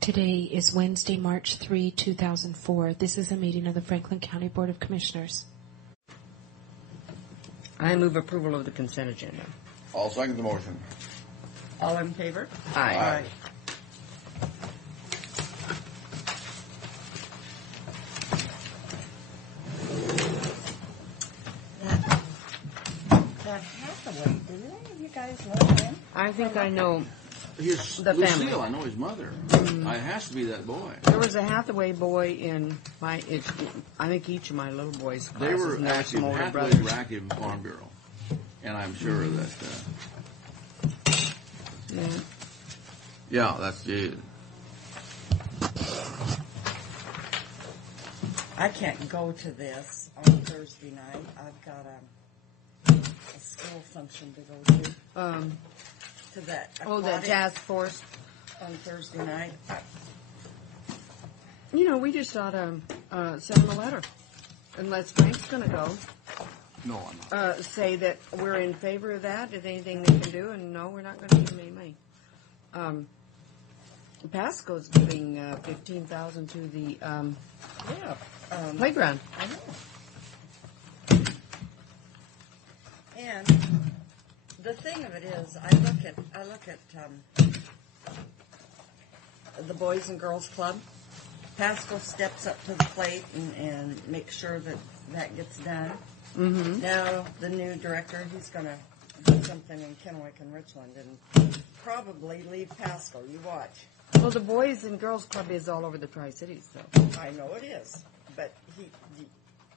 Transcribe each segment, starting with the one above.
Today is Wednesday, March 3, 2004. This is a meeting of the Franklin County Board of Commissioners. I move approval of the consent agenda. I'll second the motion. All in favor? Aye. That Hathaway, do any of you guys know him? I think I know. He's The Lucille, family. I know his mother. It has to be that boy. There was a Hathaway boy in I think each of my little boys' classes. They were and there active, some older Hathaway brothers. Active Farm Bureau. And I'm sure that, yeah, that's it. I can't go to this on Thursday night. I've got a school function to go to that. The aquatic task force. on Thursday night. You know, we just ought to send them a letter. Unless Frank's going to go, No, I'm not. say that we're in favor of that, if anything they can do, and no, we're not going to give them any money. Pasco's giving $15,000 to the playground. I know. And the thing of it is, I look at the Boys and Girls Club. Pascal steps up to the plate and makes sure that gets done. Mm-hmm. Now the new director, he's going to do something in Kennewick and Richland and probably leave Pascal. You watch. Well, the Boys and Girls Club is all over the Tri-Cities, so. I know it is, but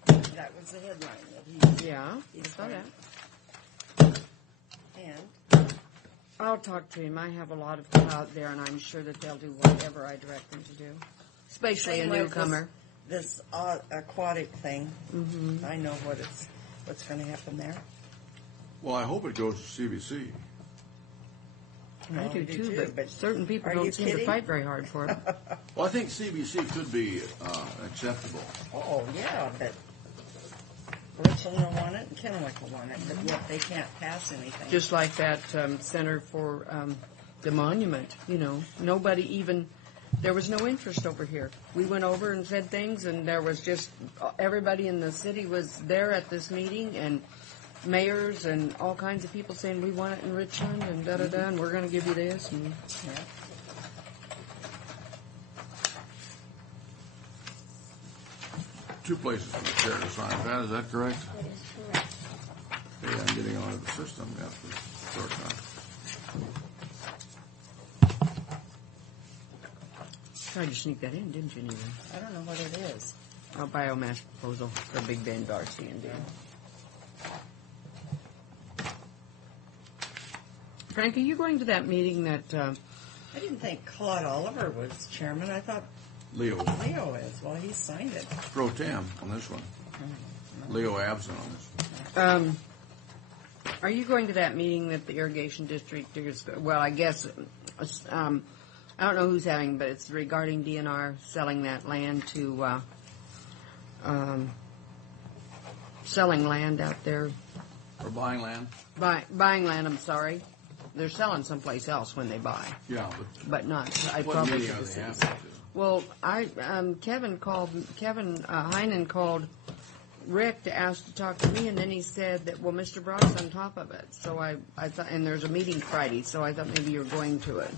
that was the headline that he. Yeah, He's saw fine. that. And I'll talk to him. I have a lot of people out there, and I'm sure that they'll do whatever I direct them to do. Especially a same with newcomer. This aquatic thing. Mm-hmm. I know what's going to happen there. Well, I hope it goes to CBC. I Well, do you too, but certain people are you don't seem to kidding? fight very hard for it. Well, I think CBC could be acceptable. Oh, yeah, but Richland will want it and Kennewick will want it, but yet they can't pass anything. Just like that Center for the Monument, you know. Nobody even, there was no interest over here. We went over and said things, and there was just, everybody in the city was there at this meeting, and mayors and all kinds of people saying, we want it in Richland, and da-da-da, and we're going to give you this. And Yeah. Two places for the chair to sign. Pat, is that correct? That is correct. Okay, I'm getting onto the system. Yeah, for short time. tried to sneak that in, didn't you, Neva? I don't know what it is. A biomass proposal for Big Bend, Darcy, and Dale. Frank, are you going to that meeting that, I didn't think Claude Oliver was chairman. I thought Leo Leo is. Well, he signed it. pro tem on this one. Leo absent on this one. are you going to that meeting that the irrigation district is, well, I guess, I don't know who's having, but it's regarding DNR selling that land to, selling land out there. Or buying land? Buying land, I'm sorry. They're selling someplace else when they buy, Yeah, but not, I but what probably meeting should are have they said. having to? Well, Kevin Heinen called Rick to ask to talk to me, and then he said that, well, Mr. Brock's on top of it. So I thought, and there's a meeting Friday, so I thought maybe you were going to it.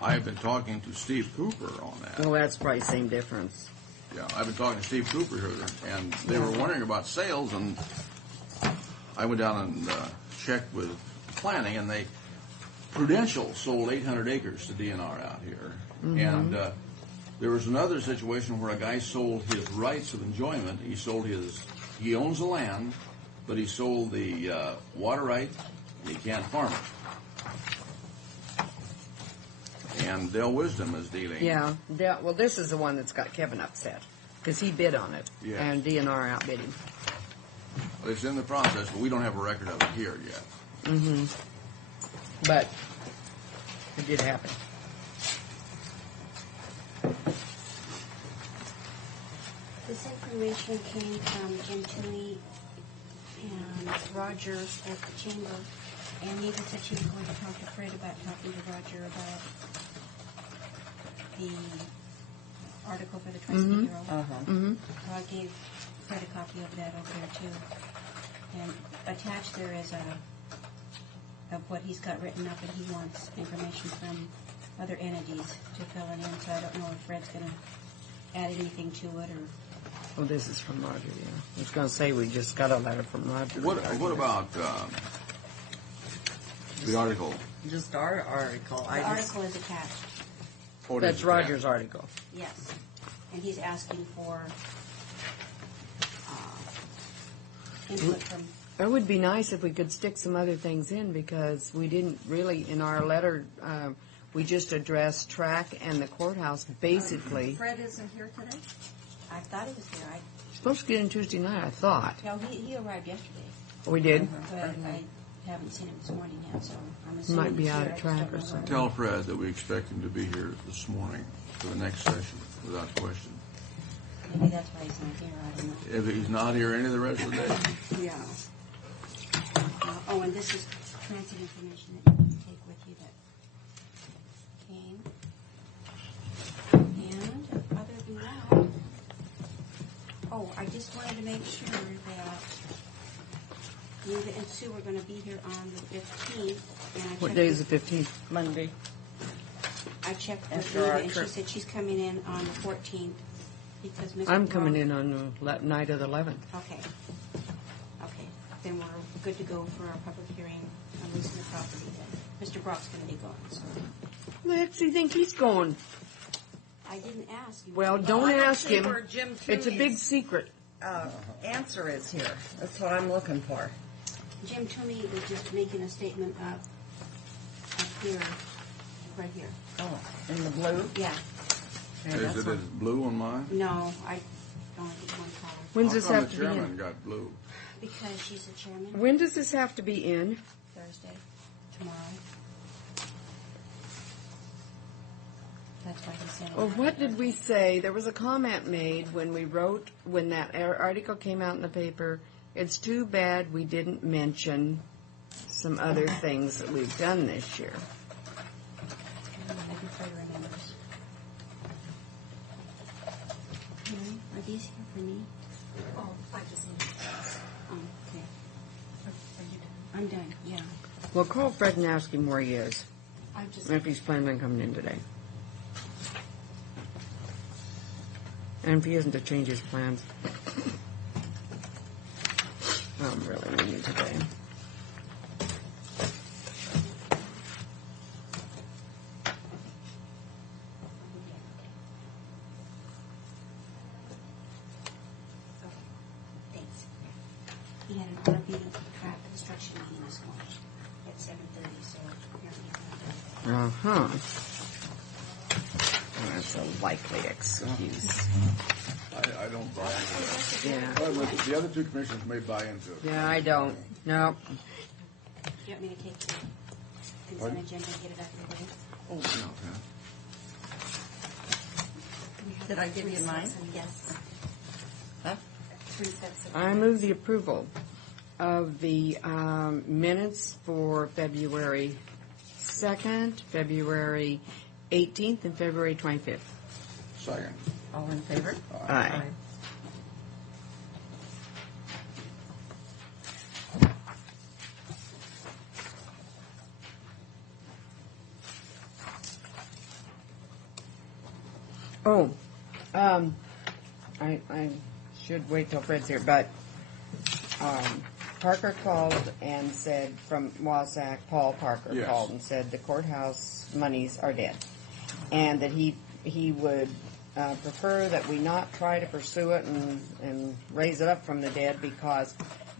I've been talking to Steve Cooper on that. Well, that's probably the same difference. Yeah, I've been talking to Steve Cooper here, and they were wondering about sales, and I went down and checked with planning, and Prudential sold 800 acres to DNR out here, and there was another situation where a guy sold his rights of enjoyment. He owns the land, but he sold the water right, and he can't farm it. And Dale Wisdom is dealing. Yeah. Well, this is the one that's got Kevin upset because he bid on it, Yes. and DNR outbid him. It's in the process, but we don't have a record of it here yet. But it did happen. This information came from Jim Toomey and Roger at the chamber, and Neva said she was going to talk to Fred about talking to Roger about the article for the Tri-State Herald. Mm-hmm. So I gave Fred a copy of that over there too. And attached there is of what he's got written up, and he wants information from other entities to fill it in. So I don't know if Fred's going to add anything to it or. Oh, this is from Roger, yeah. I was going to say we just got a letter from Roger. What about the article? Just our article. The article is attached. Oh, That's this is Roger's article. Yes. And he's asking for input from. It would be nice if we could stick some other things in, because we didn't really, in our letter, we just addressed track and the courthouse, basically. Fred isn't here today? I thought it was here. Supposed to get in Tuesday night, I thought. No, he arrived yesterday, We did? but I haven't seen him this morning yet, so I'm assuming Might be he's out here. at I just track don't or know something. where. Tell Fred that we expect him to be here this morning for the next session, without question. Maybe that's why he's not here. I don't know. If he's not here any of the rest of the day, Yeah. Oh, and this is transit information that you can take with you that came. And other than that, oh, I just wanted to make sure that Linda and Sue are going to be here on the 15th. And I What checked day is with- the 15th? Monday. I checked with After Linda, our and she trip. said she's coming in on the 14th because Mr. I'm coming Brock- in on the night of the 11th. Okay. Okay. Then we're good to go for our public hearing on leasing the property. Then Mr. Brock's going to be gone, so Where the heck do you think he's going? I didn't ask you. Well, don't I don't ask see him. where Jim It's a big Toomey's, secret. answer is here. That's what I'm looking for. Jim Toomey is just making a statement up here, right here. Oh, in the blue? Yeah. Okay, is that's it what- as blue on mine? No, I only did one color. When's How this come have the to be chairman in? got blue? Because she's the chairman. When does this have to be in? Thursday, tomorrow. That's why he said. Well, what did we say? There was a comment made when we wrote, when that article came out in the paper. It's too bad we didn't mention some other things that we've done this year. Maybe Fred remembers. Mary, are these here for me? Oh, I just need to. Oh, okay. Are you done? I'm done, yeah. Well, call Fred and ask him where he is, I'm just. and if he's planning on coming in today. And if he isn't, to change his plans. I'm really meaning today. Thanks. He had an RV track construction meeting this morning at 7:30, so apparently. Uh-huh. That's a likely excuse. I don't buy into that. Yeah. But the other two commissioners may buy into it. Yeah, I don't. No. Do you want me to take the consent Pardon? agenda and get it out of the way? Oh, no, okay. We have Did I give you three mine? sets of- Yes. Huh? 3 sets of. I move the approval of the minutes for February 2nd, February 18th, and February 25th. Second. All in favor? Aye. Oh, I should wait till Fred's here, but Parker called and said from Wasack, Paul Parker Yes. called and said the courthouse monies are dead, and that he would prefer that we not try to pursue it and raise it up from the dead, because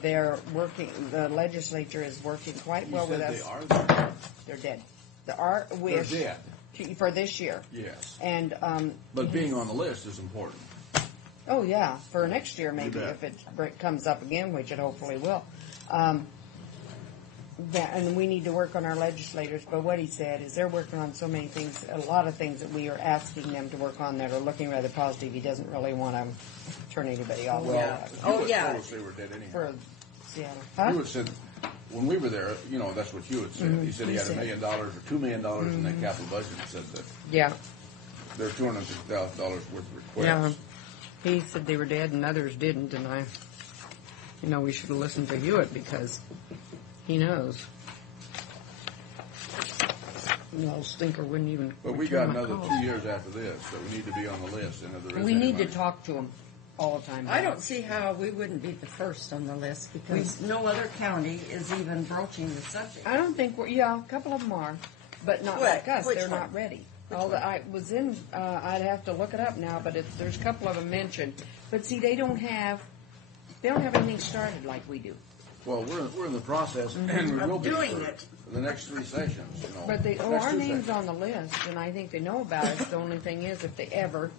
they're working. The legislature is working quite well with us. They are there. They're dead. They're dead. For this year. Yes. And But being on the list is important. oh yeah, for next year maybe bet. if it comes up again, which it hopefully will. And we need to work on our legislators. But what he said is they're working on so many things, a lot of things that we are asking them to work on that are looking rather positive. He doesn't really want to turn anybody off. Yeah. Hewitt Oh, yeah. told us they were dead anyhow. For Seattle, huh? Hewitt said, when we were there, you know, that's what Hewitt said. He said he had $1 million or $2 million in that capital budget and said that Yeah. their $250,000 worth of requests. Yeah. He said they were dead and others didn't, and we should have listened to Hewitt because he knows. The old stinker wouldn't even. But we got return my another calls. 2 years after this, so we need to be on the list. And if there is We any need to money- talk to him all the time. I don't see how we wouldn't be the first on the list because no other county is even broaching the subject. I don't think we're. Yeah, a couple of them are, but not What? like us. Which They're one? not ready. Which All one? I was in. I'd have to look it up now, but there's a couple of them mentioned. But see, they don't have anything started like we do. Well, we're in the process, and we will be doing for it. the next 3 sessions. You know. But Next our 2 name's sessions. on the list, and I think they know about it. The only thing is if they ever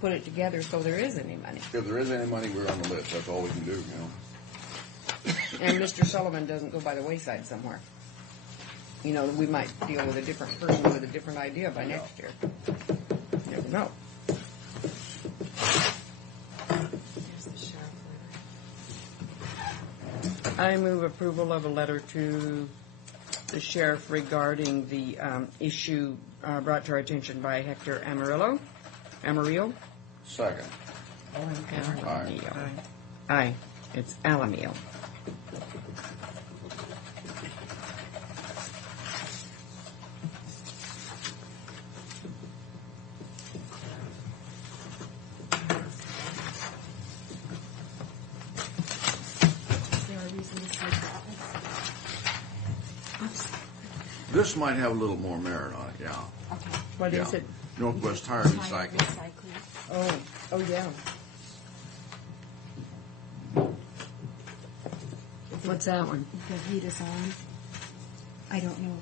put it together so there is any money. If there is any money, we're on the list. That's all we can do. You know. And Mr. Sullivan doesn't go by the wayside somewhere. We might deal with a different person with a different idea by next year. You never know. Here's the sheriff letter. I move approval of a letter to the sheriff regarding the issue brought to our attention by Hector Amarillo. Second. Alamillo. Aye. It's Alamillo. Is there a reason to say that? Oops. This might have a little more merit on it. Yeah. Okay. What Yeah. is it? Northwest Tire Tire Recycling. recycling. Oh yeah. What's that one? The heat is on. I don't know.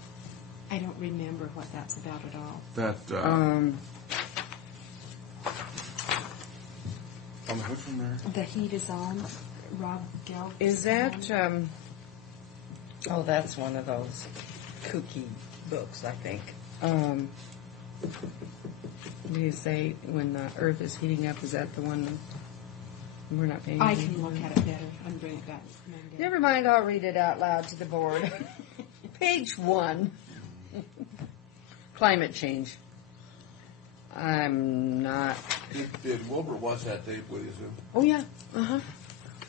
I don't remember what that's about at all. That Um, on the which one there? The heat is on. Rob Gell. is that Oh, that's one of those kooky books, I think. do you say when the Earth is heating up? Is that the one we're not paying? I attention can look to? at it better and bring it back Monday. Never mind. I'll read it out loud to the board. Page 1. Climate change. I'm not. Did Wilbur watch that tape with you, Sue? Oh yeah.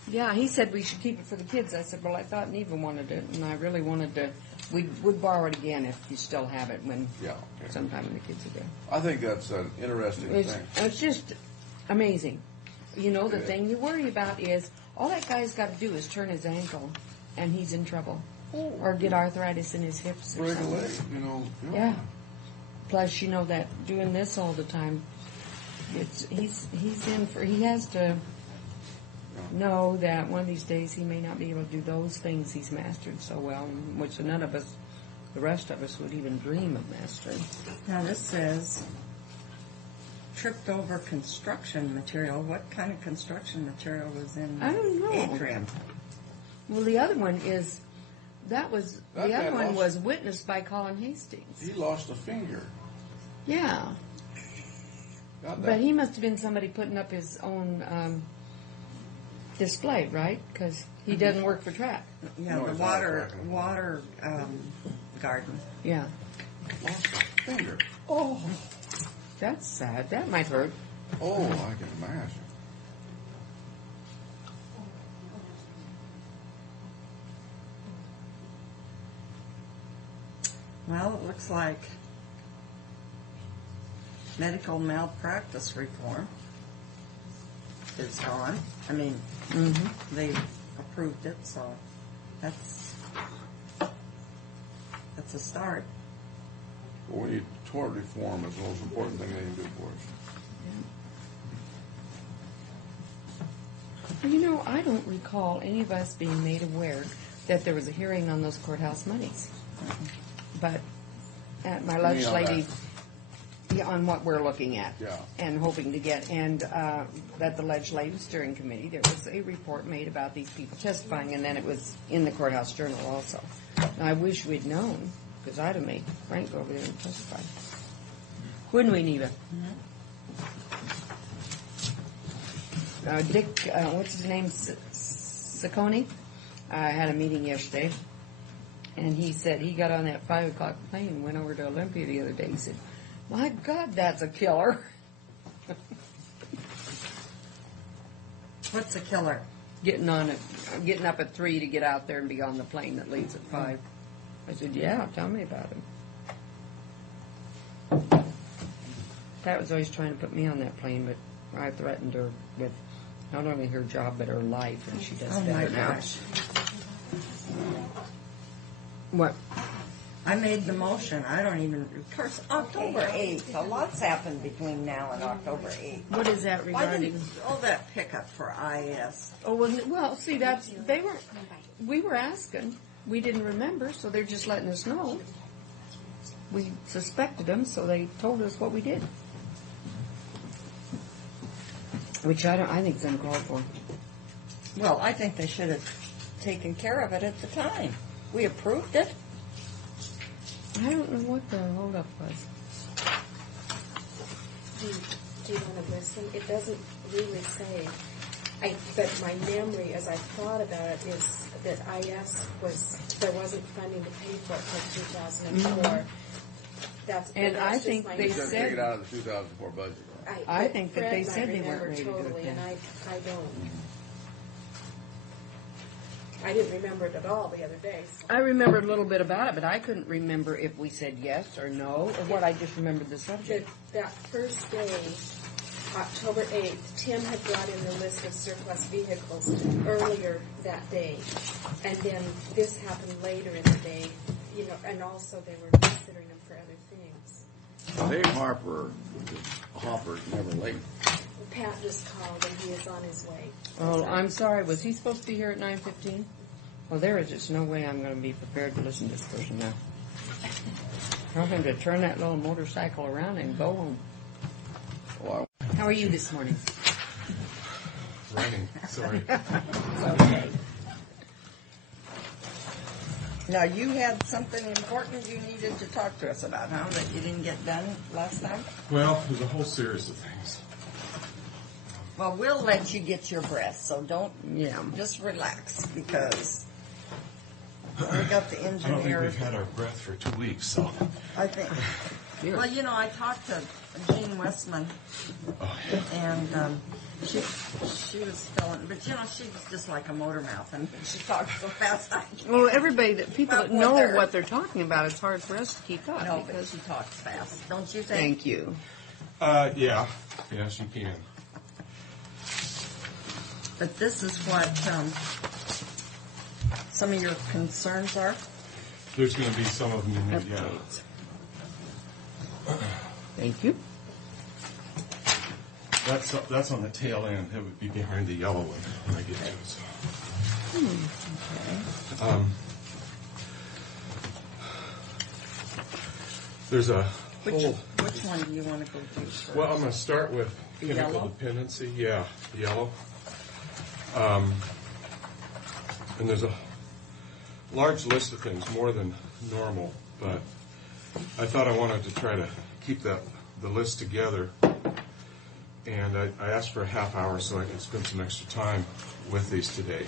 Yeah, he said we should keep it for the kids. I said, well, I thought Neva wanted it, and I really wanted to. We'd borrow it again if you still have it when Yeah. Okay. sometime when the kids are there. I think that's an interesting thing. It's just amazing. The Yeah. thing you worry about is all that guy's got to do is turn his ankle, and he's in trouble, or get arthritis in his hips or Break a something. leg, you know. Yeah. Plus, that doing this all the time, he's in for. He has to know that one of these days he may not be able to do those things he's mastered so well, which none of us, the rest of us, would even dream of mastering. Now this says tripped over construction material. What kind of construction material was in I don't know. Atrium? Well, the other one is the That other guy one lost- was witnessed by Colin Hastings. He lost a finger. Yeah, Got but that. he must have been somebody putting up his own display, right? Because he doesn't work for track. Yeah, No, the it's not water garden. Yeah. Lost a finger. Oh, that's sad. That might hurt. Oh, I can imagine. Well, it looks like medical malpractice reform is gone. I mean, they approved it, so that's a start. Well, we need tort reform is the most important thing they can do for us. I don't recall any of us being made aware that there was a hearing on those courthouse monies. But at my lunch mean on lady, on what we're looking at Yeah. and hoping to get, and that the legislative steering committee, there was a report made about these people testifying, and then it was in the courthouse journal also. And I wish we'd known, because I'd have made Frank go over there and testify. Wouldn't we, Neva? Dick, what's his name, Saccone, had a meeting yesterday, and he said he got on that 5 o'clock plane and went over to Olympia the other day. He said, My God, that's a killer. What's a killer? Getting up at 3 to get out there and be on the plane that leaves at 5. I said, yeah, tell me about him. Pat was always trying to put me on that plane, but I threatened her with not only her job, but her life, and she does Oh my better now. gosh. What? I made the motion. I don't even, of course, October 8th. A lot's happened between now and October 8th. What is that Why regarding? didn't all that pickup for IS? Oh, well, see, we were asking. We didn't remember, so they're just letting us know. We suspected them, so they told us what we did. Which I think is uncalled for. Well, I think they should have taken care of it at the time. We approved it. I don't know what the holdup was. Do you want to listen? It doesn't really say. But my memory, as I thought about it, is that there wasn't funding to pay for it until 2004. And I just think my they He's memory. going to take it out of the 2004 budget. I think that Fred they and I said they weren't remember ready to do it totally, then. and I don't. I didn't remember it at all the other day. So. I remembered a little bit about it, but I couldn't remember if we said yes or no, or what. I just remembered the subject. That first day, October 8th, Tim had brought in the list of surplus vehicles earlier that day. And then this happened later in the day, and also they were considering them for other things. Dave Hopper's never late. Pat just called and he is on his way. Oh, I'm sorry. Was he supposed to be here at 9:15? Well, there is just no way I'm going to be prepared to listen to this person now. Tell him to turn that little motorcycle around and go home. Well, How are you this morning? Raining, sorry. Okay. Now, you had something important you needed to talk to us about, huh? That you didn't get done last time? Well, there's a whole series of things. Well, we'll let you get your breath, so don't, Yeah. just relax, because we got the I don't think engineer. we've had our breath for 2 weeks, so. I think. Here. Well, I talked to Jean Westman, Oh, and she was filling, but she was just like a motor mouth, and she talked so fast. Well, people that About know what they're- what they're talking about, it's hard for us to keep up. No, but because she talks fast, don't you think? Thank you. yeah. Yes, you can. But this is what some of your concerns are. There's going to be some of them, yeah. Thank you. That's on the tail end. That would be behind the yellow one when I get to it. So. There's a Which whole. one do you want to go to first? Well, I'm going to start with chemical Yellow? dependency. Yeah, yellow. And there's a large list of things, more than normal, but I thought I wanted to try to keep the list together. And I asked for a half hour so I could spend some extra time with these today.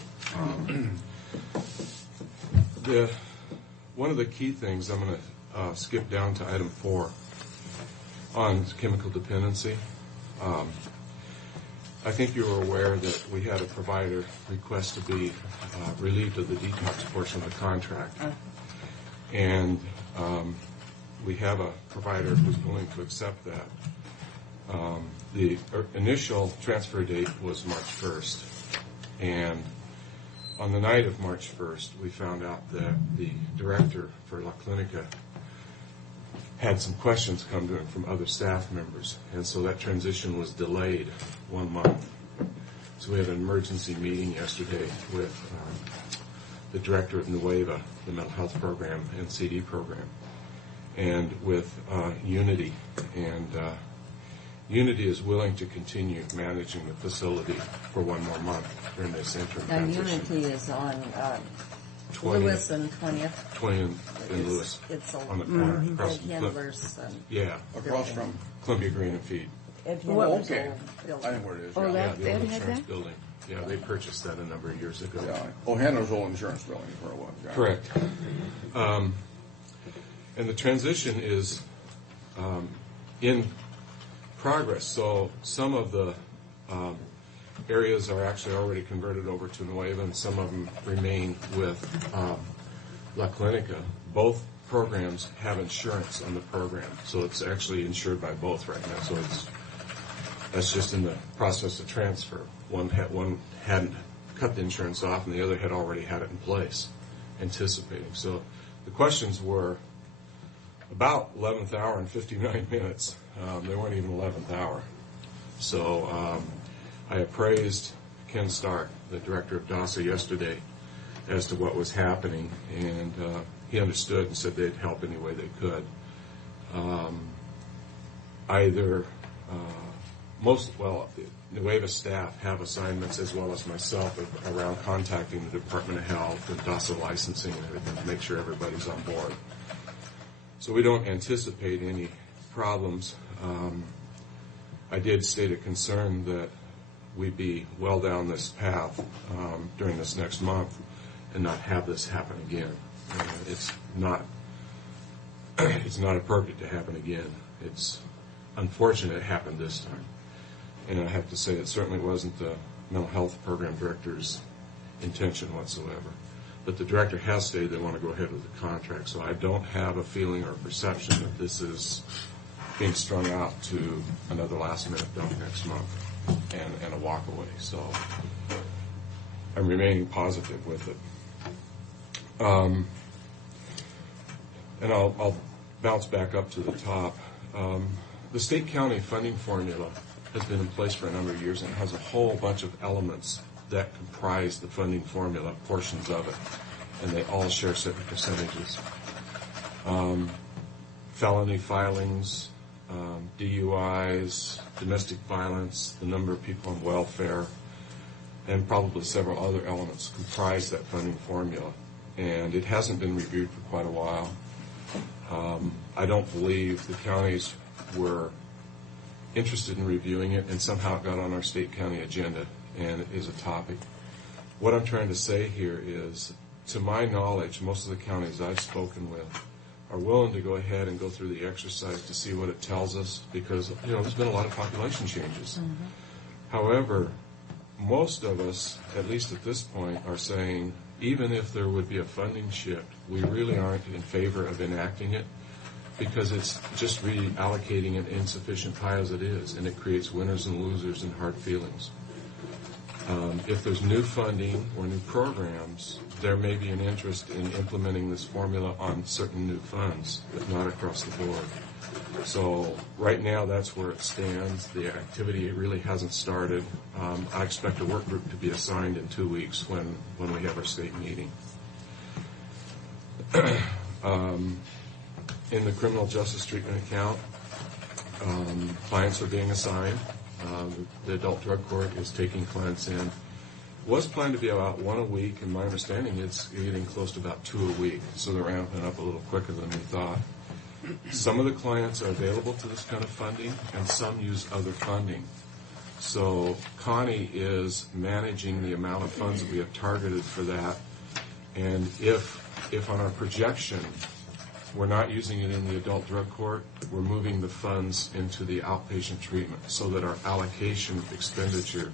One of the key things, I'm going to skip down to item 4 on chemical dependency. I think you were aware that we had a provider request to be relieved of the detox portion of the contract. And we have a provider who's willing to accept that. The initial transfer date was March 1st. And on the night of March 1st, we found out that the director for La Clinica had some questions come to him from other staff members. And so that transition was delayed 1 month. So we had an emergency meeting yesterday with the director of Nueva, the mental health program and CD program, and with Unity. And Unity is willing to continue managing the facility for 1 more month during this interim Now, transition. Unity is on 20th. Lewis and 20th. 20 and Lewis It's on the corner across Ed from Handler's. yeah, across from. Columbia Green and Feed. Ed Oh, Handler's okay. old I building. know where it is. Oh, yeah. Yeah, that the old Ed had insurance that? building. Yeah, they purchased that a number of years ago. Yeah. Oh, Hender's old insurance building is where it was. Yeah. Correct. And the transition is in progress. So some of the areas are actually already converted over to Nueva, and some of them remain with La Clinica. Both programs have insurance on the program, so it's actually insured by both right now. So that's just in the process of transfer. One hadn't cut the insurance off, and the other had already had it in place, anticipating. So the questions were about 11th hour and 59 minutes. They weren't even 11th hour. So I appraised Ken Stark, the director of DASA, yesterday as to what was happening, and he understood and said they'd help any way they could. Nueva staff have assignments, as well as myself, around contacting the Department of Health and DASA licensing and everything to make sure everybody's on board. So we don't anticipate any problems. I did state a concern that we be well down this path during this next month and not have this happen again. It's not appropriate to happen again. It's unfortunate it happened this time. And I have to say it certainly wasn't the mental health program director's intention whatsoever. But the director has stated they want to go ahead with the contract, so I don't have a feeling or perception that this is being strung out to another last-minute dump next month and a walk away. So I'm remaining positive with it. And I'll bounce back up to the top. The state-county funding formula has been in place for a number of years and has a whole bunch of elements that comprise the funding formula, portions of it, and they all share certain percentages. Felony filings, DUIs, domestic violence, the number of people on welfare, and probably several other elements comprise that funding formula. And it hasn't been reviewed for quite a while. I don't believe the counties were interested in reviewing it, and somehow it got on our state-county agenda and it is a topic. What I'm trying to say here is, to my knowledge, most of the counties I've spoken with are willing to go ahead and go through the exercise to see what it tells us, because there's been a lot of population changes. Mm-hmm. However, most of us, at least at this point, are saying even if there would be a funding shift, we really aren't in favor of enacting it, because it's just reallocating an insufficient pie as it is, and it creates winners and losers and hard feelings. If there's new funding or new programs, there may be an interest in implementing this formula on certain new funds, but not across the board. So right now, that's where it stands. The activity really hasn't started. I expect a work group to be assigned in 2 weeks when we have our state meeting. In the criminal justice treatment account, clients are being assigned. The adult drug court is taking clients in. Was planned to be about 1 a week, and my understanding it's getting close to about 2 a week, so they're ramping up a little quicker than we thought. Some of the clients are available to this kind of funding, and some use other funding. So Connie is managing the amount of funds that we have targeted for that, and if on our projection we're not using it in the adult drug court, we're moving the funds into the outpatient treatment so that our allocation expenditure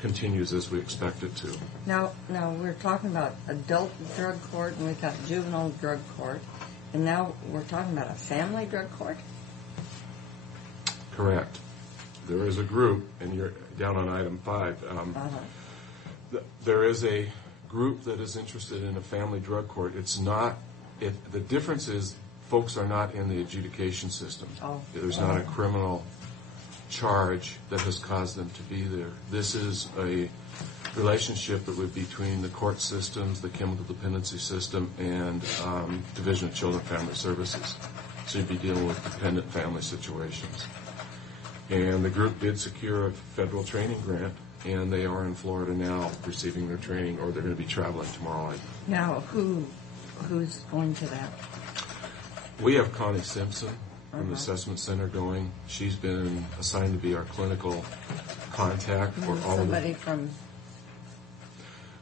continues as we expect it to. Now we're talking about adult drug court, and we've got juvenile drug court, and now we're talking about a family drug court? Correct. There is a group, and you're down on item 5. There is a group that is interested in a family drug court. It's not. The difference is folks are not in the adjudication system. There's not a criminal charge that has caused them to be there. This is a relationship that would be between the court systems, the chemical dependency system, and Division of Children and Family Services. So you'd be dealing with dependent family situations. And the group did secure a federal training grant, and they are in Florida now receiving their training, or they're going to be traveling tomorrow. Now, who's going to that? We have Connie Simpson from the Assessment Center going. She's been assigned to be our clinical contact for all somebody from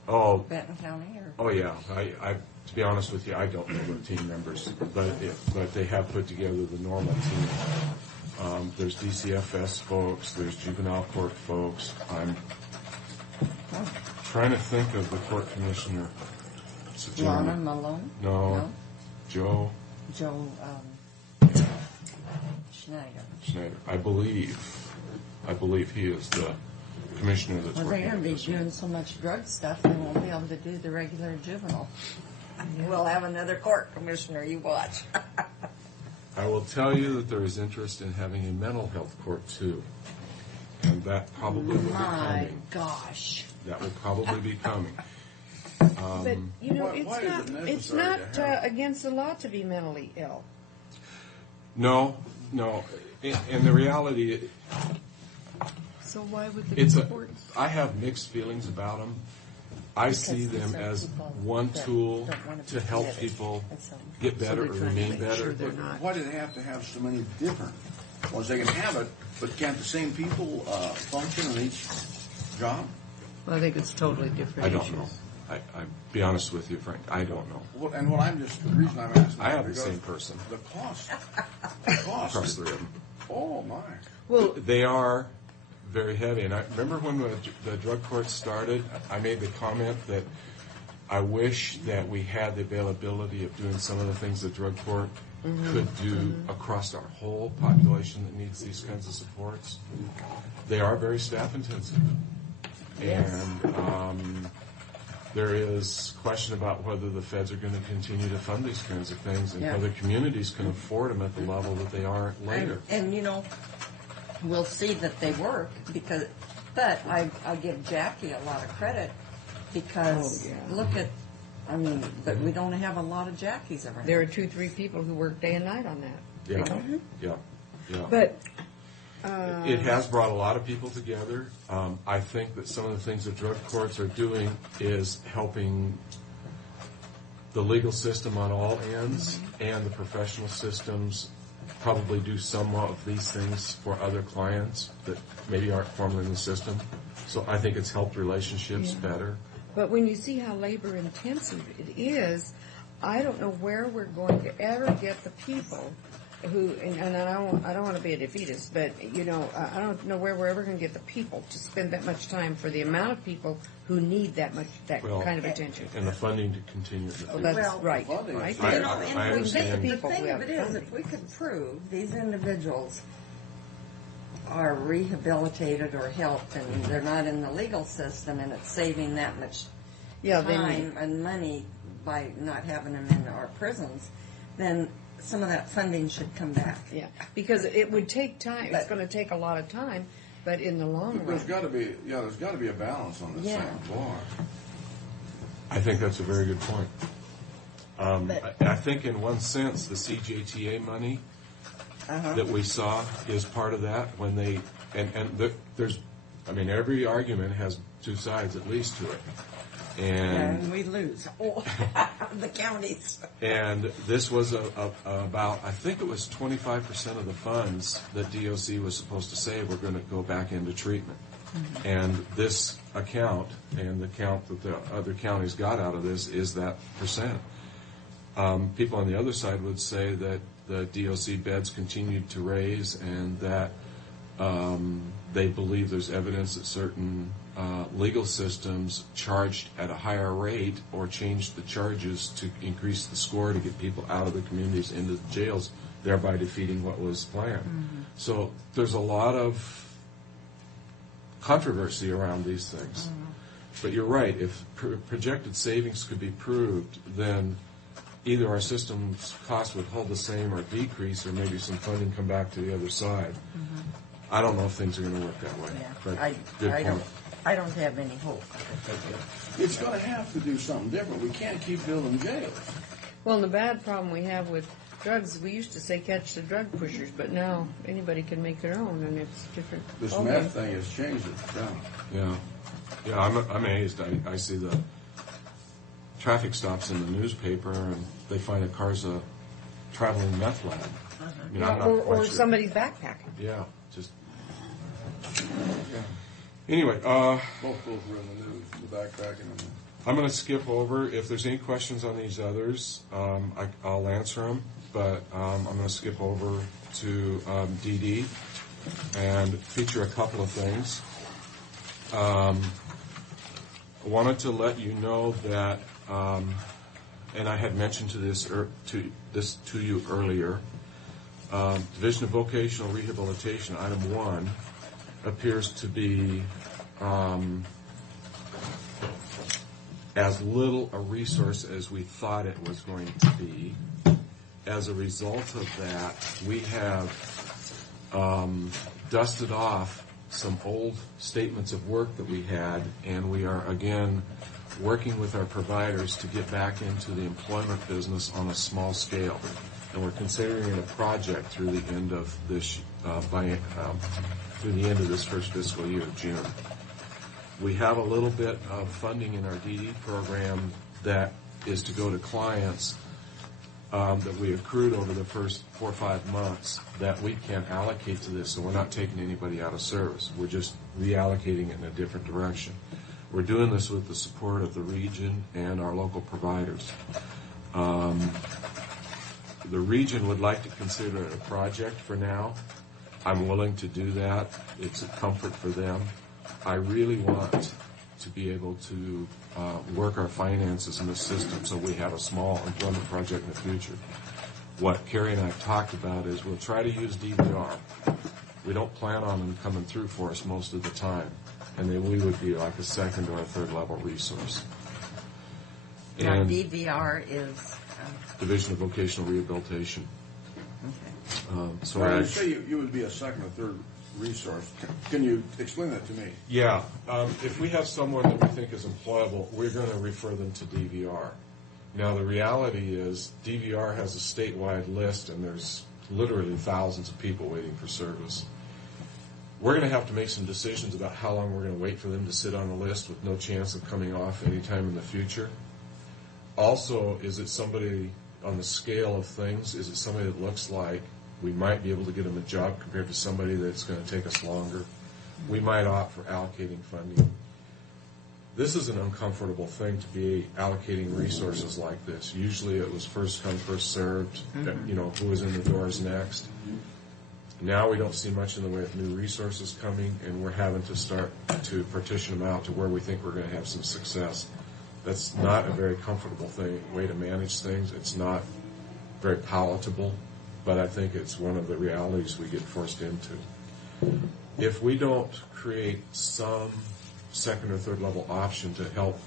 Benton County? Or? Oh, yeah. I to be honest with you, I don't know the team members, but they have put together the normal team There's DCFS folks, there's juvenile court folks. I'm trying to think of the court commissioner. It's a Lana gentleman. Malone? No. Joe Joe Schneider. Schneider. I believe he is the commissioner that's Well, they're working going on to be this one. doing so much drug stuff, they won't be able to do the regular juvenile. We'll have another court commissioner, you watch. I will tell you that there is interest in having a mental health court too. And that probably will be My coming. gosh. That will probably be coming. But, you know, Why is it necessary it's not to have- against the law to be mentally ill. No. And the reality, So why would the it's court? I have mixed feelings about them. I see these them are as people one that tool don't wanna be to help committed. people And so- get better or they're trying to remain make better. sure they're not. Why do they have to have so many different ones? They can have it, but can't the same people function in each job? Well, I think it's totally different. I don't issues. know. I be honest with you, Frank. I don't know. Well, and what the reason I'm asking. I have the because same person The cost. across the room. Oh, my. Well, They are very heavy. And I remember when the drug court started, I made the comment that I wish that we had the availability of doing some of the things the drug court could do across our whole population that needs these kinds of supports. They are very staff intensive. And there is question about whether the feds are going to continue to fund these kinds of things and Yeah. whether communities can afford them at the level that they are later. And you know, we'll see that they work but I'll give Jackie a lot of credit because look at, but we don't have a lot of Jackies around. there are 2-3 people who work day and night on that. Yeah. But It has brought a lot of people together. I think that some of the things that drug courts are doing is helping the legal system on all ends and the professional systems probably do some of these things for other clients that maybe aren't formally in the system. So I think it's helped relationships better. But when you see how labor intensive it is, I don't know where we're going to ever get the people who, and I don't want to be a defeatist, but you know, I don't know where we're ever going to get the people to spend that much time for the amount of people who need that Well, kind of attention. And the funding to continue. Oh, that's Well, right. funding is Right right. there. You know, I and the understand. thing, People the who thing of have it is, funding. if we could prove these individuals are rehabilitated or helped and they're not in the legal system and it's saving that much Yeah, time and money by not having them in our prisons, then some of that funding should come back. Yeah, because it would take time. It's But- going to take a lot of time, but in the long But there's run, got to be a balance on this Yeah. thing. Boy. I think that's a very good point. I think in one sense, the CJTA money that we saw is part of that when they, every argument has two sides at least to it. And we lose. Oh, the counties. And this was about, I think it was 25% of the funds that DOC was supposed to save were going to go back into treatment. And this account and the count that the other counties got out of this is that percent. People on the other side would say that the DOC beds continued to raise and that they believe there's evidence that certain legal systems charged at a higher rate or changed the charges to increase the score to get people out of the communities into the jails, thereby defeating what was planned. So there's a lot of controversy around these things. But you're right, if projected savings could be proved, then either our system's costs would hold the same or decrease, or maybe some funding come back to the other side. I don't know if things are going to work that way. But good point. I don't have any hope that they do. It's going to have to do something different. We can't keep building jails. well, and the bad problem we have with drugs, we used to say catch the drug pushers, but now anybody can make their own, and it's different. This Okay. meth thing has changed it. Yeah. Yeah, I'm amazed. I see the traffic stops in the newspaper, and they find a car's a traveling meth lab. I mean, I'm not or quite sure. somebody's backpacking. Yeah, just. Anyway, Both were in the news, the backpacking and I'm going to skip over. If there's any questions on these others, I'll answer them. But I'm going to skip over to DD and feature a couple of things. I wanted to let you know that, and I had mentioned this to you earlier, Division of Vocational Rehabilitation, Item 1, appears to be as little a resource as we thought it was going to be. As a result of that, we have dusted off some old statements of work that we had, and we are again working with our providers to get back into the employment business on a small scale. And we're considering a project through the end of this through the end of this first fiscal year, June. We have a little bit of funding in our DD program that is to go to clients that we accrued over the first 4 or 5 months that we can allocate to this, so we're not taking anybody out of service. We're just reallocating it in a different direction. We're doing this with the support of the region and our local providers. The region would like to consider it a project for now. I'm willing to do that. It's a comfort for them. I really want to be able to work our finances in the system so we have a small employment project in the future. What Carrie and I have talked about is we'll try to use DVR. We don't plan on them coming through for us most of the time, and then we would be like a second or a third level resource. Now, And DVR is, Division of Vocational Rehabilitation. okay. So Well, I, you say you would be a second or third resource. Can you explain that to me? yeah, if we have someone that we think is employable, we're going to refer them to DVR. Now, the reality is DVR has a statewide list, and there's literally thousands of people waiting for service. We're going to have to make some decisions about how long we're going to wait for them to sit on the list with no chance of coming off anytime in the future. Also, is it somebody on the scale of things? Is it somebody that looks like we might be able to get them a job compared to somebody that's going to take us longer? We might opt for allocating funding. This is an uncomfortable thing to be allocating resources like this. Usually it was first come, first served, you know, who was in the doors next. Now we don't see much in the way of new resources coming, and we're having to start to partition them out to where we think we're going to have some success. That's not a very comfortable way to manage things. It's not very palatable, but I think it's one of the realities we get forced into. If we don't create some second or third level option to help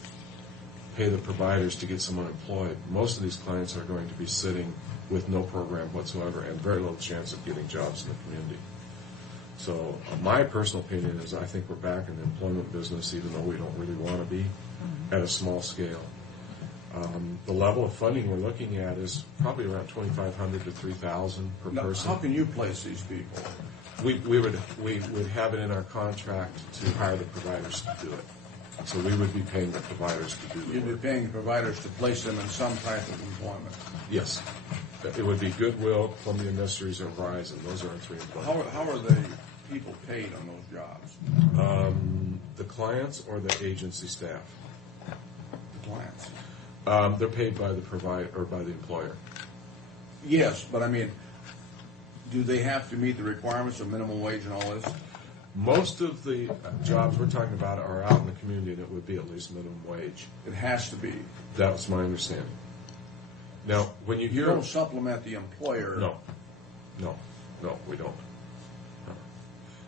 pay the providers to get someone employed, most of these clients are going to be sitting with no program whatsoever and very little chance of getting jobs in the community. So my personal opinion is I think we're back in the employment business, even though we don't really want to be, at a small scale. The level of funding we're looking at is probably around $2,500 to $3,000 per Now, person. how can you place these people? We would have it in our contract to hire the providers to do it. So we would be paying the providers to do the You'd be work. paying providers to place them in some type of employment. Yes. It would be Goodwill, Columbia Industries, or Verizon. Those are our three employers. How are the people paid on those jobs? The clients or the agency staff? The clients. They're paid by the provider or by the employer. Yes, but I mean, do they have to meet the requirements of minimum wage and all this? Most of the jobs we're talking about are out in the community, and it would be at least minimum wage. It has to be. That was my understanding. Now, when you You hear... don't supplement the employer. No, we don't. No.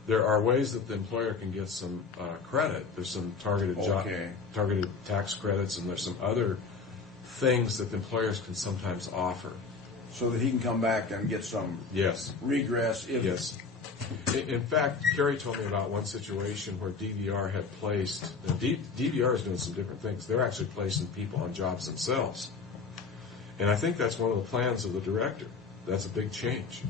There are ways that the employer can get some credit. There's some targeted targeted tax credits, and there's some other things that the employers can sometimes offer. So that he can come back and get some Yes. regress if Yes. In fact, Carrie told me about one situation where DVR had placed, DVR is doing some different things. They're actually placing people on jobs themselves. And I think that's one of the plans of the director. That's a big change.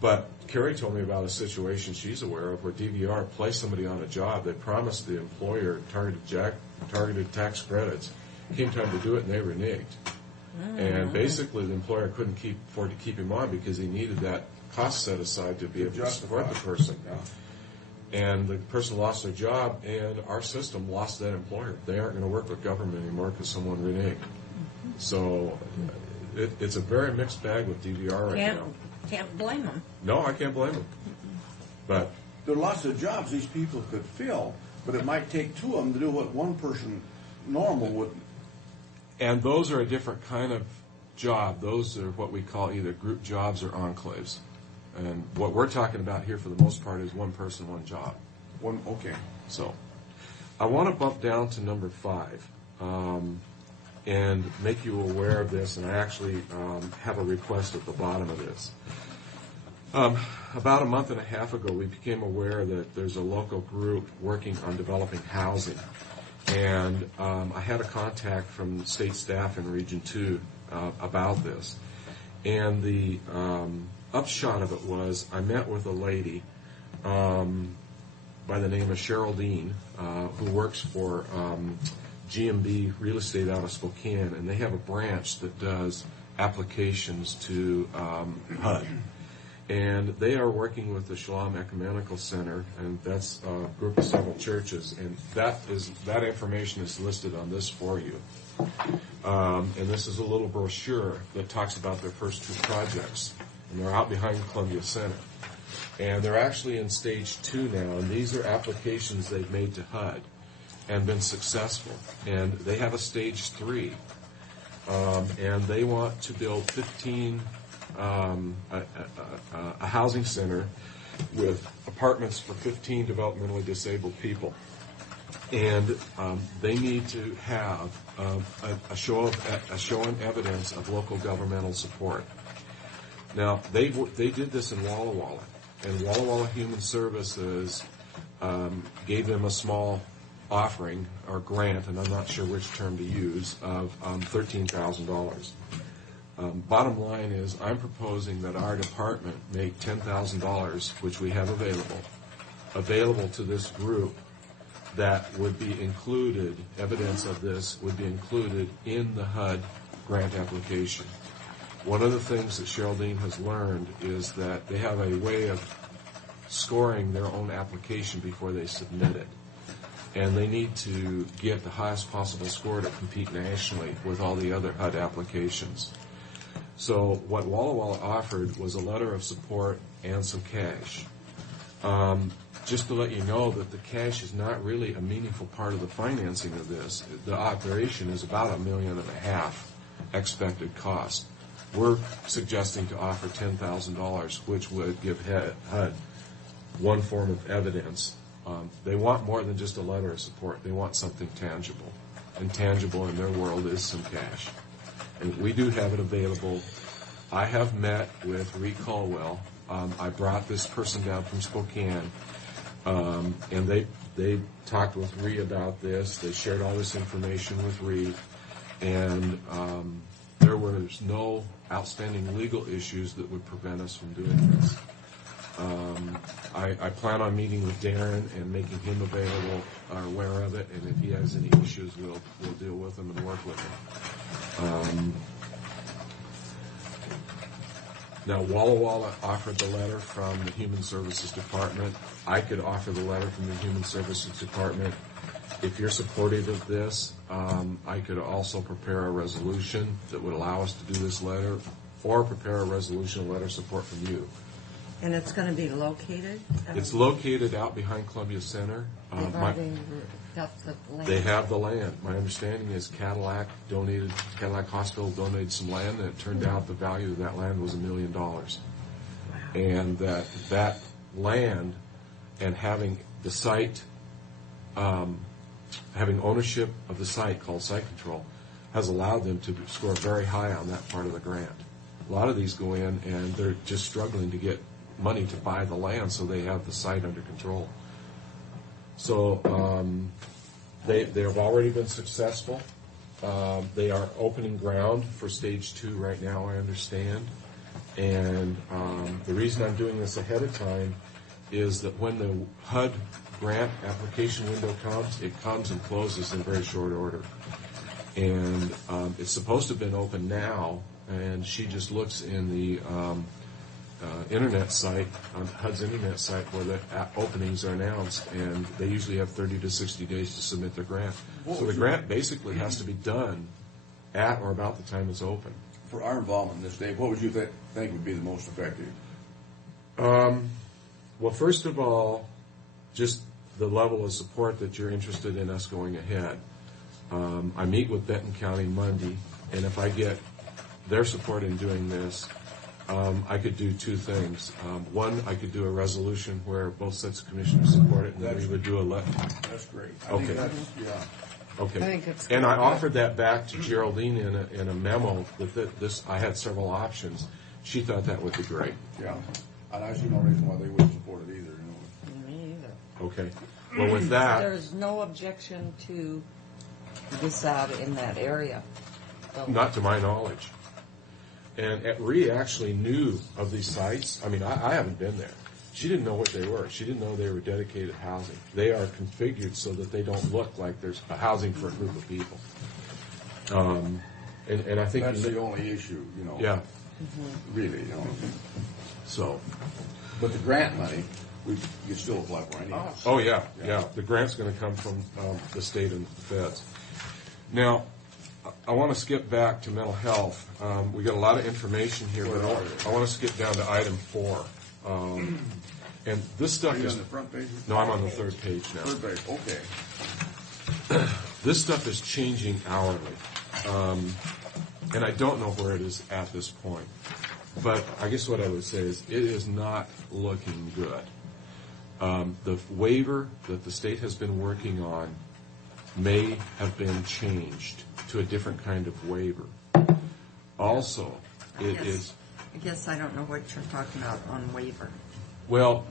But Carrie told me about a situation she's aware of where DVR placed somebody on a job. They promised the employer targeted tax credits. Came time to do it, and they reneged. And basically, the employer couldn't afford to keep him on because he needed that cost set aside to be able to support the person. And the person lost their job, and our system lost that employer. They aren't going to work with government anymore because someone reneged. So it's a very mixed bag with DVR right now. Can't blame them. No, I can't blame them. But There are lots of jobs these people could fill, but it might take two of them to do what one person normal would. and those are a different kind of job. Those are what we call either group jobs or enclaves. And what we're talking about here, for the most part, is one person, one job. One, okay. So, I want to bump down to number 5 and make you aware of this, and I actually have a request at the bottom of this. About a month and a half ago, we became aware that there's a local group working on developing housing. And I had a contact from state staff in Region 2 about this. And the upshot of it was I met with a lady by the name of Cheryl Dean, who works for GMB Real Estate out of Spokane, and they have a branch that does applications to HUD. And they are working with the Shalom Ecumenical Center, and that's a group of several churches, and that information is listed on this for you. And this is a little brochure that talks about their first 2 projects, and they're out behind Columbia Center. And they're actually in stage 2 now, and these are applications they've made to HUD and been successful. And they have a stage 3, and they want to build 15 a housing center with apartments for 15 developmentally disabled people. And they need to have a show and evidence of local governmental support. Now, they did this in Walla Walla, and Walla Walla Human Services gave them a small offering or grant, and I'm not sure which term to use, of $13,000. Bottom line is, I'm proposing that our department make $10,000, which we have available to this group, that would be included, evidence of this would be included in the HUD grant application. One of the things that Cheryl Dean has learned is that they have a way of scoring their own application before they submit it. And they need to get the highest possible score to compete nationally with all the other HUD applications. So what Walla Walla offered was a letter of support and some cash. Just to let you know that the cash is not really a meaningful part of the financing of this. The operation is about $1.5 million expected cost. We're suggesting to offer $10,000, which would give HUD one form of evidence. They want more than just a letter of support. They want something tangible. And tangible in their world is some cash. And we do have it available. I have met with Ree Caldwell. I brought this person down from Spokane, and they talked with Ree about this. They shared all this information with Ree, and there was no outstanding legal issues that would prevent us from doing this. I plan on meeting with Darren and making him available, aware of it, and if he has any issues, we'll deal with them and work with him. Now, Walla Walla offered the letter from the Human Services Department. I could offer the letter from the Human Services Department. If you're supportive of this, I could also prepare a resolution that would allow us to do this letter, or prepare a resolution, a letter of support from you. And it's going to be located? It's located out behind Columbia Center. They've already got the land. They have the land. My understanding is Cadillac Hospital donated some land, and it turned out the value of that land was $1 million. Wow. And that land and having the site, having ownership of the site called Site Control, has allowed them to score very high on that part of the grant. A lot of these go in and they're just struggling to get money to buy the land, so they have the site under control. So they have already been successful. They are opening ground for stage 2 right now, I understand. And the reason I'm doing this ahead of time is that when the HUD grant application window comes, it comes and closes in very short order. And it's supposed to have been open now, and she just looks in the internet site, on HUD's internet site, where the openings are announced, and they usually have 30 to 60 days to submit their grant. So the grant basically has to be done at or about the time it's open. for our involvement in this, Dave, what would you think would be the most effective? Well, first of all, just the level of support that you're interested in us going ahead. I meet with Benton County Monday, and if I get their support in doing this, I could do two things. One, I could do a resolution where both sets of commissioners support it, and then we would do a That's great. I Okay. think that's, yeah. Okay. I think it's And I good. offered that back to Geraldine in a memo with this. I had several options. She thought that would be great. Yeah. And I see no reason why they wouldn't support it either, Me either. Okay. Well, with that, There's no objection to this out in that area. So- not to my knowledge. And Rhea actually knew of these sites. I mean, I haven't been there. She didn't know what they were. She didn't know they were dedicated housing. They are configured so that they don't look like there's a housing for a group of people. And I think That's the only issue, yeah. really, So, but the grant money, you can still apply for anything. Oh, yeah. The grant's going to come from the state and the feds. Now, I want to skip back to mental health. We got a lot of information here, but I want to skip down to item 4. And this stuff Are you is... on the front page? No, I'm on the third page now. Third page, okay. This stuff is changing hourly. And I don't know where it is at this point. But I guess what I would say is it is not looking good. The waiver that the state has been working on may have been changed to a different kind of waiver. Also, it is... I guess I don't know what you're talking about on waiver. Well,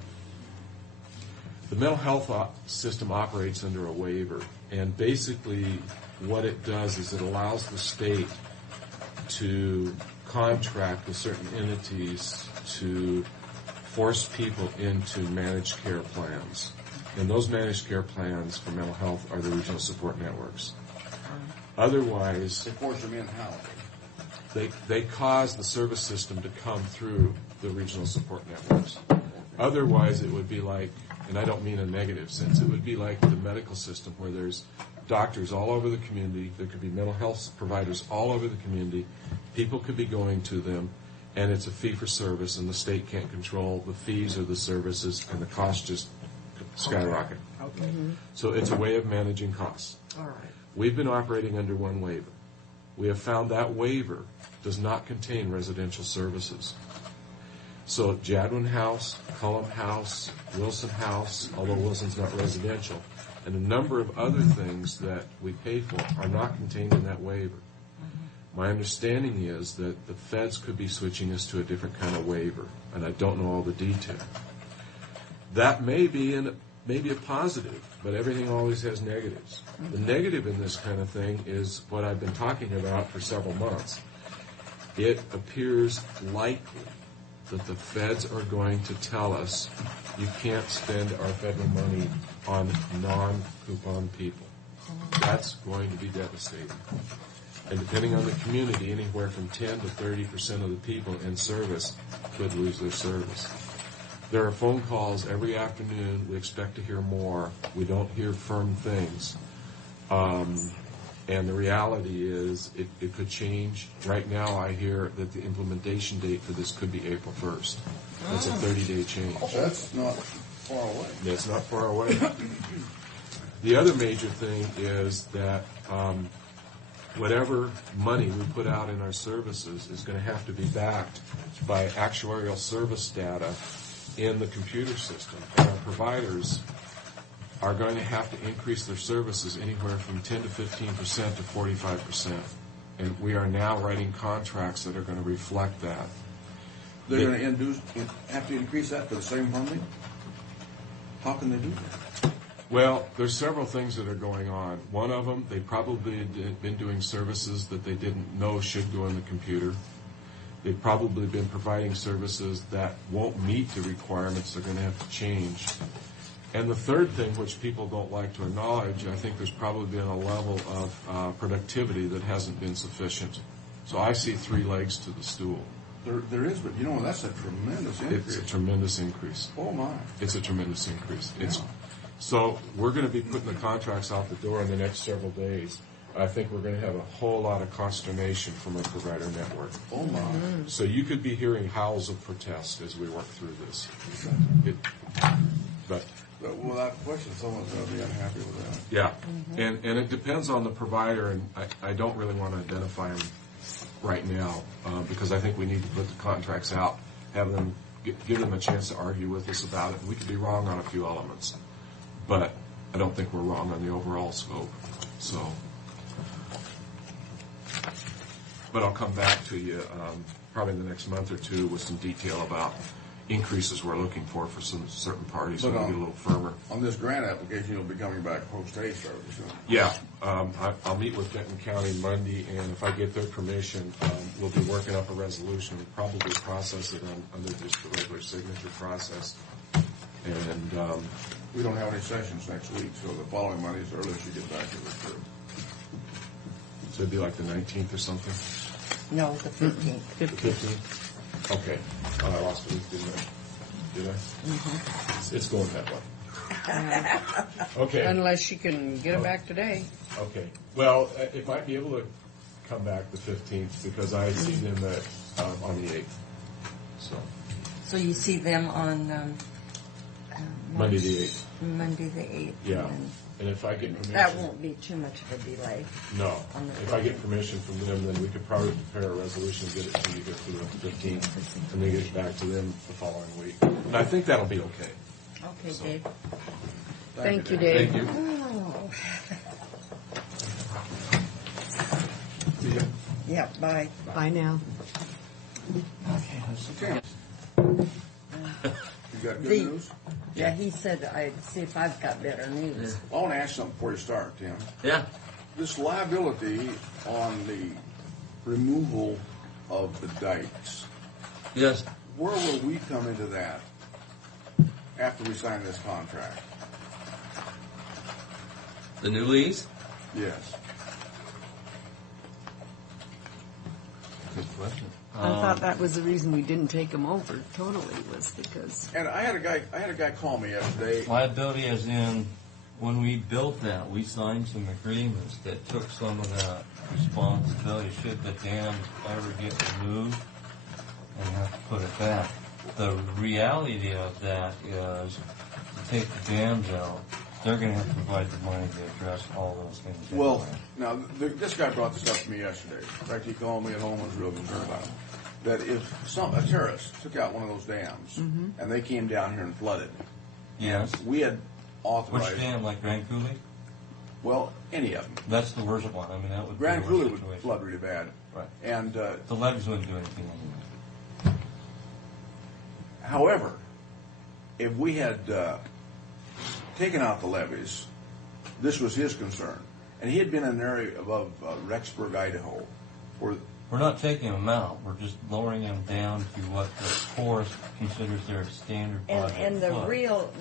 the mental health system operates under a waiver, and basically what it does is it allows the state to contract with certain entities to force people into managed care plans. And those managed care plans for mental health are the regional support networks. Otherwise, They force them in-house. they cause the service system to come through the regional support networks. Otherwise, it would be like, and I don't mean a negative sense, it would be like the medical system where there's doctors all over the community, there could be mental health providers all over the community, people could be going to them, and it's a fee-for-service, and the state can't control the fees or the services, and the costs just skyrocket. Okay. So it's a way of managing costs. All right. We've been operating under one waiver. We have found that waiver does not contain residential services. So Jadwin House, Cullum House, Wilson House, although Wilson's not residential, and a number of other things that we pay for are not contained in that waiver. My understanding is that the feds could be switching us to a different kind of waiver, and I don't know all the detail. That may be a positive, but everything always has negatives. The negative in this kind of thing is what I've been talking about for several months. It appears likely that the feds are going to tell us you can't spend our federal money on non-coupon people. That's going to be devastating. And depending on the community, anywhere from 10 to 30% of the people in service could lose their service. There are phone calls every afternoon. We expect to hear more. We don't hear firm things. And the reality is it could change. Right now I hear that the implementation date for this could be April 1st. That's a 30-day change. That's not far away. That's not far away. The other major thing is that whatever money we put out in our services is going to have to be backed by actuarial service data in the computer system. And our providers are going to have to increase their services anywhere from 10 to 15% to 45%. And we are now writing contracts that are going to reflect that. They're going to have to increase that for the same funding? How can they do that? Well, there's several things that are going on. One of them, they probably had been doing services that they didn't know should go in the computer. They've probably been providing services that won't meet the requirements. They're going to have to change. And the third thing, which people don't like to acknowledge, I think there's probably been a level of productivity that hasn't been sufficient. So I see 3 legs to the stool. There is, but that's a tremendous increase. It's a tremendous increase. Oh, my. It's a tremendous increase. Yeah. So we're going to be putting the contracts out the door in the next several days. I think we're going to have a whole lot of consternation from our provider network. Oh, my. So you could be hearing howls of protest as we work through this. But But without question, someone's going to be unhappy with that. yeah, and it depends on the provider, and I don't really want to identify them right now because I think we need to put the contracts out, have them give them a chance to argue with us about it. We could be wrong on a few elements, but I don't think we're wrong on the overall scope. So, but I'll come back to you probably in the next month or two with some detail about increases we're looking for some certain parties. But We'll be a little firmer. On this grant application, you'll be coming back post-haste, I would assume. Yeah, I'll meet with Benton County Monday, and if I get their permission, we'll be working up a resolution. We'll probably process it under just the regular signature process. And We don't have any sessions next week, so the following Monday is the earliest you get back to the group. so it'd be like the 19th or something. No, the 15th. The 15th. Okay. Oh, I lost a week, didn't I? Did I? Mm-hmm. It's going that way. Okay. Unless she can get it back today. Okay. Well, it might be able to come back the 15th because I see them on the 8th. So you see them on Monday the 8th. Monday the 8th. Yeah. and And if I get permission. that won't be too much of a delay. No. On the If I get permission from them, then we could probably prepare a resolution and get it to you here for the 15th, and then get it back to them the following week. And I think that'll be okay. Okay, Dave. Thank you, Dave. Thank you. Oh. See ya. Yeah, bye. Bye now. Okay. You got good The- news? Yeah, he said I'd see if I've got better news. I want to ask something before you start, Tim. Yeah. This liability on the removal of the dikes, Yes. where will we come into that after we sign this contract? The new lease? Yes. Good question. I thought that was the reason we didn't take them over totally, was because And I had a guy call me yesterday. Liability as in, when we built that, we signed some agreements that took some of that responsibility should the dams ever get removed and have to put it back. The reality of that is to take the dams out, they're going to have to provide the money to address all those things. Well, anyway. now, this guy brought this up to me yesterday. In fact, he called me at home and was real concerned about it. That if a terrorist took out one of those dams and they came down here and flooded, Yes. we had authorized. Which dam, like Grand Coulee? Well, any of them. That's the worst one. I mean, that would Grand be the worst Coulee would situation. flood really bad. Right. And, The levees wouldn't do anything anyway. however, if we had taken out the levees, this was his concern. And he had been in an area above Rexburg, Idaho, where We're not taking them out. We're just lowering them down to what the forest considers their standard project And the flood, real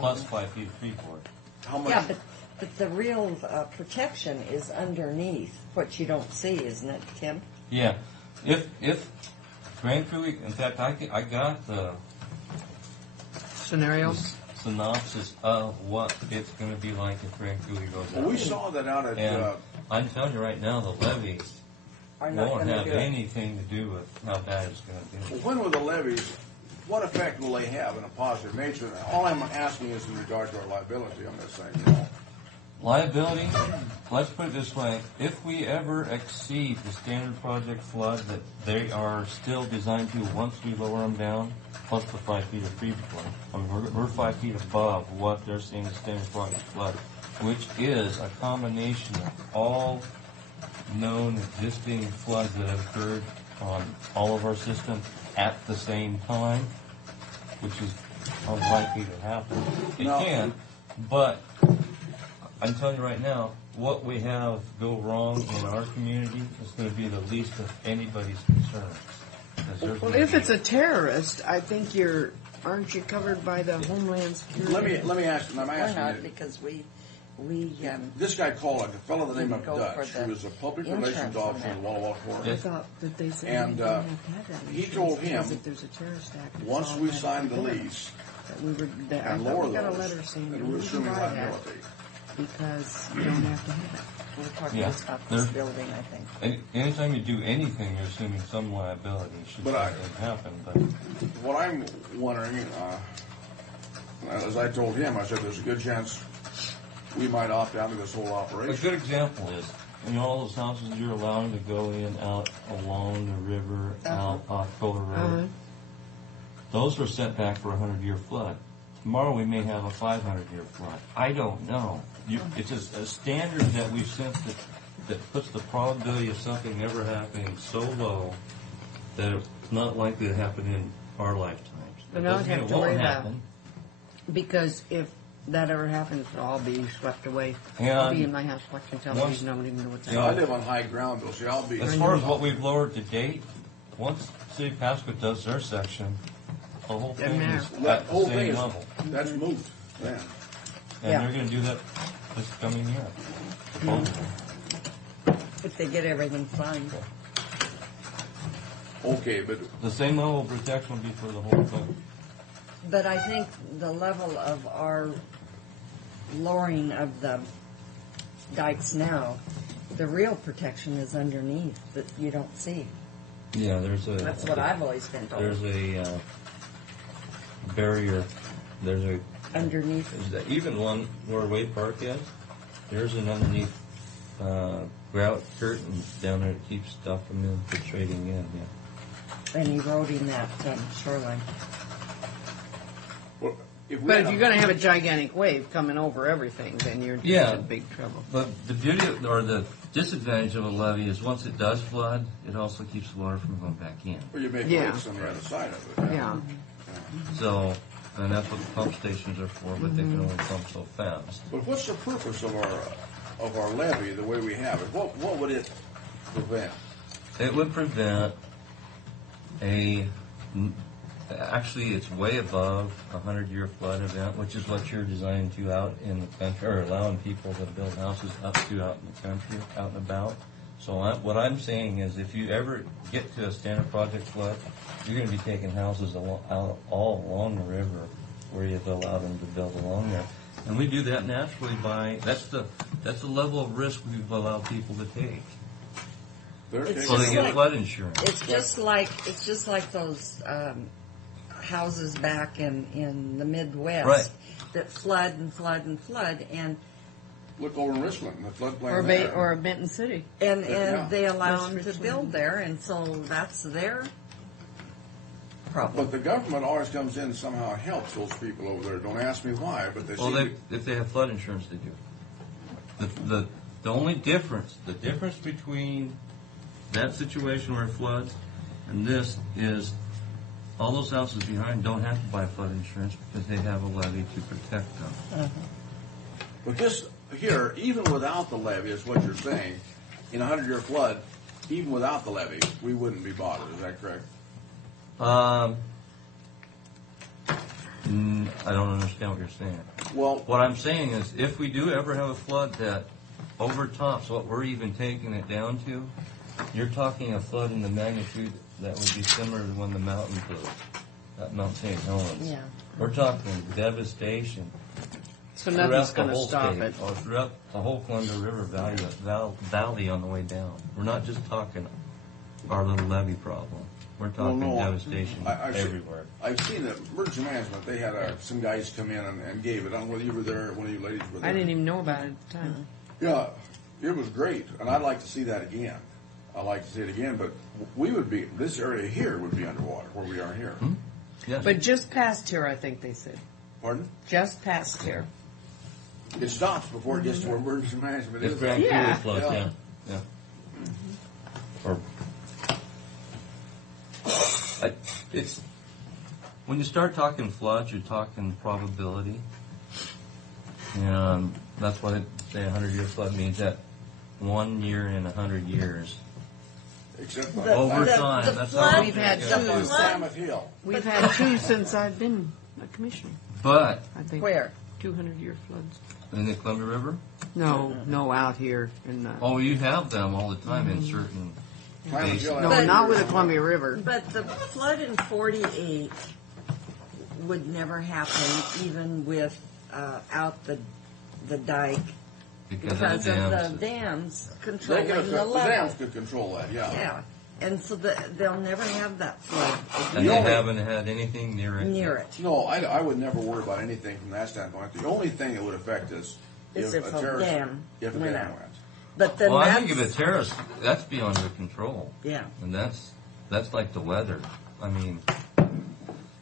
plus 5 feet of freeboard. how much. yeah, but the real protection is underneath what you don't see, isn't it, Tim? Yeah. If Grand Coulee, in fact, I got the scenario. synopsis of what it's going to be like if Grand Coulee goes out. Well, we saw that out at. And I'm telling you right now, the levees Are not won't going to have do it. anything to do with how bad it's going to be. Well, when will the levies, what effect will they have in a positive nature? All I'm asking is in regard to our liability on this thing. You know. Liability, let's put it this way, if we ever exceed the standard project flood that they are still designed to once we lower them down, plus the 5 feet of free flood, I mean, we're 5 feet above what they're seeing the standard project flood, which is a combination of all known existing floods that have occurred on all of our system at the same time, which is unlikely to happen. It No. can, but I'm telling you right now, what we have go wrong in our community is going to be the least of anybody's concerns. 'Cause there's Well, gonna if be- it's a terrorist, I think aren't you covered by the Homeland Security? Let me ask. I'm Why asking not? you. Because we This guy called a fellow by the name of Go Dutch. for He the was a public insurance relations on officer in that. Walla Walla, I Florida. thought that they said And, we didn't have to have that he insurance told because him, if there's a terrorist act, it's Once all we that signed the liability. lease That we were, that, I and thought lower we got a those, letter saying that that we're we assuming provide that. liability. because you don't have to have it. We're talking Yeah, just about this there's- building, I think. Anytime you do anything, you're assuming some liability should But happen, but What I'm wondering, as I told him, I said there's a good chance we might opt out of this whole a operation. good example is, all those houses you're allowing to go in, out along the river, out off Kohler Road, those were set back for a 100-year flood. Tomorrow we may have a 500-year flood. I don't know. It's a standard that we've set that puts the probability of something ever happening so low that it's not likely to happen in our lifetimes. But That now I doesn't mean have it to worry won't about happen. Because if that ever happens, it'll all be swept away. And I'll be in my house watching television. once- I don't even know what's I happening. live on high ground, though, so I'll be. As far as what we've lowered to date, once City of Pasco does their section, the whole thing Doesn't is matter. That at the whole thing same is, level. that's moved then. And Yeah. they're going to do that this coming year. If they get everything signed. Okay, but The same level of protection will be for the whole thing. But I think the level of our lowering of the dikes now, the real protection is underneath that you don't see. Yeah, there's a. That's what I've always been told. There's a barrier. There's a. Underneath. Even one where Wade Park is. There's an underneath grout curtain down there that keeps stuff from infiltrating in. Yeah. And eroding that shoreline. well, if we But had if a- you're going to have a gigantic wave coming over everything, then you're just Yeah. in big trouble. But the beauty or the disadvantage of a levee is once it does flood, it also keeps the water from going back in. well, you make Yeah. lakes on the other side of it. Yeah. So, and that's what the pump stations are for, but they can only pump so fast. But what's the purpose of our levee the way we have it? What would it prevent? It would prevent actually it's way above a 100-year flood event, which is what you're designing to out in the country, or allowing people to build houses up to out in the country, out and about. So what I'm saying is if you ever get to a standard project flood, you're going to be taking houses out all along the river where you've allowed them to build along there. And we do that naturally by, that's the level of risk we've allowed people to take. They're It's taking- So they just get like- flood insurance. It's just like those houses back in the Midwest Right. that flood and flood and flood, and Look over in Richland, the floodplain there. Or Benton City. Yeah. they allow West them to Richland. build there, and so that's their problem. But the government always comes in and somehow helps those people over there. Don't ask me why, but they Well, seem if they have flood insurance, they do. The only difference, the difference between that situation where it floods and this is all those houses behind don't have to buy flood insurance because they have a levee to protect them. But this here, even without the levee, is what you're saying. In a 100-year flood, even without the levee, we wouldn't be bothered. Is that correct? I don't understand what you're saying. Well, What I'm saying is if we do ever have a flood that overtops what we're even taking it down to, you're talking a flood in the magnitude that would be similar to when the mountain blew, at Mount St. Helens. Yeah. We're talking devastation So throughout nothing's the going to whole stop state, it. or throughout the whole Columbia River Valley on the way down. We're not just talking our little levee problem. We're talking no, devastation I've seen- everywhere. I've seen that emergency management. They had some guys come in and gave it. I don't know whether you were there, or one of you ladies were there. I didn't even know about it at the time. Yeah, it was great, and I'd like to see that again. I'd like to see it again, but this area here would be underwater, where we are here. Yes. But just past here, I think they said. Pardon? Just past here. It stops before it gets to where emergency management If is. Grand Coulee Yeah. floods, Yeah. yeah. Or it's when you start talking floods, you're talking probability, and that's why they say a 100-year flood means that 1 year in 100 years. Except Over time, the that's flood- how We've had except two. on flood- Samet Hill. We've had two since I've been a commissioner. But I think. Where? 200-year floods. in the Columbia River, No, out here in the. oh, you have them all the time in certain Samet basins. Hill No, has- not with the Columbia River. But the flood in 48 would never happen, even with out the dike because because of of the the dams They controlling could, the the level. dams could control that, yeah. Yeah, and so they'll never have that flood And The they only- haven't had anything near it. near it. No, I would never worry about anything from that standpoint. The only thing that would affect us Is if a terrorist, dam if a went dam out. went. But then Well, I that's, think if a terrorist, that's beyond your control. yeah. And that's like the weather. I mean,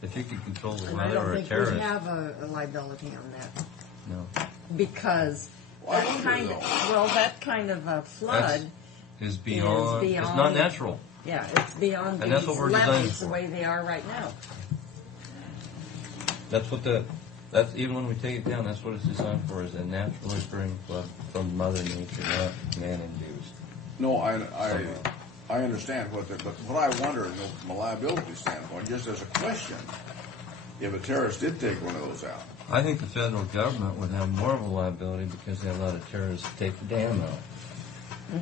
if you could control the And I weather don't or a think we terrorist, have a liability on that no. because Well, I that wonder, kind though. of, well, that kind of a flood, Is beyond, it's not beyond- natural. yeah, it's beyond And that's these what we're designed levees the for. way they are right now. That's even when we take it down, that's what it's designed for, is a naturally occurring flood from Mother Nature, not man-induced. No, I understand but what I wonder from a liability standpoint, just as a question, if a terrorist did take one of those out. I think the federal government would have more of a liability because they have a lot of terrorists take the dam out.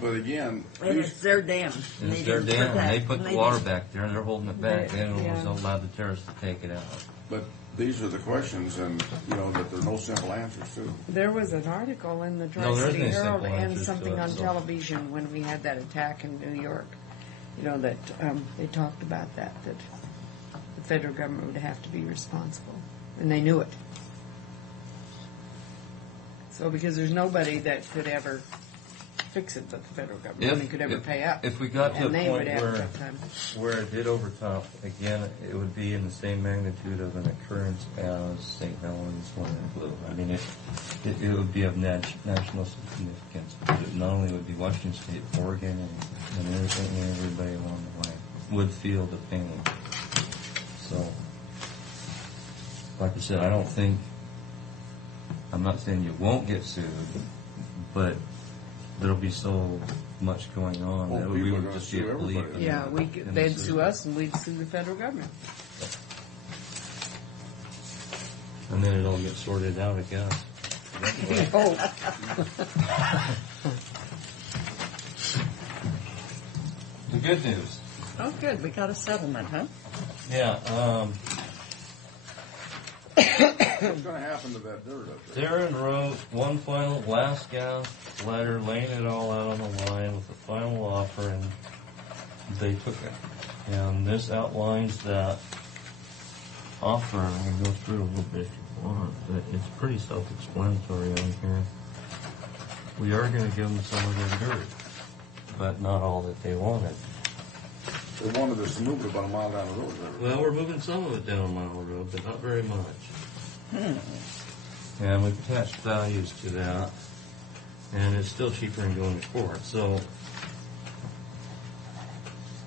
But again, And these, it's their dam. And They it's their didn't dam, that- and they put the they water didn't- back there, and they're holding it back. They- They don't yeah. allow the terrorists to take it out. but these are the questions, and that there are no simple answers to. There was an article in the No, there Tri-City isn't any Herald simple and answers to something it, on so. television when we had that attack in New York. That they talked about that the federal government would have to be responsible, and they knew it. So because there's nobody that could ever fix it but the federal government, nobody could ever pay up. If we got to a and they point would have a tough time. where it did overtop, again, it would be in the same magnitude of an occurrence as St. Helens when it blew. I mean, it would be of national significance. It not only would be Washington State, Oregon, and everybody along the way would feel the pain. So, like I said, I'm not saying you won't get sued, but there'll be so much going on Well, that we people are would gonna just be sue a bleep. everybody. Yeah, in the they'd system. sue us and we'd sue the federal government. And then it'll get sorted out, I guess. Oh, The good news. Oh, good. We got a settlement, huh? Yeah, What's going to happen to that dirt up there? Darren wrote one final last gasp letter laying it all out on the line with the final offer, and they took it. And this outlines that offer. I'm going to go through a little bit if you want, but it's pretty self-explanatory on here. We are going to give them some of their dirt, but not all that they wanted. They wanted us to move it about a mile down the road. Well, we're moving some of it down Mile Road, but not very much. And we've attached values to that, and it's still cheaper than going to court, so,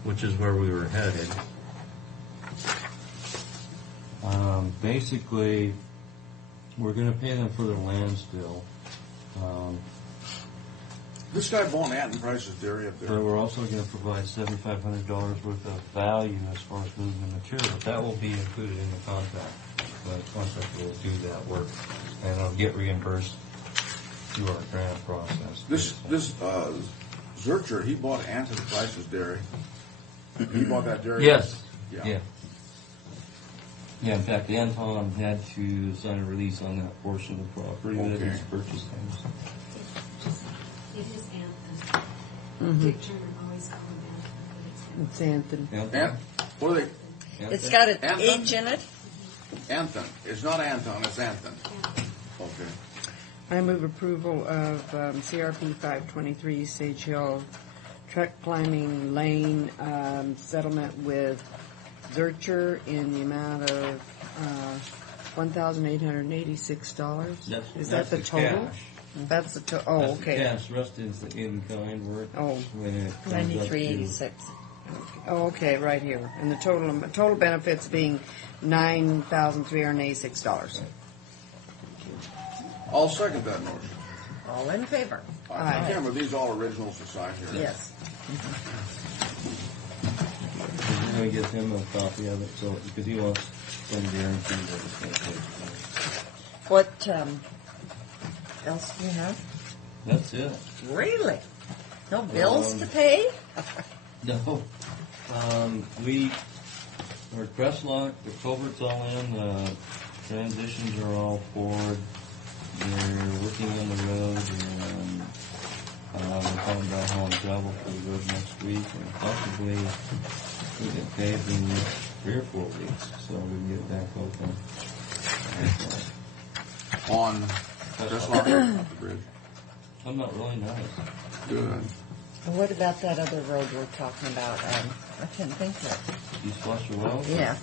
which is where we were headed. Basically, we're going to pay them for their land still. This guy bought Anton Price's dairy up But there. we're also going to provide $7,500 worth of value as far as moving the material. But that will be included in the contract. The contractor will do that work, and it'll get reimbursed through our grant process. This Zurcher, he bought Anton Price's dairy. He bought that dairy. Yes. Yeah. Yeah, in fact, Anton had to sign a release on that portion of the property that Okay. he's purchased. It is Anthony. Dick Turner always called him it's Anthony. Ant, what are they? It's got an Anton? age in it. Anton. It's not Anton, it's Anton. Okay. I move approval of CRP 523 Sage Hill truck climbing lane settlement with Zurcher in the amount of $1,886. Is that the total? Cash. That's the total. Oh, That's the okay. cash. Rest is the in-kind work. Oh. When it comes up to- 93.86. Oh, okay, right here. And the total benefits being $9,386. I'll second that motion. All in favor? Aye. Kim, are these all originals to sign here? Yes. We're going to give him a copy of it, so because he wants some guarantee that it's going to take. What else do you have? That's it. Really? No bills to pay? No. Our crest lock, the culvert's all in, the transitions are all poured. They're working on the gravel for the road next week, and possibly we get paved in 3 or 4 weeks, so we can get back open. On Crestlock, off the bridge. I'm not really nice. Good. What about that other road we're talking about? I can't think of it. East West Wells? Yeah.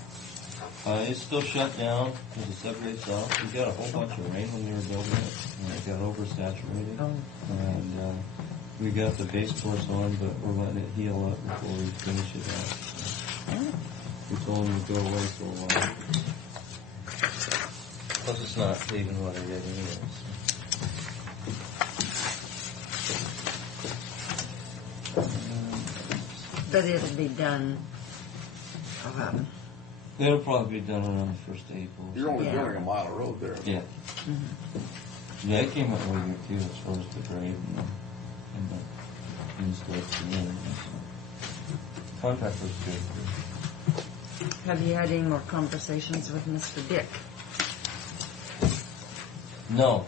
It's still shut down because the subgrade's off. We got a whole bunch of rain when we were building it, and it got oversaturated. Oh. And we got the base course on, but we're letting it heal up before we finish it out. We told them to go away for a while. Plus, it's not paving weather yet anyways. But it'll be done. It'll probably be done around the 1st of April. You're only Yeah. building a mile of road there. Yeah. Yeah, it came up way good too as far as the grade and the installation. So. Contract was good. Have you had any more conversations with Mr. Dick? No.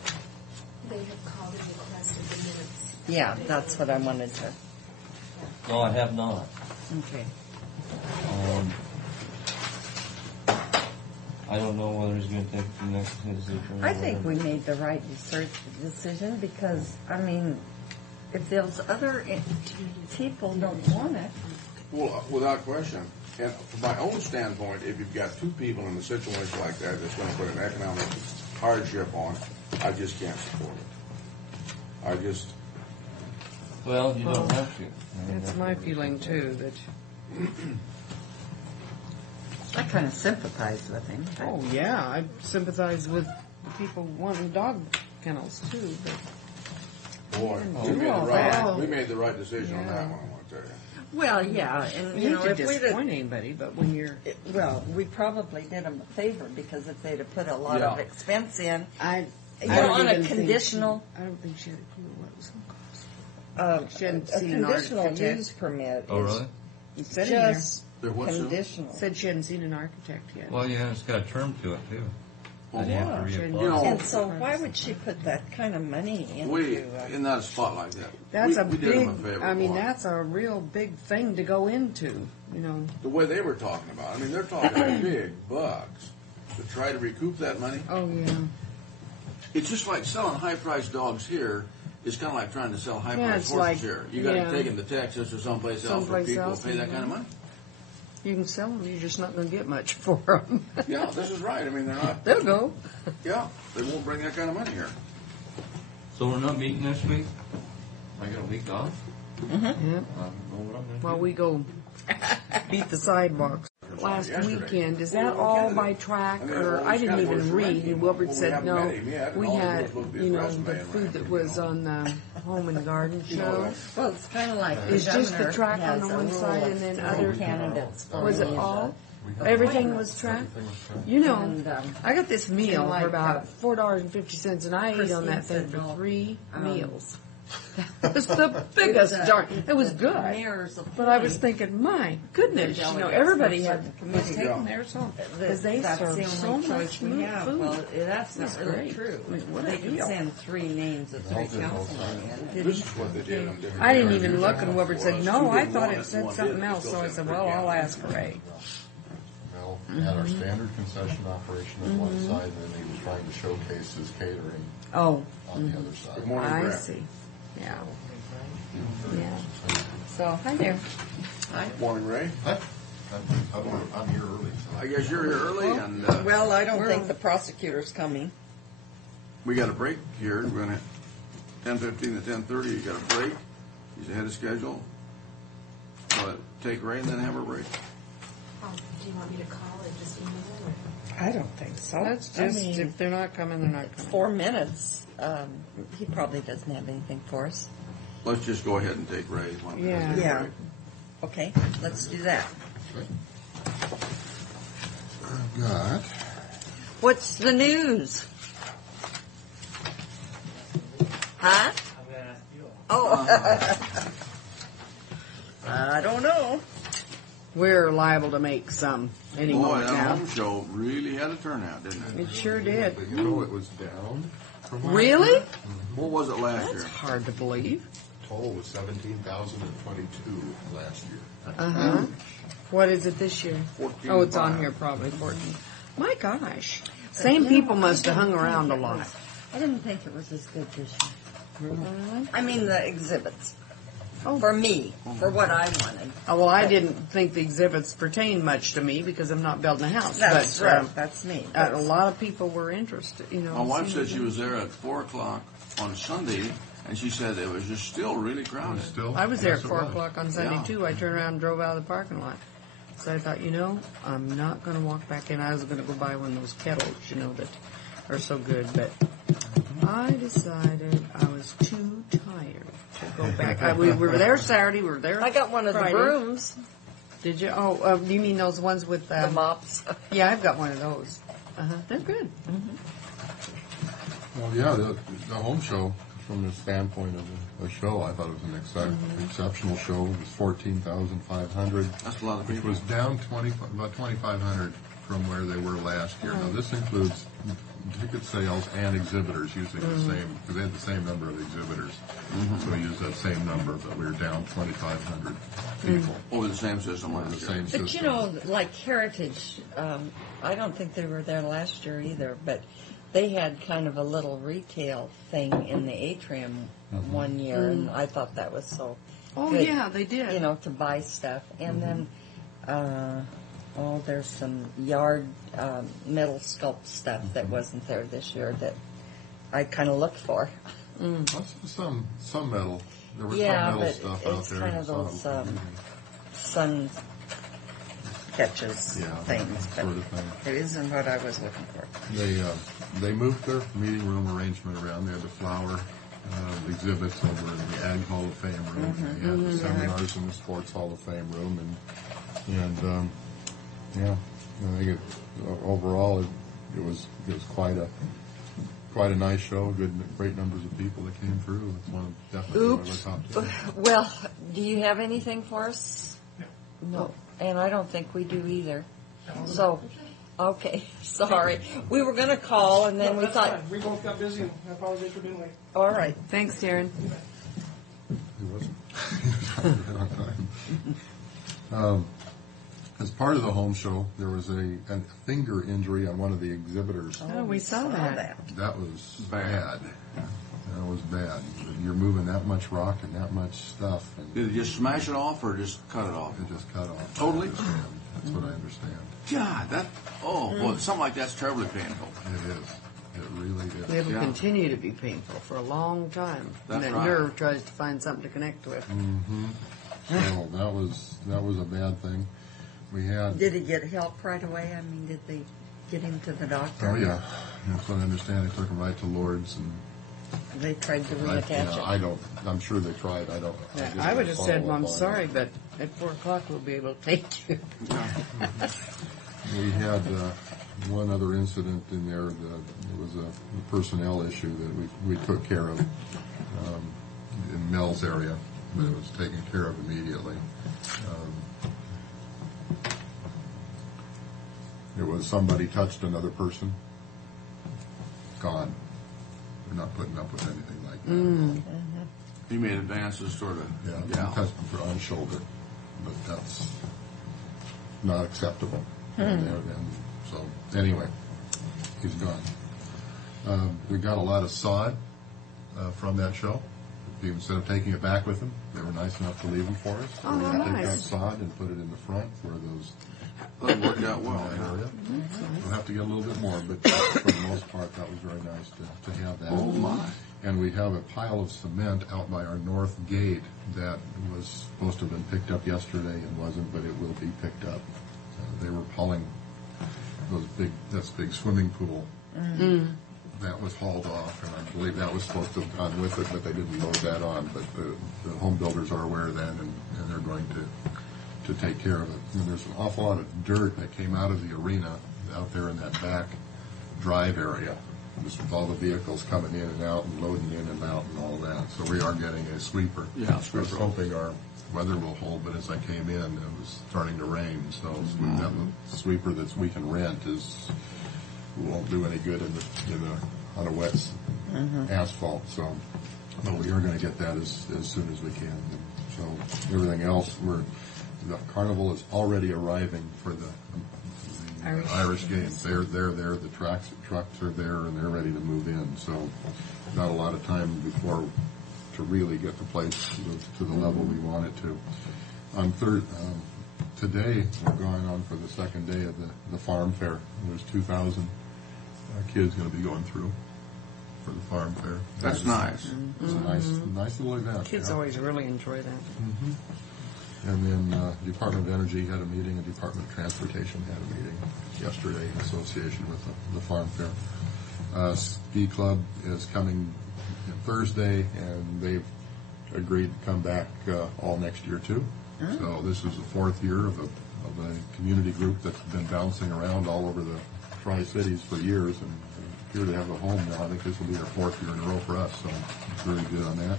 They have called and requested the minutes. Yeah, that's what I wanted to. No, I have not. Okay. I don't know whether he's going to take the next decision. I think we made the right decision because, I mean, if those other people don't want it. Well, without question. And from my own standpoint, if you've got 2 people in a situation like that that's going to put an economic hardship on, I just can't support it. I just... Well, you don't have to. That's my feeling too, that, I kind of sympathize with him. oh yeah, I sympathize with the people wanting dog kennels too, but Boy, we made the right decision on that one, I want to tell you. Well, yeah, and you you know, hate if to we'd disappoint anybody, but when you're, well, we probably did them a favor because if they'd have put a lot of Yeah. expense in, I you're don't on a even think conditional, I don't think she had a clue what it was going to cost. She hadn't a seen an conditional architect. use permit. Oh, is really? He said in there, Just They're what, Sue? conditional. said she hadn't seen an architect yet. Well, yeah, it's got a term to it too. Oh, Then you have to yeah. reapply. You know, And so why would she put that kind of money We, into? in that spot like that, That's we did them a big, favor. I mean, once. that's a real big thing to go into, you know. The way they were talking about, I mean, they're talking big bucks to try to recoup that money. Oh, yeah. It's just like selling high-priced dogs here. It's kind of like trying to sell Yeah, high-priced it's horses like- here. You got to yeah. take them to Texas or someplace else where Someplace people else, pay that kind of money. You can sell them, you're just not going to get much for them. Yeah, this is right. I mean, they're not. They'll go. Yeah, they won't bring that kind of money here. So we're not meeting this week? I got a week off? Yeah. I don't know what I'm going to While we go beat the sidewalks. Last Yesterday. weekend, is Well, that we're all Canada. by track, I mean, or well, I it's didn't kind of even where read? it's Wilbert ranking. said Well, we no. haven't met him yet, and We all he had, was supposed to be you his know, resume the and food that ranking, was you know. on the Home and Garden show. Well, it's kind of like It's the just the governor track on has the a one rule side of and then 3 other. candidates for Was it each. all? Everything was tracked? You know, And, I got this meal and like, for about $4.50, and I ate on that Christine thing said for no. 3 meals. That was the biggest darn. It was good. Mayor's But I was appointing thinking, my goodness, you know, delegates everybody for had certain was committees. taking theirs home that because they that's serve the so only much choice we food. have. Well, that's That's not really great. true. I mean, what a They can deal. send 3 names of 3 councilmen in. This is what they did on different. I didn't areas. even look, and Wilbert said, no, I thought it One said did, something they else. still So I sent said, 3 well, I'll candidates. ask Ray. Well, we had our standard concession operation on one side, and then he was trying to showcase his catering Oh, on the other side. Good morning, I Brett. see. Yeah. Yeah. So, hi there. Morning, Ray. I'm here early. I guess you're here early, and Well, I don't think the prosecutor's coming. we got a break here. We're going to 10:15 to 10:30. You got a break. He's ahead of schedule. So take Ray and then have a break. Do you want me to call and just email or? I don't think so. That's just, if they're not coming, they're not coming. 4 minutes. He probably doesn't have anything for us. Let's just go ahead and take Ray. Why don't we Yeah. take a Yeah. break? Okay, let's do that. I've got What's the news? Huh? Oh. I don't know. We're liable to make some any Boy, moment that now. home show really had a turnout, didn't it? It sure did. it was down. From last Really? year. What was it last That's year? hard to believe. Total was 17,022 last year. Uh-huh. What is it this year? 14. Oh, it's on here probably, 14. My gosh. Same people must have hung around a lot. I didn't think it was as good this year. I mean, the exhibits. Oh. For me, for what I wanted. Oh, well, I didn't think the exhibits pertained much to me because I'm not building a house. That's but, right. That's me. A lot of people were interested, you know. My wife seeing said she it. was there at 4 o'clock on Sunday, and she said it was just still really crowded. I was there at Yes, it 4 was. o'clock on Sunday, Yeah. too. I turned around and drove out of the parking lot. So I thought, I'm not going to walk back in. I was going to go buy one of those kettles, that are so good. But I decided I was too tired to go back. We were there Saturday. We were there I got one of Friday. the brooms, Did you? Oh, you mean those ones with... the mops. Yeah, I've got one of those. They're good. Well, yeah, the home show, from the standpoint of the show, I thought it was an exceptional show. It was 14,500, That's a lot of which people. was down about 2,500 from where they were last year. Now, this includes ticket sales and exhibitors using the same, because they had the same number of exhibitors. So we used that same number, but we were down 2,500 people. Over the same system Over the last year. same system. But like Heritage, I don't think they were there last year either, but they had kind of a little retail thing in the atrium one year, and I thought that was so Oh, good, yeah, they did. to buy stuff. And then, there's some yard metal sculpt stuff that wasn't there this year that I kind of looked for. Some metal. There was Yeah, some metal but stuff out it's there. kind of those sun catches Yeah, things, but sort of thing. it isn't what I was looking for. They moved their meeting room arrangement around. They had the flower exhibits over in the Ag Hall of Fame room. They had the seminars in the Sports Hall of Fame room, and I think overall it was quite a nice show. Great numbers of people that came through. It's definitely one of our top 10. Well, do you have anything for us? No. And I don't think we do either. So, okay, sorry. We were going to call, and then we thought... Fine. We both got busy, and I apologize for being late. All right. Thanks, Darren. He wasn't. He was right on time. As part of the home show, there was a finger injury on one of the exhibitors. Oh, we saw that. That was Bad. bad. That was bad. You're moving that much rock and that much stuff, and Did it just smash it off or just cut it off? it just cut off. Totally? I understand. That's what I understand. God, well, something like that's terribly painful. It is. It really is. It'll Yeah. continue to be painful for a long time. That's and that right. nerve tries to find something to connect with. So that was a bad thing. We had. Did he get help right away? I mean, did they get him to the doctor? Oh yeah, that's what I understand. They took him right to Lourdes, and They tried to I, reattach it. I'm sure they tried. I don't. didn't I would have said, follow well, up I'm on sorry, it. but at 4 o'clock we'll be able to take you. We had one other incident in there. It was a personnel issue that we took care of in Mel's area, but it was taken care of immediately. It was somebody touched another person. Gone. We're not putting up with anything like that. He made advances toward Yeah, a he gal. touched him on the shoulder, but that's not acceptable. And so, anyway, he's gone. We got a lot of sod from that show. Instead of taking it back with them, they were nice enough to leave them for us. Oh, We're gonna take that nice. sod and put it in the front where those That worked out well. that Yeah. area. We'll have to get a little bit more, but for the most part, that was very nice to have that. Oh, my. And we have a pile of cement out by our north gate that was supposed to have been picked up yesterday and wasn't, but it will be picked up. They were hauling this big swimming pool. That was hauled off, and I believe that was supposed to have gone with it, but they didn't load that on. But the home builders are aware of that, and they're going to take care of it. And there's an awful lot of dirt that came out of the arena out there in that back drive area, just with all the vehicles coming in and out and loading in and out and all that. So we are getting a sweeper. Yeah, I was sweeper. hoping our weather will hold, but as I came in, it was starting to rain. So that sweeper that we can rent won't do any good on a wet asphalt. So But we are going to get that as soon as we can. So everything else, the carnival is already arriving for the Irish games. They're there. The trucks are there, and they're ready to move in. So not a lot of time before to really get the place to the level we want it to. On today, we're going on for the second day of the farm fair. There's 2,000 kids going to be going through for the farm fair. That's nice. It's a nice little event. Kids always really enjoy that. And then Department of Energy had a meeting, and Department of Transportation had a meeting yesterday in association with the farm fair. Ski Club is coming Thursday, and they've agreed to come back all next year too. So this is the fourth year of a community group that's been bouncing around all over the Tri-Cities for years, and here to have a home now. I think this will be our fourth year in a row for us, so very good on that.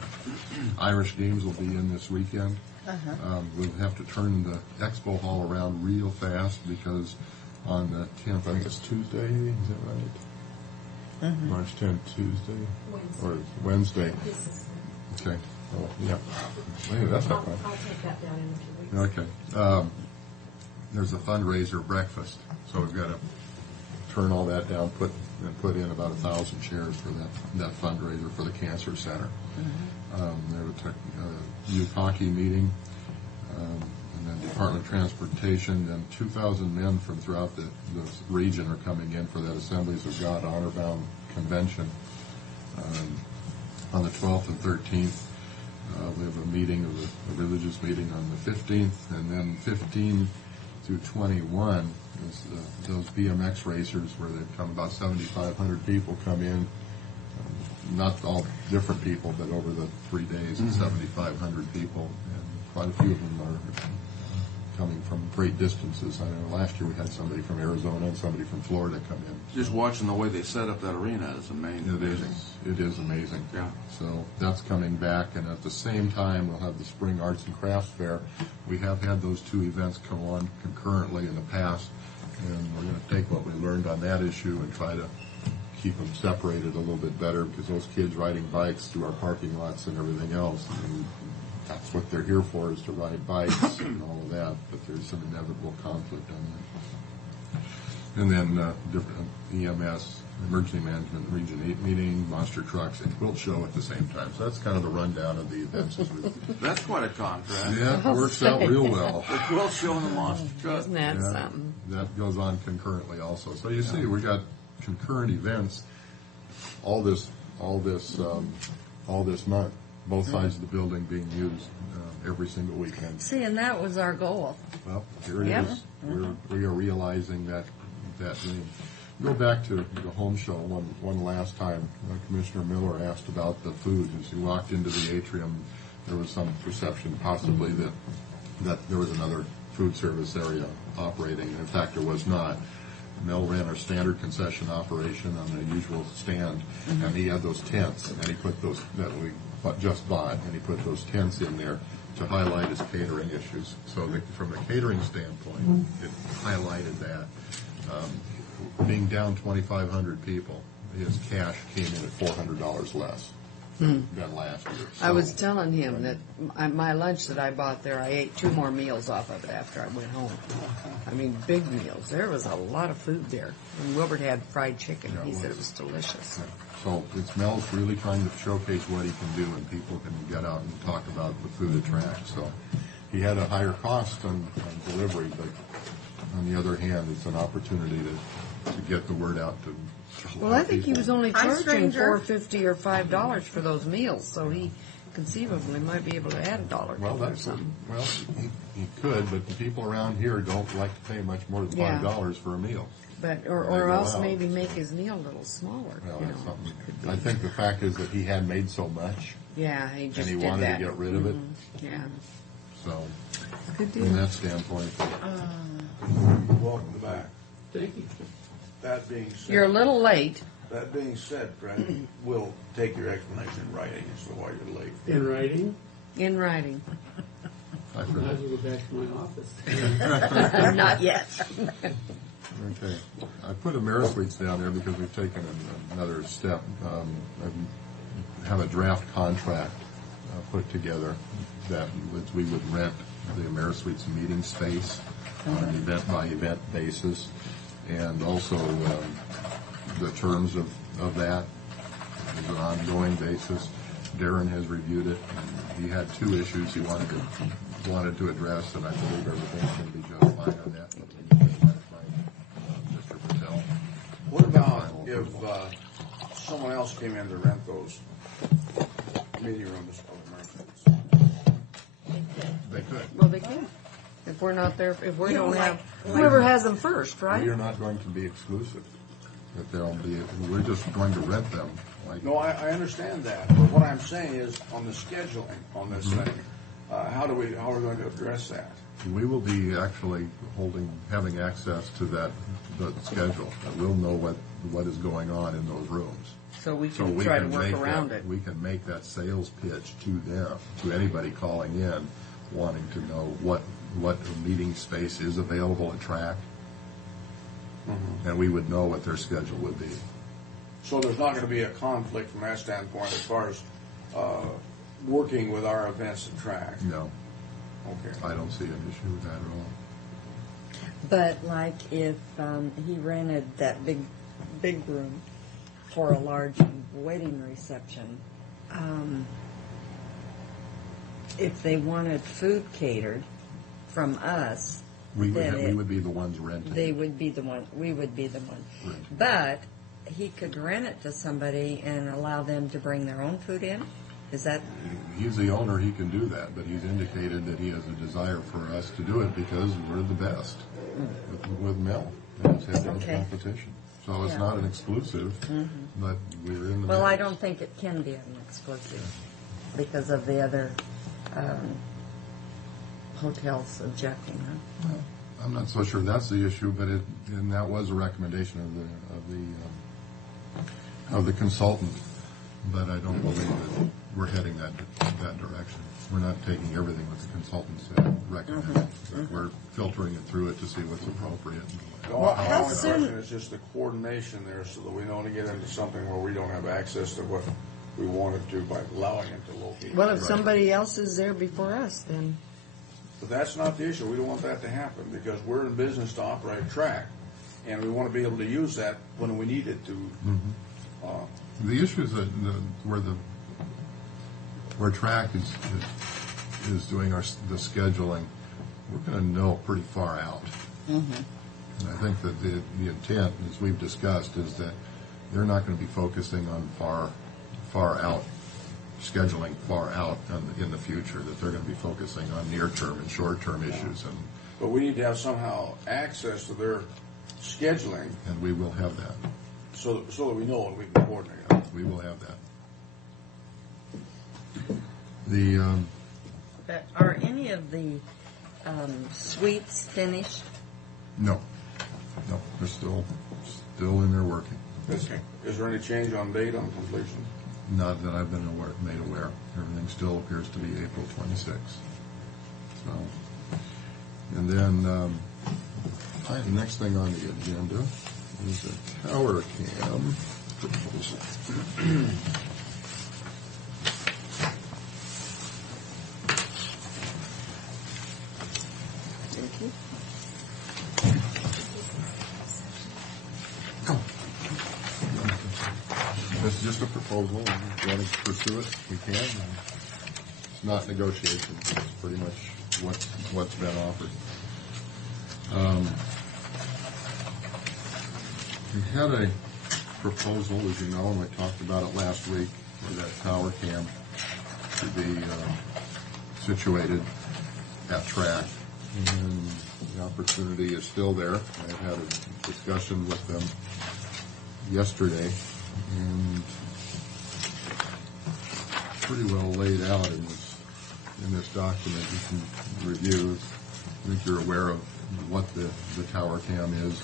Irish games will be in this weekend. We'll have to turn the expo hall around real fast because on the 10th, I think it's Tuesday, is that right? March 10th, Tuesday? Or Wednesday. Okay. Oh, yeah. Maybe that's not fun. I'll take that down in a few weeks. Okay. There's a fundraiser breakfast, so we've got to turn all that down, put in about 1,000 chairs for that fundraiser for the Cancer Center. There was a youth hockey meeting, and then Department of Transportation, and 2,000 men from throughout the region are coming in for that Assemblies of God Honor Bound Convention on the 12th and 13th. We have a meeting, a religious meeting on the 15th, and then 15 through 21 is those BMX racers where they come, about 7,500 people come in, not all different people, but over the 3 days, 7,500 people, and quite a few of them are coming from great distances. I know last year we had somebody from Arizona and somebody from Florida come in. Just watching the way they set up that arena is amazing. It is amazing. Yeah. So that's coming back, and at the same time, we'll have the Spring Arts and Crafts Fair. We have had those two events come on concurrently in the past, and we're going to take what we learned on that issue and try to keep them separated a little bit better, because those kids riding bikes through our parking lots and everything else, and that's what they're here for, is to ride bikes and all of that, but there's some inevitable conflict on that. And then different EMS, Emergency Management Region 8 meeting, monster trucks, and quilt show at the same time. So that's kind of the rundown of the events. That's quite a contrast. Yeah, it works out real well. The quilt show and the monster truck. Isn't that something? That goes on concurrently also. So you see, we got concurrent events all this month. Both sides of the building being used every single weekend. See, and that was our goal. Well, here it is. We are realizing that dream. Go back to the home show one last time. Commissioner Miller asked about the food. As you walked into the atrium, there was some perception possibly that there was another food service area operating. In fact, there was not. Mel ran our standard concession operation on the usual stand, and he had those tents, and he put those that we just bought, and he put those tents in there to highlight his catering issues. So from a catering standpoint, it highlighted that. Being down 2,500 people, his cash came in at $400 less than last year. So, I was telling him that my lunch that I bought there, I ate 2 more meals off of it after I went home. I mean, big meals. There was a lot of food there. And Wilbert had fried chicken. He said it was delicious. So Mel's really trying to showcase what he can do, and people can get out and talk about the food attract. So he had a higher cost on delivery, but on the other hand, it's an opportunity to get the word out to a lot Well, I of think he people. was only Hi, charging stranger. $4.50 or $5 for those meals, so he conceivably might be able to add $1 Well, or something. he could, but the people around here don't like to pay much more than Yeah. $5 for a meal. But They or go else out. maybe make his meal a little smaller. Well, you that's know. something. I think the fact is that he had made so much, Yeah, he just and he did wanted that. to get rid of it. Yeah, So, good from deal. that standpoint, Welcome back. Thank you. That being said, You're a little late. That being said, Fred, we'll take your explanation in writing as to why you're late. In writing, In writing. I I forgot. might as well go back to my office. Not yet. Okay. I put Amerisuites down there because we've taken another step. I've have a draft contract put together that we would rent the AmeriSuites meeting space on an event-by-event basis, and also the terms of that is an ongoing basis. Darren has reviewed it, and he had 2 issues he wanted to address, and I believe everything's going to be just fine on that. But we need to find Mr. Patel. What about if someone else came in to rent those meeting rooms of AmeriSuites? They could. Well, they can. If we're not there, if we You don't know, have, like- whoever has them first, right? We are not going to be exclusive. That they'll be. We're just going to rent them. Like, No, I understand that, but what I'm saying is on the scheduling on this thing, how are we going to address that? we will be actually having access to the schedule. And we'll know what is going on in those rooms. So we can try to work make around that, it. We can make that sales pitch to them, to anybody calling in, wanting to know what meeting space is available at track, and we would know what their schedule would be. So there's not going to be a conflict from that standpoint as far as working with our events and track? No, Okay. I don't see an issue with that at all. But like if he rented that big room for a large wedding reception, if they wanted food catered from us, We then would be the ones renting. they would be the one. We would be the one. Right. But he could rent it to somebody and allow them to bring their own food in. Is that? He's the owner, he can do that, but he's indicated that he has a desire for us to do it because we're the best with Mel. It's head-to-head Okay. competition. So it's Yeah. not an exclusive, but we're in the Well, I mix. don't think it can be an exclusive because of the other hotels objecting. Huh? I'm not so sure that's the issue, but and that was a recommendation of the consultant. But I don't believe that we're heading that direction. We're not taking everything that the consultants recommend. We're filtering it through it to see what's appropriate. Well, how my soon- question is just the coordination there so that we don't get into something where we don't have access to what we wanted to by allowing it to locate. Well, if Right. somebody else is there before us, then But that's not the issue. We don't want that to happen because we're in business to operate track, and we want to be able to use that when we need it to. The issue is that where track is doing the scheduling, we're going to know pretty far out. And I think that the intent, as we've discussed, is that they're not going to be focusing on far out scheduling far out in the future. That they're going to be focusing on near term and short term issues, But we need to have somehow access to their scheduling and we will have that. so that we know and we can coordinate it. We will have that. The Are any of the suites finished? no, they're still in there working. Is there any change on date on completion? Not that I've been made aware. Everything still appears to be April 26th. So, and then the next thing on the agenda is a tower cam proposal. thank you. It's just a proposal, and if you want to pursue it, we can. And it's not negotiation, it's pretty much what's been offered. We had a proposal, as you know, and we talked about it last week, for that tower cam to be situated at track. And the opportunity is still there. I had a discussion with them yesterday, and pretty well laid out in this document you can review. I think you're aware of what the tower cam is.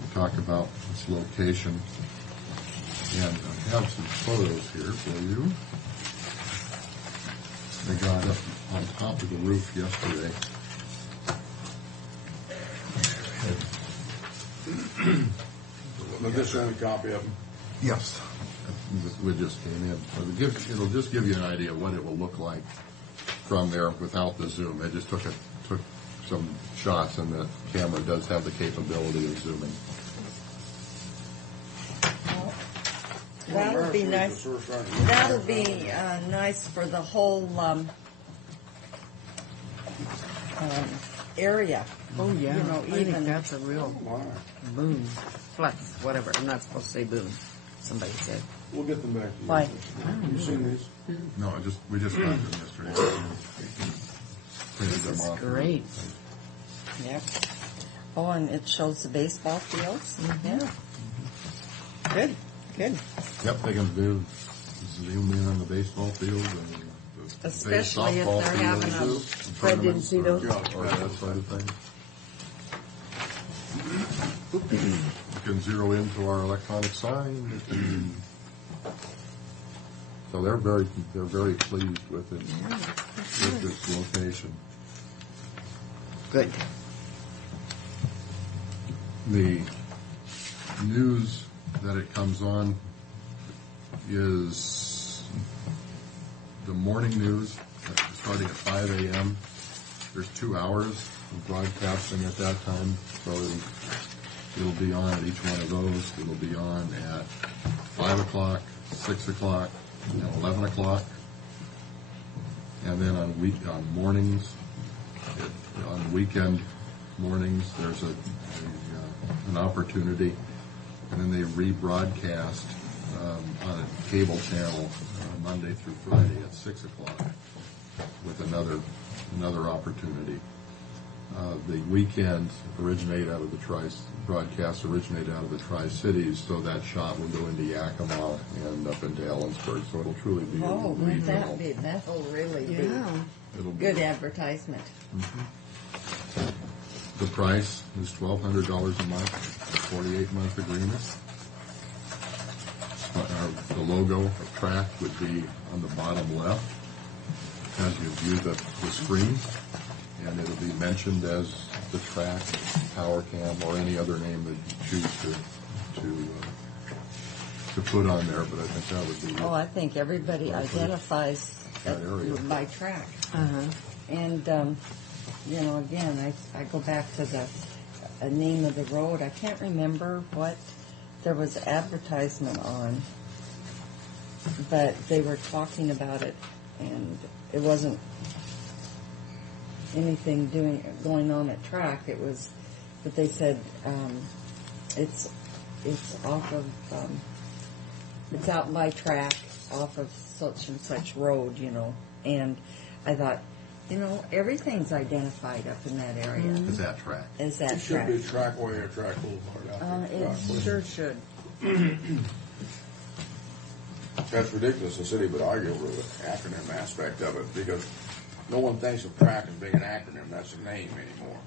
We talk about its location, and I have some photos here for you. They got up on top of the roof yesterday. Let this send a copy of them. Yes. We just came in. So it'll just give you an idea of what it will look like from there without the zoom. They just took some shots, and the camera does have the capability of zooming. That'll be nice. That'll be nice for the whole area. Oh, yeah. You know, I think even that's a real boom. Flex, whatever. I'm not supposed to say boom. Somebody said. We'll get them back to you. Why? You seen these? No, we just got them yesterday. Printed them This is off. great. Yep. Oh, and it shows the baseball fields. Yeah. Good. Good. Yep, they can do zoom in on the baseball field and the Especially if softball they're field having too, a. Fred didn't see those. or that sort of thing. You can zero into our electronic sign. So they're very pleased with it, with this location. Good. The news that it comes on is the morning news, starting at 5 a.m. There's 2 hours of broadcasting at that time, so it'll be on at each one of those. It'll be on at 5 o'clock, 6 o'clock, and 11 o'clock. And then on mornings, on weekend mornings, there's an opportunity, and then they rebroadcast on a cable channel Monday through Friday at 6 o'clock with another opportunity. The weekends broadcasts originate out of the Tri-Cities, so that shot will go into Yakima and up into Ellensburg, so it'll truly be Oh, regional. that'll really be It'll be good advertisement. The price is $1,200 a month, 48-month agreement. The logo of track would be on the bottom left as you view the screen, and it'll be mentioned as the track, Power Cam, or any other name that you choose to put on there. But I think that would be. Oh, I think everybody identifies That area. by track. Uh-huh. And, again, I go back to the name of the road. I can't remember what there was advertisement on, but they were talking about it, and it wasn't anything going on at track. It was, but they said it's off of it's out by track off of such and such road, and I thought, everything's identified up in that area. Is that track? Is It that should track? be Trackway or Track Boulevard out there. It sure should. That's ridiculous. The city would argue over the acronym aspect of it because no one thinks of track as being an acronym. That's a name anymore.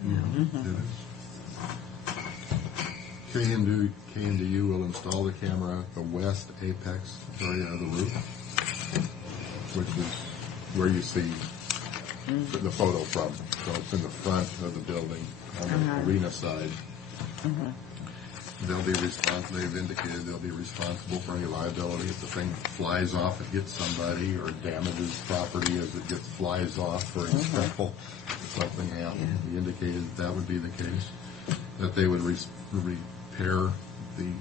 It is. K&DU will install the camera at the west apex area of the roof, which is where you see the photo from. So it's in the front of the building on the arena side. They'll be they've indicated they'll be responsible for any liability if the thing flies off and hits somebody or damages property as it flies off, for example. If something happened, he indicated that would be the case. That they would repair the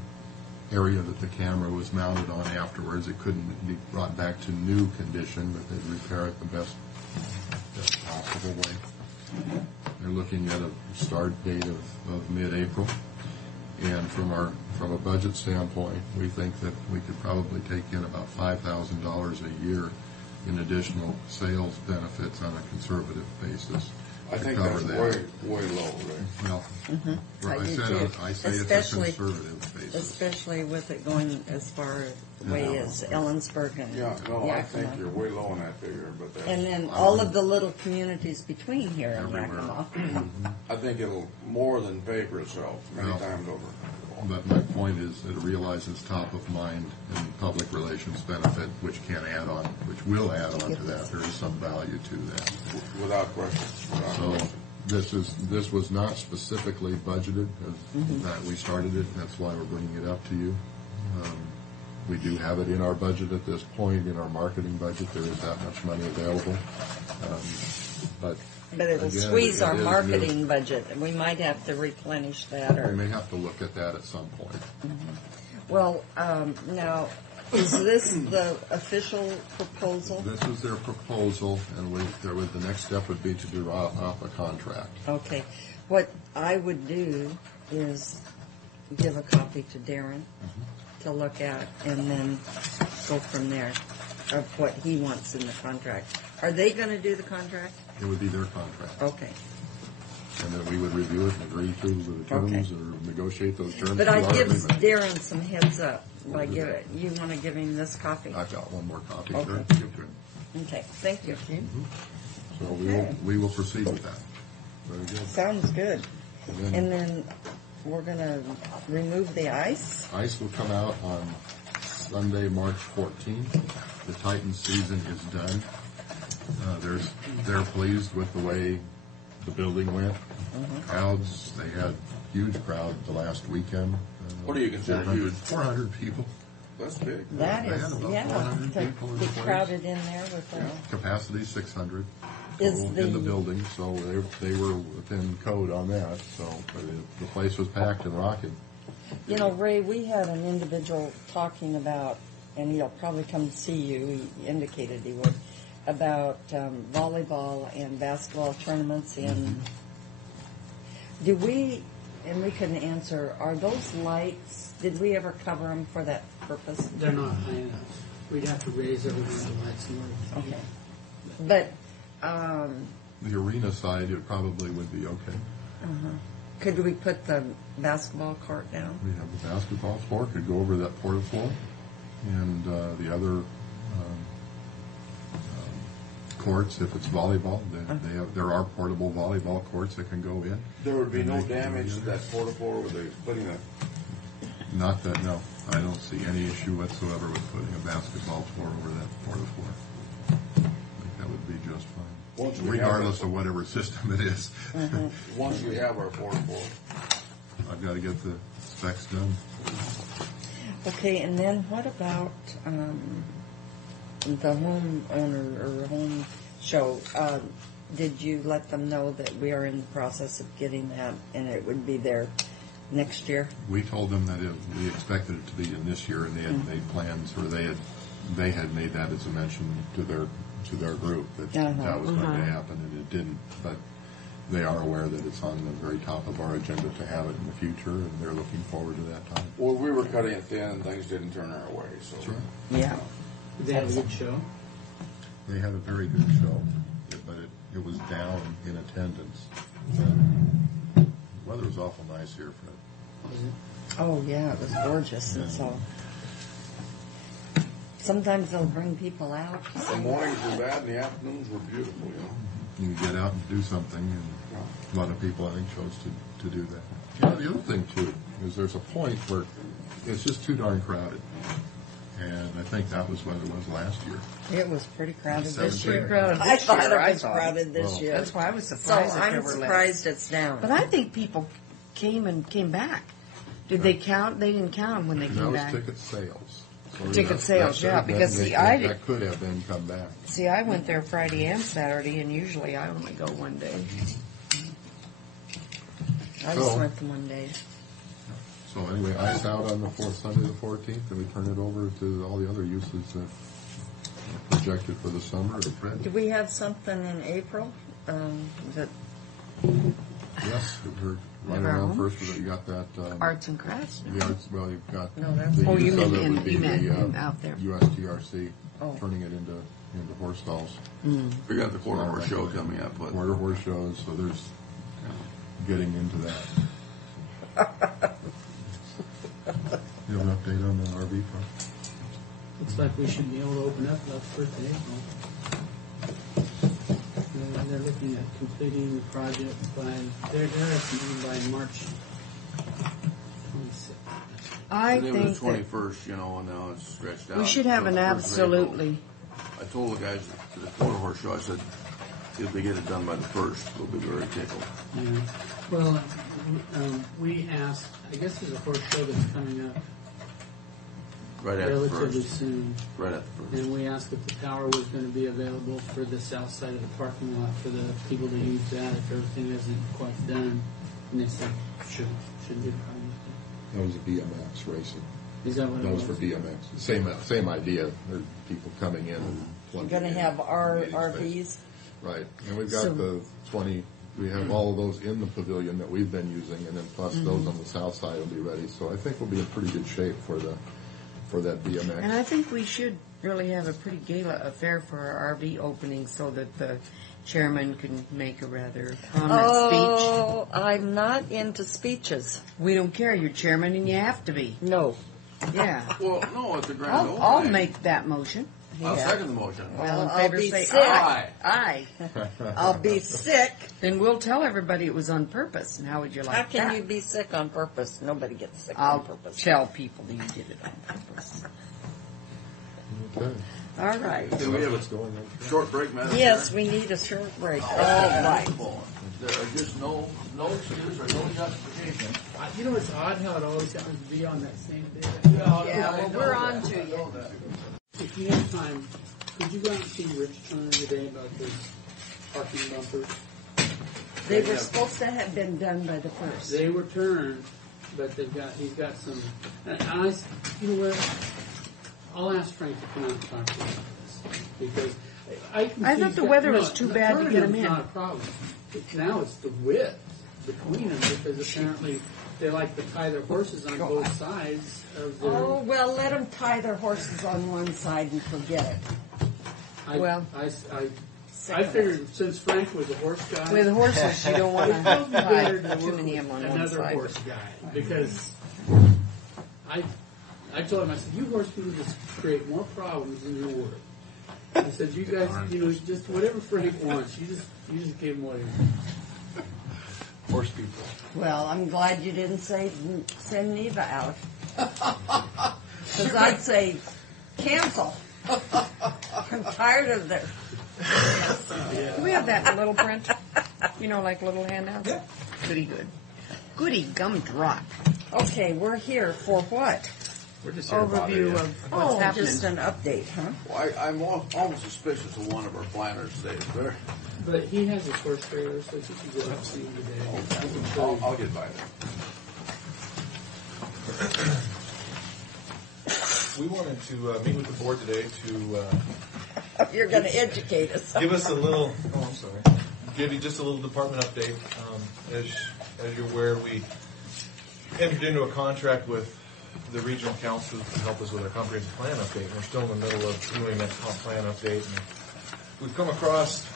area that the camera was mounted on afterwards. It couldn't be brought back to new condition, but they'd repair it the best possible way. They're looking at a start date of mid-April. And from a budget standpoint, we think that we could probably take in about $5,000 a year in additional sales benefits on a conservative basis. I think cover that's that. way low, Ray. Well, I do too. I say it's a conservative basis. Especially with it going as far away as Ellensburg and Yeah, no, I think Yakima. you're way low on that figure, but that's, And then all of the little communities between here and Everywhere. Yakima. I think it'll more than pay for itself many Well, times over. But my point is that it realizes top of mind and public relations benefit, which will add on to that. There is some value to that. Without question. So this was not specifically budgeted. That we started it. That's why we're bringing it up to you. We do have it in our budget at this point, in our marketing budget. There is that much money available. But it'll again, squeeze it our is new. marketing budget, and we might have to replenish that, We or, may have to look at that at some point. well, now, is this the official proposal? This is their proposal, and the next step would be to draw up a contract. Okay. What I would do is give a copy to Darren to look at, and then go from there of what he wants in the contract. Are they going to do the contract? It would be their contract. Okay. And then we would review it and agree to the terms or negotiate those terms. But through I our give agreement. Darren some heads up by We'll do give that. it. You want to give him this copy? I've got one more copy, Okay. sir. to give to him. Okay. Thank you. So Okay. we will proceed with that. Very good. Sounds good. And And then we're going to remove the ice. Ice will come out on Sunday, March 14th. The Titan season is done. They're pleased with the way the building went. Crowds, they had huge crowd the last weekend. What do you consider 400 huge? 400 people. That's big. That They is, had about yeah, 400 to people in be the place. crowded in there with the. Capacity 600 Is total in the the- building, so they were within code on that. So but the place was packed and rocking. You know, Ray, we had an individual talking about, and he'll probably come see you, he indicated he would, about volleyball and basketball tournaments in. Do we, and we couldn't answer, are those lights, did we ever cover them for that purpose? They're not high enough. We'd have to raise every one of the lights in order to. Okay. But, The arena side, it probably would be okay. could we put the basketball court down? We have the basketball floor, could go over that porta floor, and the other courts, if it's volleyball, there are portable volleyball courts that can go in. There would be And no they can go damage to in. that porta floor with the putting a. Not that, no. I don't see any issue whatsoever with putting a basketball floor over that porta floor. I think that would be just Once fine, we have regardless it- of whatever system it is. Once we have our porta floor. I've got to get the specs done. Okay, and then what about the homeowner or home show? Did you let them know that we are in the process of getting that, and it would be there next year? We told them that we expected it to be in this year, and they had made plans, or they had made that as a mention to their group that that was going to happen, and it didn't. But they are aware that it's on the very top of our agenda to have it in the future, and they're looking forward to that time. Well, we were cutting it thin and things didn't turn our way, so. That's right. Yeah. Did they have a good show? They had a very good show, but it was down in attendance. The weather was awful nice here, Fred. Was it? Oh, yeah, it was gorgeous, and so. Sometimes they'll bring people out. The mornings were bad and the afternoons were beautiful, you know. You can get out and do something, and a lot of people, I think, chose to do that. You know, the other thing, too, is there's a point where it's just too darn crowded. And I think that was what it was last year. It was pretty crowded this 17. year. Crowded I this thought year, it I was thought. crowded this Well, year. That's why I was So surprised that there I'm were less. surprised it's down. But I think people came back. Did they count? They didn't count them when they And came that was back. ticket sales. So Ticket sales, yeah, because, see, that could have then come back. See, I went there Friday and Saturday, and usually I only go one day. I just So- went to one day. So anyway, ice out on the Sunday the 14th, and we turn it over to all the other uses that are projected for the summer. Fred? Do we have something in April? That Yes, we're right Never around home? first. You got that. Arts and crafts. The arts. Well, you've got. No, that's- the Oh, you use meant of it in- would be you meant the, out there. USTRC, Oh. turning it into horse stalls, We got the quarter horse show coming up, but quarter horse shows. So there's getting into that. You have an update on the RV park? Looks like we should be able to open up about the 1st of April. They're looking at completing the project they're estimating by March 26th. I it was think the that 21st, you know, and now it's stretched out. we should have until an the 1st of April. absolutely. I told the guys at the quarter horse show, I said, if they get it done by the 1st, we'll be very tickled. Yeah. Well, we asked, I guess there's a horse show that's coming up Right at the relatively first. soon. Right at the first. And we asked if the tower was going to be available for the south side of the parking lot for the people to use that if everything isn't quite done. And they said, sure, shouldn't be a problem. That was a BMX racing. Is that what That it was for BMX. Same idea. There are people coming in and We're plugging going to in. have our Meeting RVs. space. Right. And we've got So- the 20, we have all of those in the pavilion that we've been using, and then plus those on the south side will be ready. So I think we'll be in pretty good shape for that BMX. And I think we should really have a pretty gala affair for our RV opening so that the chairman can make a rather prominent speech. Oh, I'm not into speeches. We don't care. You're chairman and you have to be. No. Yeah. Well, no, at the grand opening. I'll make that motion. I'll Yeah. second the motion. All in I'll favor be say sick. aye. Aye. I'll be sick. Then we'll tell everybody it was on purpose. And how would you like How can that? you be sick on purpose? Nobody gets sick I'll on purpose. tell people that you did it on purpose. Okay. All right. Can we have a short break, Madam Yes, Chair? we need a short break. All Okay. right. There are just no excuse or no justification. You know, it's odd how it always happens to be on that same day. Yeah, well, we're on to you. If you have time, could you go out and see Rich Turner today about the parking bumpers? They were supposed to have been done by the first. They were turned, but he's got some. And you know what? I'll ask Frank to come out and talk to you about this because I thought the weather was too bad to get them in. Not a problem. Now it's the width between them because apparently they like to tie their horses on both sides of their. Oh, well, let them tie their horses on one side and forget it. I figured since Frank was a horse guy, With horses, you don't want to it would be better tie to too work many of with them on one another side. horse guy because I told him, I said, you horse people just create more problems than you're worth. I said, you guys, just whatever Frank wants, you just give him what he wants. Horse people. Well, I'm glad you didn't say send Neva out. Because I'd say cancel. I'm tired of their. Do we have that in little print? Like little handouts? Yeah. Goody good. Goody gumdrop. Okay, we're here for what? We're just here about Overview it. of what's happening. Just an update, huh? Well, I'm almost suspicious of one of our planners today. But he has his horse trailer, so you can go out and see him today. I'll get by there. We wanted to meet with the board today to You're going to educate us. give us a little. Oh, I'm sorry. Give you just a little department update. As you're aware, we entered into a contract with the regional council to help us with our comprehensive plan update. And we're still in the middle of doing that comp plan update. And we've come across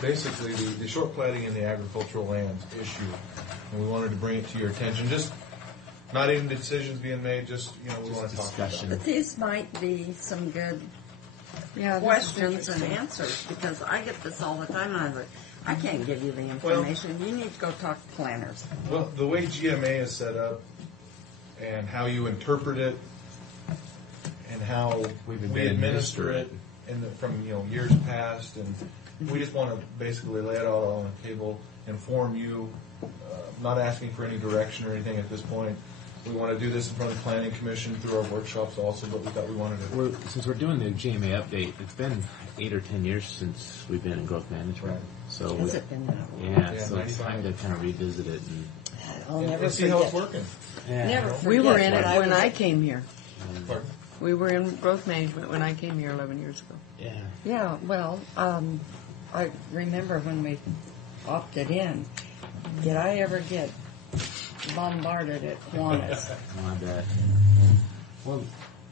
basically the short platting in the agricultural land issue, and we wanted to bring it to your attention. Just not even decisions being made. Just we want to talk about it. But these might be some good Yeah, questions and answers because I get this all the time. And I'm like, I can't give you the information. You need to go talk to planners. Well, the way GMA is set up and how you interpret it and how we administer it from years past, and we just want to basically lay it all on the table, inform you, not asking for any direction or anything at this point. We want to do this in front of the Planning Commission through our workshops also, but we thought we wanted to. Since we're doing the GMA update, it's been 8 or 10 years since we've been in growth management. So Has it been that long? Yeah, so it's time to kind of revisit it and I'll never see how it's forget. working. Yeah. Never forget. We were in it when when was I a- came here. Pardon? We were in growth management when I came here 11 years ago. Yeah. Yeah, well, I remember when we opted in. Did I ever get bombarded at Kiwanis? I bet. Well,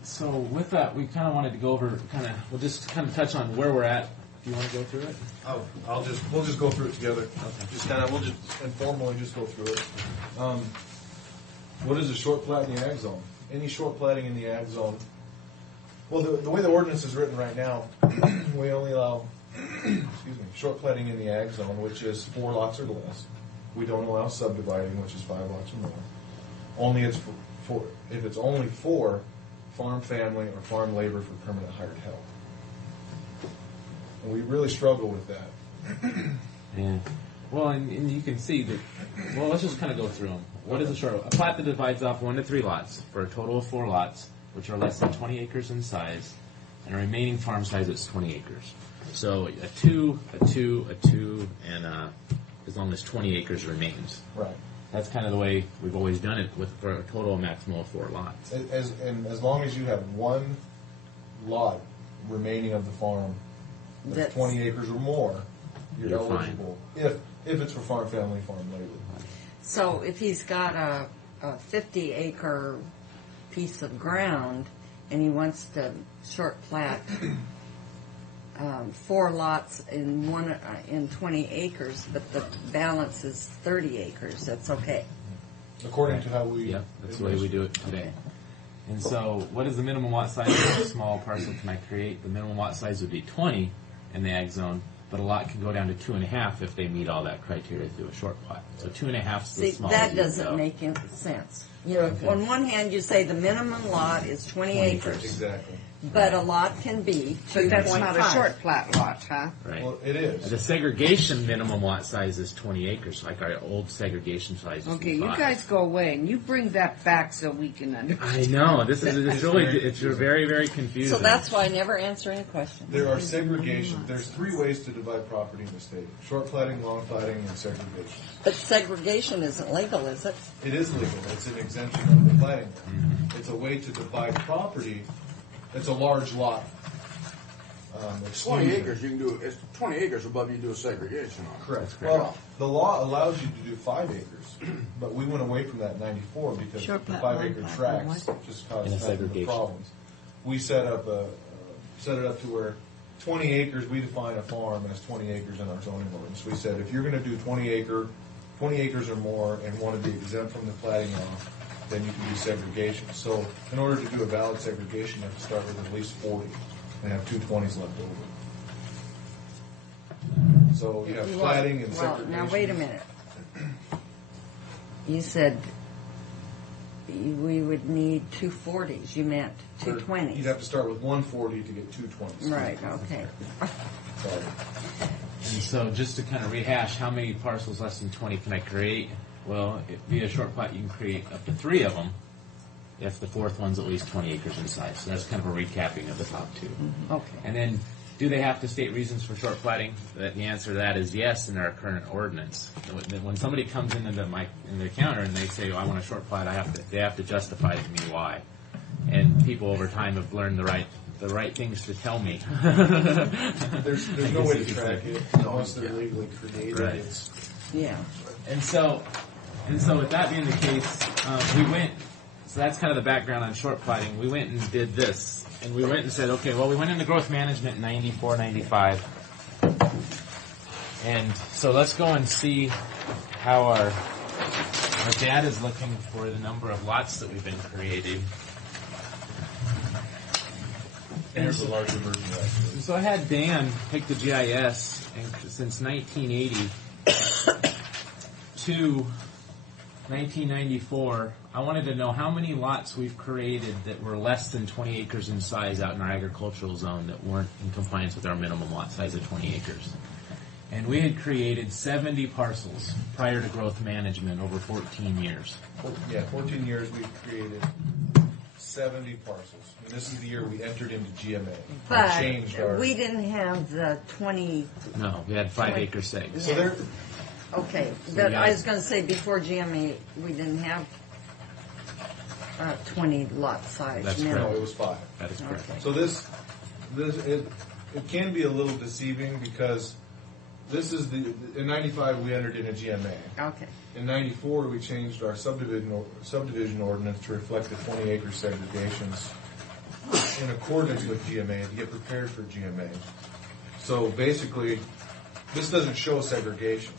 so with that, we kind of wanted to go over, we'll just kind of touch on where we're at. Do you want to go through it? We'll just go through it together. Okay. We'll just informally just go through it. What is a short plat in the ag zone? Any short platting in the ag zone. Well, the way the ordinance is written right now, we only allow, short platting in the ag zone, which is 4 lots or less. We don't allow subdividing, which is 5 lots or more. Only if it's only for farm family or farm labor for permanent hired help. And we really struggle with that. Yeah. Well, and you can see that. Well, let's just kind of go through them. What is a short? A plat that divides off 1 to 3 lots for a total of 4 lots, which are less than 20 acres in size, and a remaining farm size is 20 acres. So a 2, a 2, a 2, and as long as 20 acres remains. Right. That's kind of the way we've always done it with for a total maximum of 4 lots. As long as you have 1 lot remaining of the farm, that's 20 acres or more, you're eligible. If it's for family farm labor. So if he's got a 50-acre piece of ground and he wants to short plat 4 lots in 20 acres, but the balance is 30 acres, that's okay. According to how we... Yep, that's the way we do it today. And so, what is the minimum lot size of a small parcel can I create? The minimum lot size would be 20 in the ag zone, but a lot can go down to 2.5 if they meet all that criteria through a short plat. So 2.5 is the See, smallest. that doesn't make any sense. You know, on one hand, you say the minimum lot is 20 acres. Exactly. But a lot can be 2.5. But that's not a short plat lot, huh? Right. Well, it is. The segregation minimum lot size is 20 acres, like our old segregation size. Okay, you guys go away and you bring that back so we can understand. I know this is it's very, very confusing. So that's why I never answer any questions. There are segregation. There's 3 ways to divide property in the state: short platting, long platting, and segregation. But segregation isn't legal, is it? It is legal. It's an exemption of the platting law. It's a way to divide property. It's a large lot. 20 acres, you can do, it's 20 acres above you do a segregation on. Correct. Well, the law allows you to do 5 acres, but we went away from that in 94 because Short the plat, 5-acre long plat, tracts what? just In a caused nothing but segregation. problems. We set it up to where 20 acres, we define a farm as 20 acres in our zoning ordinance. We said if you're going to do 20 acres or more and want to be exempt from the platting law, then you can do segregation. So in order to do a valid segregation, you have to start with at least 40 and have 2 20s left over. So you have platting and segregation. Now, wait a minute. You said we would need 2 40s. You meant 2 20s. You'd have to start with 1 40 to get 2 20s. Right, okay. Sorry. And so just to kind of rehash, how many parcels less than 20 can I create? Well, via short plat, you can create up to 3 of them if the 4th one's at least 20 acres in size. So that's kind of a recapping of the top 2. Okay. And then, do they have to state reasons for short platting? The answer to that is yes in our current ordinance. When somebody comes in their counter and they say, I want a short plat, they have to justify to me why. And people over time have learned the right things to tell me. There's no way to track it unless they're legally created. Right. Yeah. And so with that being the case, we went, so that's kind of the background on short platting. We went and did this. And we went and said, okay, well, we went into growth management in 94, 95. And so let's go and see how our data is looking for the number of lots that we've been creating. Here's a larger version of that. So I had Dan take the GIS, and since 1980 to 1994, I wanted to know how many lots we've created that were less than 20 acres in size out in our agricultural zone that weren't in compliance with our minimum lot size of 20 acres. And we had created 70 parcels prior to growth management over 14 years. Yeah, 14 years we've created 70 parcels. And this is the year we entered into GMA. But Changed our... we didn't have the 20... No, we had 5-acre segs. So there... Okay, but I was going to say before GMA, we didn't have 20 lot size. That's minimum. No, it was 5. That is correct. Okay. So it can be a little deceiving because this is in 95 we entered in a GMA. Okay. In 94 we changed our subdivision ordinance to reflect the 20-acre segregations in accordance with GMA to get prepared for GMA. So basically, this doesn't show segregations.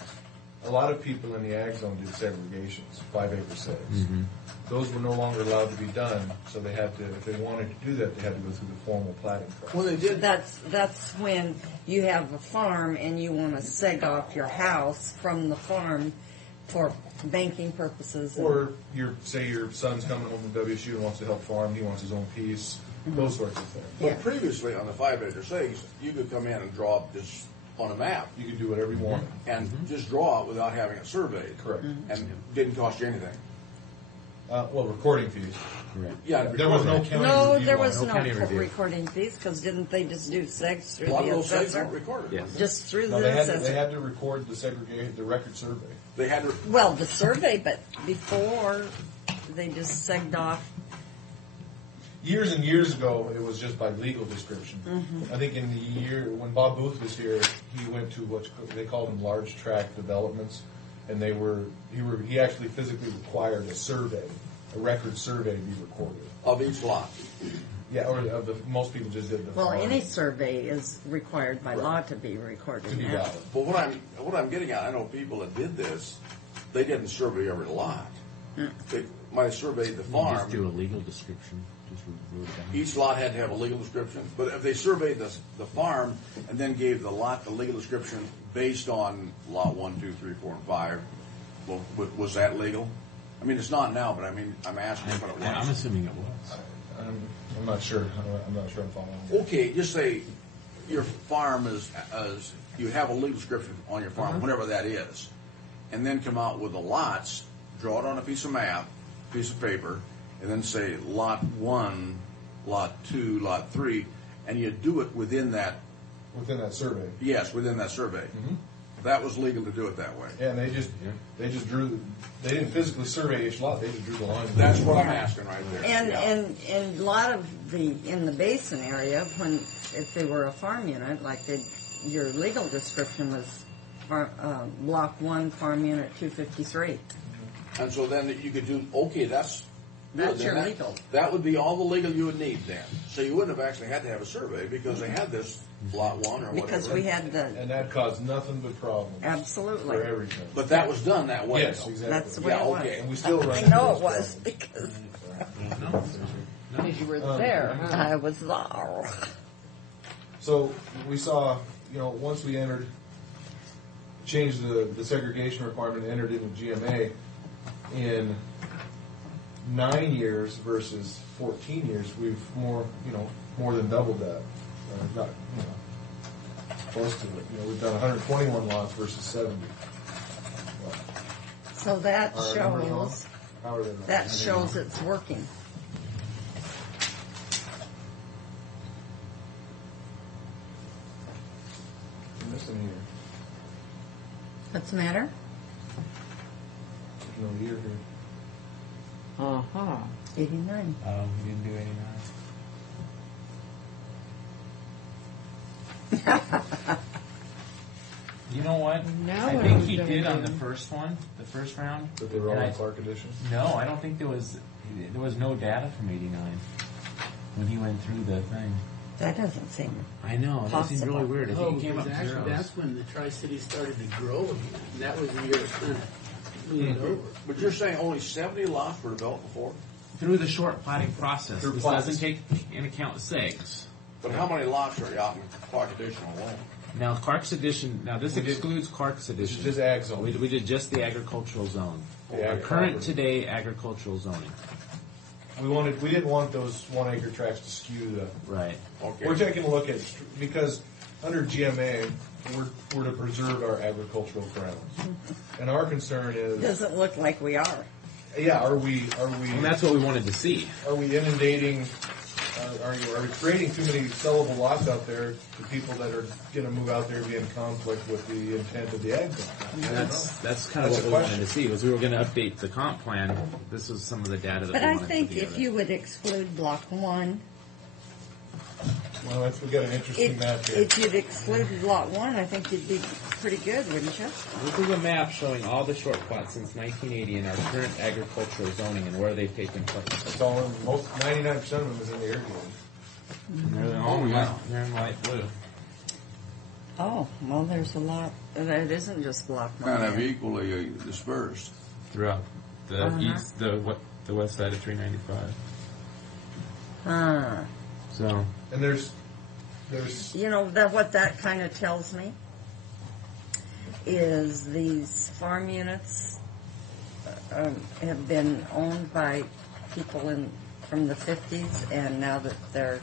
A lot of people in the ag zone did segregations, 5-acre segs. Mm-hmm. Those were no longer allowed to be done, so they had to, if they wanted to do that, they had to go through the formal platting process. Well, they did. That's when you have a farm and you want to seg off your house from the farm for banking purposes. Or say your son's coming home from WSU and wants to help farm, he wants his own piece, those sorts of things. But previously on the 5-acre segs, you could come in and draw up this on a map You can do whatever you want. and just draw it without having it surveyed. Correct. And didn't cost you anything. Well, recording fees. Correct. Yeah, There was no county No, review there on was it. no county review. recording fees, because didn't they just do segs A through lot of the those things assessor? weren't recorded. Yes. Just through No, the they assessor. had to record the record survey. They had to, Well, the survey, but before, they just segged off. Years and years ago, it was just by legal description. Mm-hmm. I think in the year when Bob Booth was here, he went to what they called them large tract developments, and he actually physically required a survey, a record survey to be recorded. of each lot. Yeah, or most people just did the Well, farm any survey is required by law to be recorded to be now. valid. But what I'm getting at, I know people that did this, they didn't survey every lot. They might have surveyed the You farm. just do a legal description. Just wrote it down. Each lot had to have a legal description, but if they surveyed the farm and then gave the lot the legal description based on lot 1, 2, 3, 4, and 5, well, was that legal? I mean, it's not now, but I mean, I'm asking what it I'm was. assuming it was. I'm not sure. I'm not sure I'm following. Okay, just say your farm is you have a legal description on your farm, whatever that is, and then come out with the lots, draw it on a piece of map, piece of paper, and then say lot 1, lot 2, lot 3, and you do it within that. Within that survey. Yes, within that survey. That was legal to do it that way. Yeah, and they just drew. They didn't physically survey each lot. They just drew the line. That's what I'm asking right there. And Yeah. and a lot of in the basin area, if they were a farm unit, like your legal description was block 1, farm unit 253. And so then you could do, okay, that's good. That's Then your that- legal. That would be all the legal you would need then. So you wouldn't have actually had to have a survey because they had this lot 1 or whatever. Because we had the And that caused nothing but problems absolutely. for everything. But that was done that way. Yes, though. exactly. That's the way Yeah, it was. okay. And we still run I into know those it was problems. because Because you were there, huh? I was there. So we saw, once we changed the segregation requirement and entered into GMA in 9 years versus 14 years, we've more than doubled that. Not, close to it. We've done 121 lots versus 70. So that Are our numbers wrong? shows How are they wrong? that shows it's working. We're missing here. What's the matter? There's no year here. Uh-huh. 89. Oh, we didn't do 89. You know what? Now I what think are we he gonna did on do? the first one, the first round. But they were all And in Clark Edition. No, I don't think there was no data from 89 when he went through the thing. That doesn't seem. I know, that seems really Possible. weird. I think he came up because zeros. actually, that's when the Tri-City started to grow again. And that was the year it kind of moved over. But you're saying only 70 lots were developed before? Through the short platting process. Through This plats. doesn't take into account segs. But how many lots are out in Clark Edition alone? Now, Clark's Edition, this excludes Clark's This is Edition. just ag zone. We did just the agricultural zone. The Our ag current property. today agricultural zoning. We didn't want those 1 acre tracts to skew the. Right. Okay. We're taking a look at, because under GMA, we're to preserve our agricultural grounds. And our concern is, Doesn't look like we are. are we And that's what we wanted to see. are we inundating, are we creating too many sellable lots out there to people that are gonna move out there and be in conflict with the intent of the ag zone? And that's kind of That's what a we wanted question. to see, was we were going to update the comp plan. This was some of the data that But we I wanted think to be if you would exclude block 1, Well, we got an interesting map here. if you'd exclude block 1, I think you'd be pretty good, wouldn't you? This is a map showing all the short plots since 1980 in our current agricultural zoning and where they've taken place. It's all in, 99% of them is in the irrigated. They're all they're in light blue. Oh, well, there's a lot. It isn't just block 1. Kind of there. equally dispersed. Throughout the Uh-huh. the west side of 395. Huh. So And there's You know what that kind of tells me is these farm units have been owned by people from the 50s, and now that they're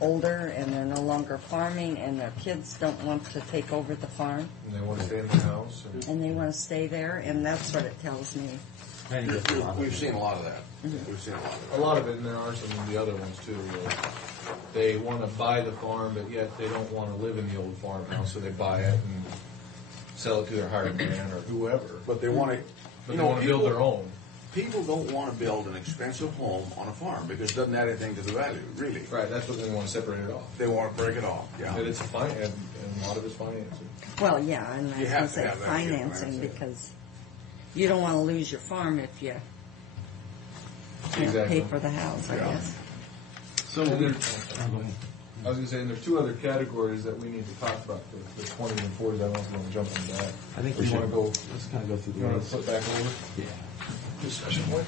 older and they're no longer farming and their kids don't want to take over the farm And they want to stay in their house. and they want to stay there, and that's what it tells me. We've seen a lot of that. We've seen a lot of that. A lot of it, and there are some of the other ones too. Where they want to buy the farm, but yet they don't want to live in the old farmhouse, so they buy it and sell it to their hired man or whoever. But they want to, But they want to build their own. People don't want to build an expensive home on a farm because it doesn't add anything to the value, really. Right, that's what they want to separate it off. They want to break it off, yeah. And it's and a lot of it's financing. Well, yeah, and I You was have going to to say have that financing financing. because you don't want to lose your farm if you can't Exactly. pay for the house, I Yeah. guess. So go ahead. I was going to say, and there are two other categories that we need to talk about, the 20s and 40s. I don't know if you want to jump into that. I think Or we you should want to go, let's kind of go through you the want list. to flip back over? Yeah. Discussion point?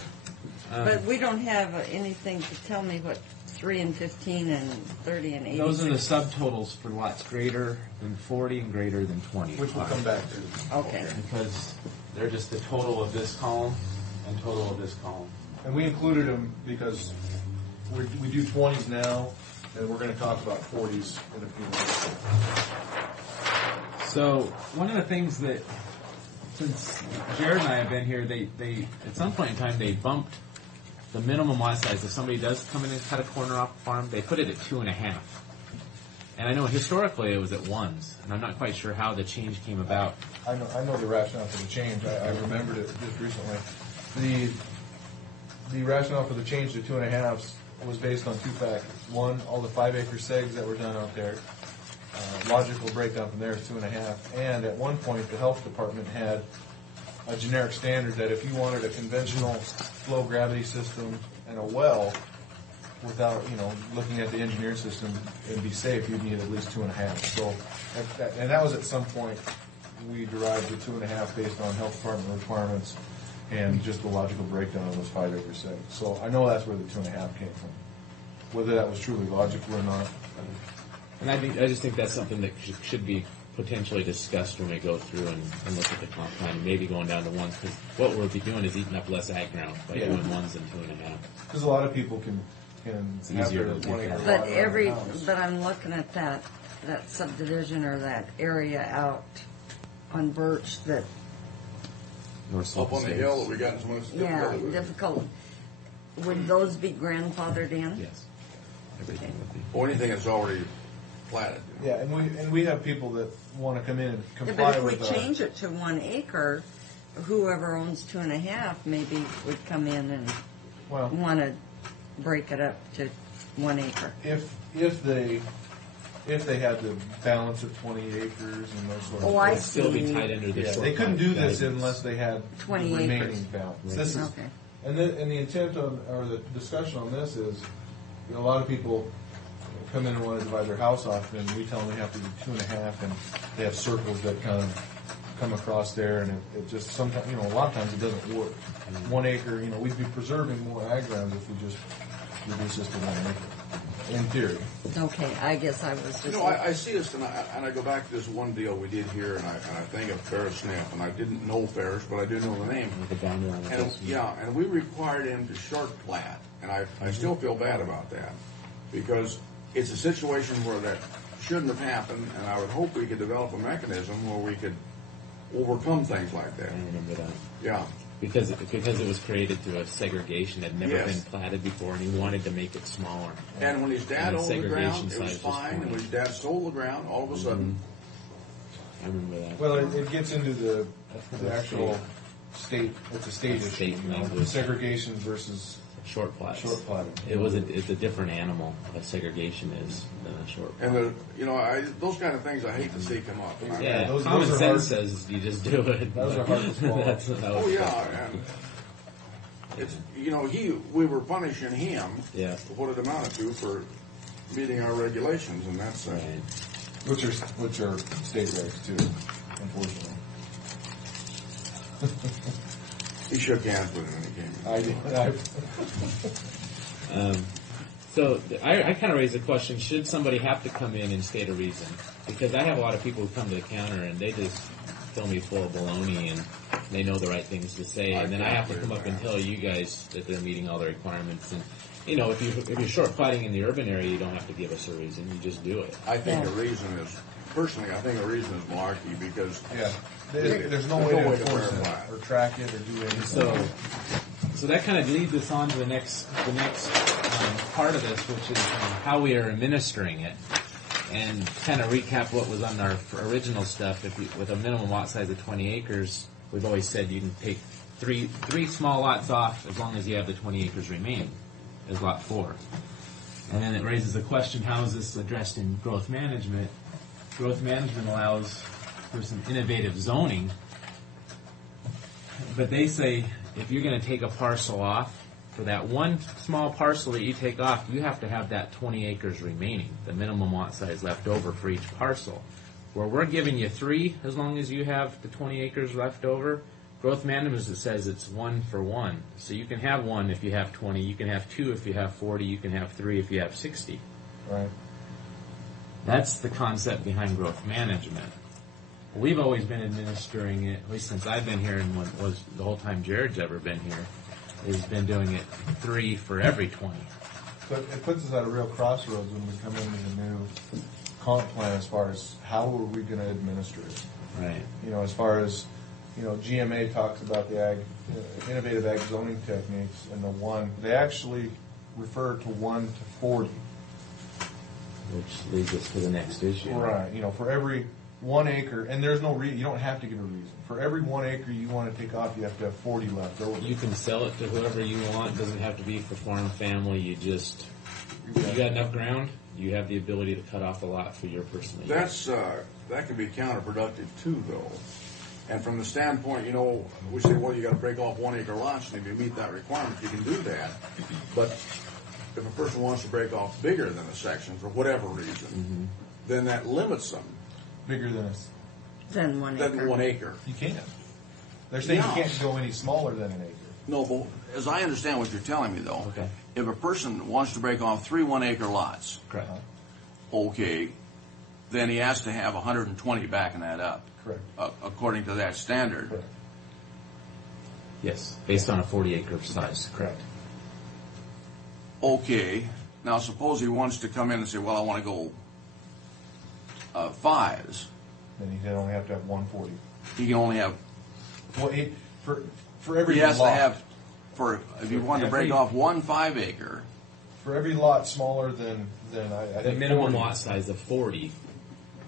But we don't have anything to tell me what 3 and 15 and 30 and 80. Those are the subtotals for lots greater than 40 and greater than 20. Which we'll come back to. Okay. Because they're just the total of this column and total of this column. And we included them because we do 20s now, and we're going to talk about 40s in a few minutes. So one of the things that, since Jared and I have been here, they at some point in time they bumped the minimum lot size. If somebody does come in and cut a corner off a farm, they put it at 2.5. And I know historically it was at 1s, and I'm not quite sure how the change came about. I know the rationale for the change. I remembered it just recently. The rationale for the change to 2.5s was based on two factors. One, all the 5-acre segs that were done out there. Logical breakdown from there is 2.5. And at one point, the health department had a generic standard that if you wanted a conventional flow gravity system and a well, without looking at the engineered system and be safe, you'd need at least 2.5. So, and that was at some point we derived the 2.5 based on health department requirements and just the logical breakdown of those 5-acre segs. So I know that's where the 2.5 came from. Whether that was truly logical or not. And I just think that's something that should be potentially discussed when we go through and look at the comp plan, and maybe going down to 1s, because what we'll be doing is eating up less ag ground by doing 1s and 2.5. Because a lot of people can have easier their to do 1 acre that. lot But around the house. but I'm looking at that subdivision or that area out on Birch that, Up on the hill that we got in so much yeah, difficulty with. difficult. Would those be grandfathered in? Yes. Everything would be. Or anything that's already platted. Yeah, and we have people that want to come in and Yeah, comply but if we with change it to 1 acre, whoever owns 2.5 maybe would come in and well, want to break it up to 1 acre. if they had the balance of 20 acres and those sort of Oh, I things. Still be see. tied under the Yeah, short they couldn't do this guidance. unless they had 20 the remaining acres. balance. Right. This is, Okay. and the intent or the discussion on this is, a lot of people come in and want to divide their house off, and we tell them they have to do 2.5, and they have circles that kind of come across there, and it just sometimes, a lot of times it doesn't work. 1 acre, we'd be preserving more ag ground if we just reduce this to 1 acre, in theory. Okay, I guess I was just. I see this, and I go back to this one deal we did here, and I think of Ferris Smith, and I didn't know Ferris, but I do know the name. With the boundary line And, adjustment. and we required him to short plat, and I still feel bad about that, because it's a situation where that shouldn't have happened, and I would hope we could develop a mechanism where we could overcome things like that. I remember that. Yeah. Because it was created through a segregation that had never Yes. been platted before, and he wanted to make it smaller. And when his dad And the owned the segregation ground, it was size was fine, and 20. when his dad sold the ground, all of a sudden, I remember that. Well, it gets into the actual state, it's a state issue, State language. segregation versus Short plats. short platting. It's a different animal. A segregation is than a short plat. and those kind of things I hate to see come up. And I- Yeah, those common are sense hard- says you just do it. Those are hard to swallow. That's what I was Oh, yeah, and it's, we were punishing him Yeah. for what it amounted to for meeting our regulations, and that's, Right. Which are state regs too, unfortunately. he shook hands with him when he came in. So I kind of raised the question: should somebody have to come in and state a reason? Because I have a lot of people who come to the counter and they just fill me full of baloney and they know the right things to say, and then I have to come up and tell you guys that they're meeting all the requirements. And if you're short platting in the urban area, you don't have to give us a reason. You just do it. I think the reason is, personally, I think the reason is malarkey because there's no way to enforce it or track it or do anything. So that kind of leads us on to the next part of this, which is how we are administering it, and kind of recap what was on our original stuff. With a minimum lot size of 20 acres, we've always said you can take three small lots off as long as you have the 20 acres remaining as lot 4. And then it raises the question: how is this addressed in growth management? Growth management allows for some innovative zoning, but they say if you're going to take a parcel off, for that one small parcel that you take off, you have to have that 20 acres remaining, the minimum lot size left over for each parcel. Where we're giving you 3 as long as you have the 20 acres left over, growth management says it's 1 for 1. So you can have 1 if you have 20, you can have 2 if you have 40, you can have 3 if you have 60. Right. That's the concept behind growth management. We've always been administering it, at least since I've been here, and was the whole time Jared's ever been here, has been doing it 3 for every 20. But it puts us at a real crossroads when we come into the new comp plan as far as how are we going to administer it. Right. As far as, GMA talks about the innovative ag zoning techniques, and they actually refer to 1 to 40. Which leads us to the next issue. Right. For every 1 acre, and there's no reason, you don't have to give a reason. For every 1 acre you want to take off, you have to have 40 left over. You can sell it to whoever you want. It doesn't have to be for farm family. You got enough ground, you have the ability to cut off a lot for your personal use. That can be counterproductive too, though. And from the standpoint, we say, well, you got to break off 1 acre lots, and if you meet that requirement, you can do that. But if a person wants to break off bigger than a section for whatever reason, then that limits them. Bigger than 1 acre. Than 1 acre. You can't. They're saying you can't go any smaller than an acre. No, but as I understand what you're telling me, though, if a person wants to break off 3 1-acre lots, correct, okay, then he has to have 120 backing that up. Correct. According to that standard. Correct. Yes, based on a 40-acre size. Correct. Okay, now suppose he wants to come in and say, well, I want to go 5s. Then he can only have to have 140. He can only have... Well, for every he has lot, to have, if you want to break off 1 5-acre... For every lot smaller than I the think minimum 40. lot size of 40,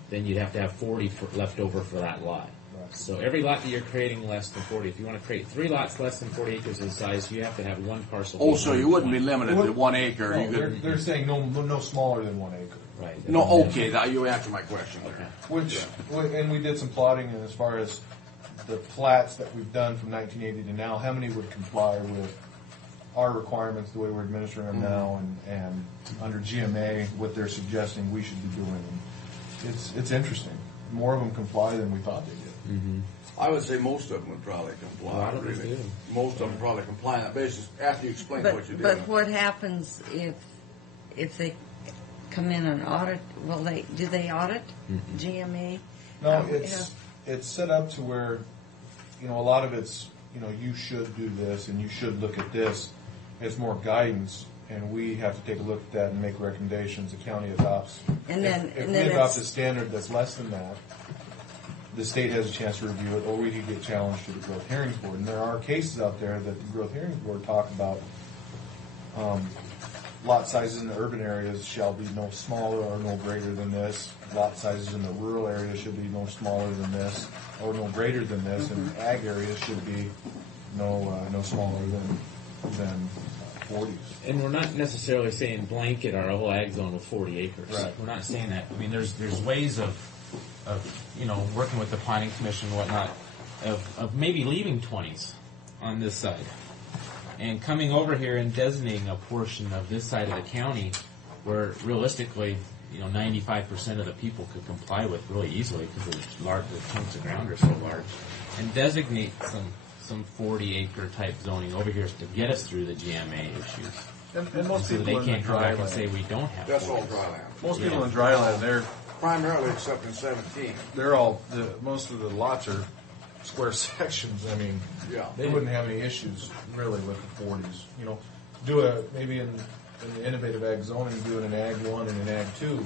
then you'd have to have 40 left over for that lot. Right. So every lot that you're creating less than 40, if you want to create 3 lots less than 40 acres in size, you have to have 1 parcel. Oh, so you wouldn't be limited to 1 acre. No, they're saying no smaller than 1 acre. Right. No, okay, now you answer my question there. And we did some plotting as far as the plats that we've done from 1980 to now, how many would comply with our requirements, the way we're administering them now, and under GMA, what they're suggesting we should be doing. And it's interesting. More of them comply than we thought they did. Mm-hmm. I would say most of them would probably comply. Really. Most of them probably comply on that basis after you explain what you did. But what happens if they come in and audit? Do they audit GMA? No, it's set up to where a lot of it's you should do this and you should look at this. It's more guidance, and we have to take a look at that and make recommendations. The county adopts. If we adopt a standard that's less than that, the state has a chance to review it, or we could get challenged to the Growth Hearings Board. And there are cases out there that the Growth Hearings Board talk about. Lot sizes in the urban areas shall be no smaller or no greater than this. Lot sizes in the rural areas should be no smaller than this or no greater than this. And ag areas should be no smaller than 40s. And we're not necessarily saying blanket our whole ag zone with 40 acres. Right. We're not saying that. I mean, there's ways of working with the planning commission and whatnot of maybe leaving 20s on this side and coming over here and designating a portion of this side of the county where realistically 95% of the people could comply with really easily because the chunks of ground are so large, and designate some 40-acre type zoning over here to get us through the GMA issues. And most so people they in can't the come back dry and say land. we don't have. That's 40s. all dry land. Most people in dry land, they're primarily except in 17. They're all most of the lots are square sections. I mean, they wouldn't have any issues really with the 40s. Do maybe in in the innovative ag zoning, do it in ag 1 and in ag 2,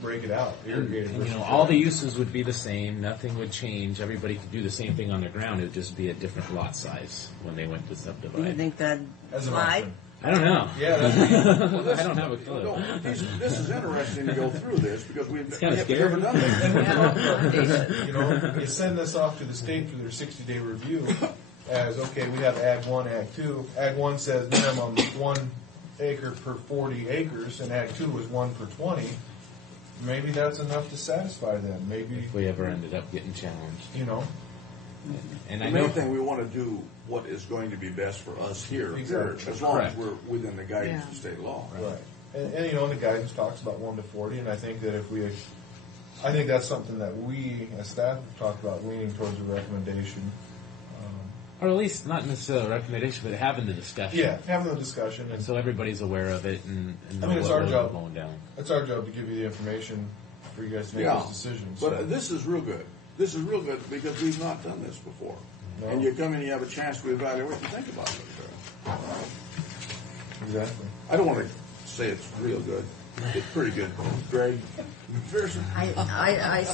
break it out, irrigated. And, versus all the dry. uses would be the same. Nothing would change. Everybody could do the same thing on their ground. It would just be a different lot size when they went to Do you subdivide. think that'd As an slide? option. I don't know. Yeah, that's I don't have a clue. No, this is interesting to go through this because we've kinda scary. never done this. And we talk about this, you know, you send this off to the state for their 60-day review as, okay, we have ag 1, ag 2. Ag 1 says minimum 1 acre per 40 acres, and ag 2 is 1 per 20. Maybe that's enough to satisfy them. Maybe, If we ever ended up getting challenged. you know, And The I main know thing, we want to do what is going to be best for us here, Exactly. period, as long as Correct. we're within the guidance Yeah. of state law. right. And, you know, the guidance talks about 1 to 40, and I think that I think that's something that we, as staff, have talked about leaning towards a recommendation. or at least not necessarily a recommendation, but having the discussion. Yeah, having the discussion, And and so everybody's aware of it and I know mean, it's what our road job. we're going down. it's our job to give you the information for you guys to make Yeah, those decisions. but So, this is real good. This is real good because we've not done this before. No. And you come in, you have a chance to evaluate and think about it. exactly. I don't want to say it's real good. It's pretty good. Greg, McPherson. I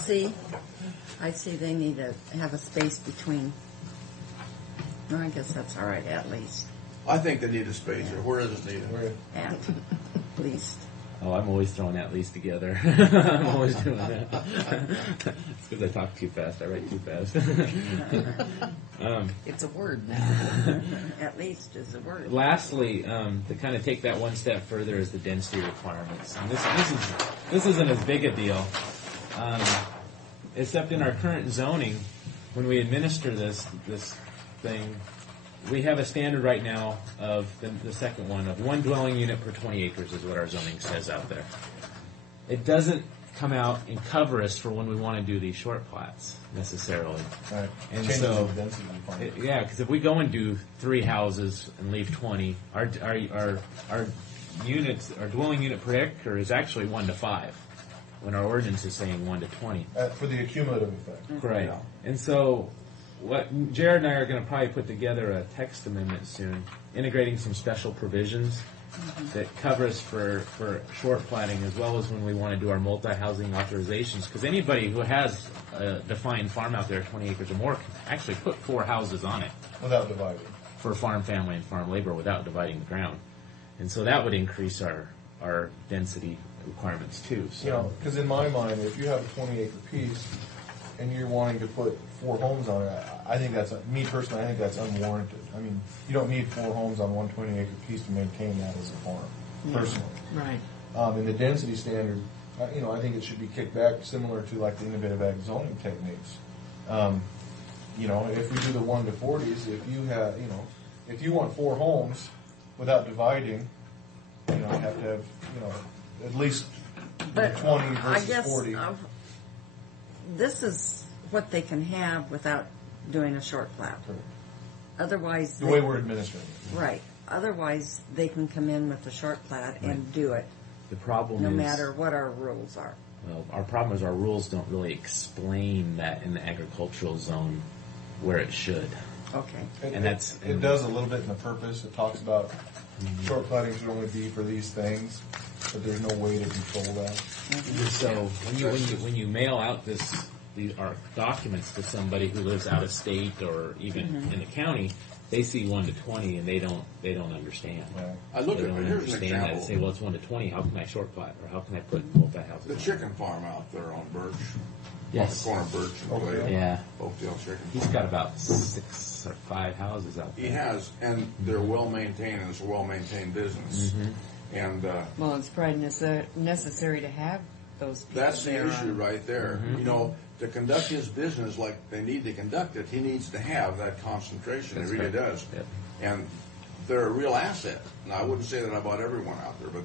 see they need to have a space between. Well, I guess that's all right, at least. I think they need a space there. Where is it needed? Right. At least. Oh, I'm always throwing at least together. I'm always doing that. It's because I talk too fast. I write too fast. It's a word now. At least is the word. Lastly, to kind of take that one step further is the density requirements. And this isn't as big a deal, except in our current zoning, when we administer this thing, we have a standard right now of the second one of 1 dwelling unit per 20 acres is what our zoning says out there. It doesn't come out and cover us for when we want to do these short plats necessarily. Right. And Changes so, the density requirement. yeah, because if we go and do 3 houses and leave 20, our units, our dwelling unit per acre is actually 1 to 5, when our ordinance is saying 1 to 20. For the accumulative effect. Right. Yeah. And so, what Jared and I are going to probably put together a text amendment soon, integrating some special provisions that cover us for short platting as well as when we want to do our multi-housing authorizations. Because anybody who has a defined farm out there, 20 acres or more, can actually put 4 houses on it Without dividing. for farm family and farm labor without dividing the ground. And so that would increase our density requirements too. So. You know, because in my mind, if you have a 20-acre piece and you're wanting to put 4 homes on it, I think me personally, I think that's unwarranted. I mean, you don't need 4 homes on one 20-acre piece to maintain that as a farm, personally. Right. In the density standard, I think it should be kicked back similar to like the innovative ag zoning techniques. If we do the 1 to 40s, if you want 4 homes without dividing, you have to have, at least But 20 I versus guess 40. This is what they can have without doing a short plat. Otherwise, The way we're administering it. right. Otherwise, they can come in with a short plat and do it, The problem no is, matter what our rules are. well, our problem is our rules don't really explain that in the agricultural zone where it should. Okay. And that's- It does a little bit in the purpose. It talks about short platting should only be for these things, but there's no way to control that. So when you mail out our documents to somebody who lives out of state or even in the county, they see 1 to 20 and they don't understand. Right. I look They at, don't here's an understand that. They example. say, well, it's 1 to 20. How can I short plat or how can I put multi-houses? The on? chicken farm out there on Birch. Yes. On the corner of Birch and Oakdale. Glade. Yeah. Oakdale Chicken He's Farm. got about 6 or 5 houses out there. He has, and they're well maintained, and it's a well maintained business. And Well, it's probably necessary to have those people that's the there issue on- right there. To conduct his business like they need to conduct it, he needs to have that concentration. That's he really right. does. Yep. And they're a real asset. Now, I wouldn't say that about everyone out there, but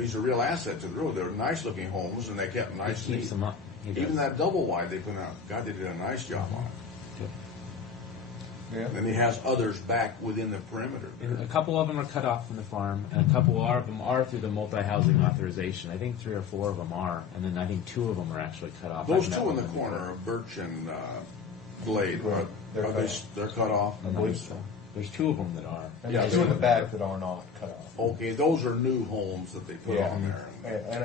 he's a real asset to the road. They're nice looking homes, and they kept nice He and keeps neat. them up. He does. Even that double wide they put out, God, they did a nice job on it. Yeah. And he has others back within the perimeter. And a couple of them are cut off from the farm, and a couple of them are through the multi-housing authorization. I think 3 or 4 of them are, and then I think 2 of them are actually cut off. Those I've met two in with the them corner before. of Birch and Glade, Right. They're cut off. they're cut off? I believe so. There's 2 of them that are. And Yeah, there's 2 in the back that are not cut off. Okay, those are new homes that they put on there.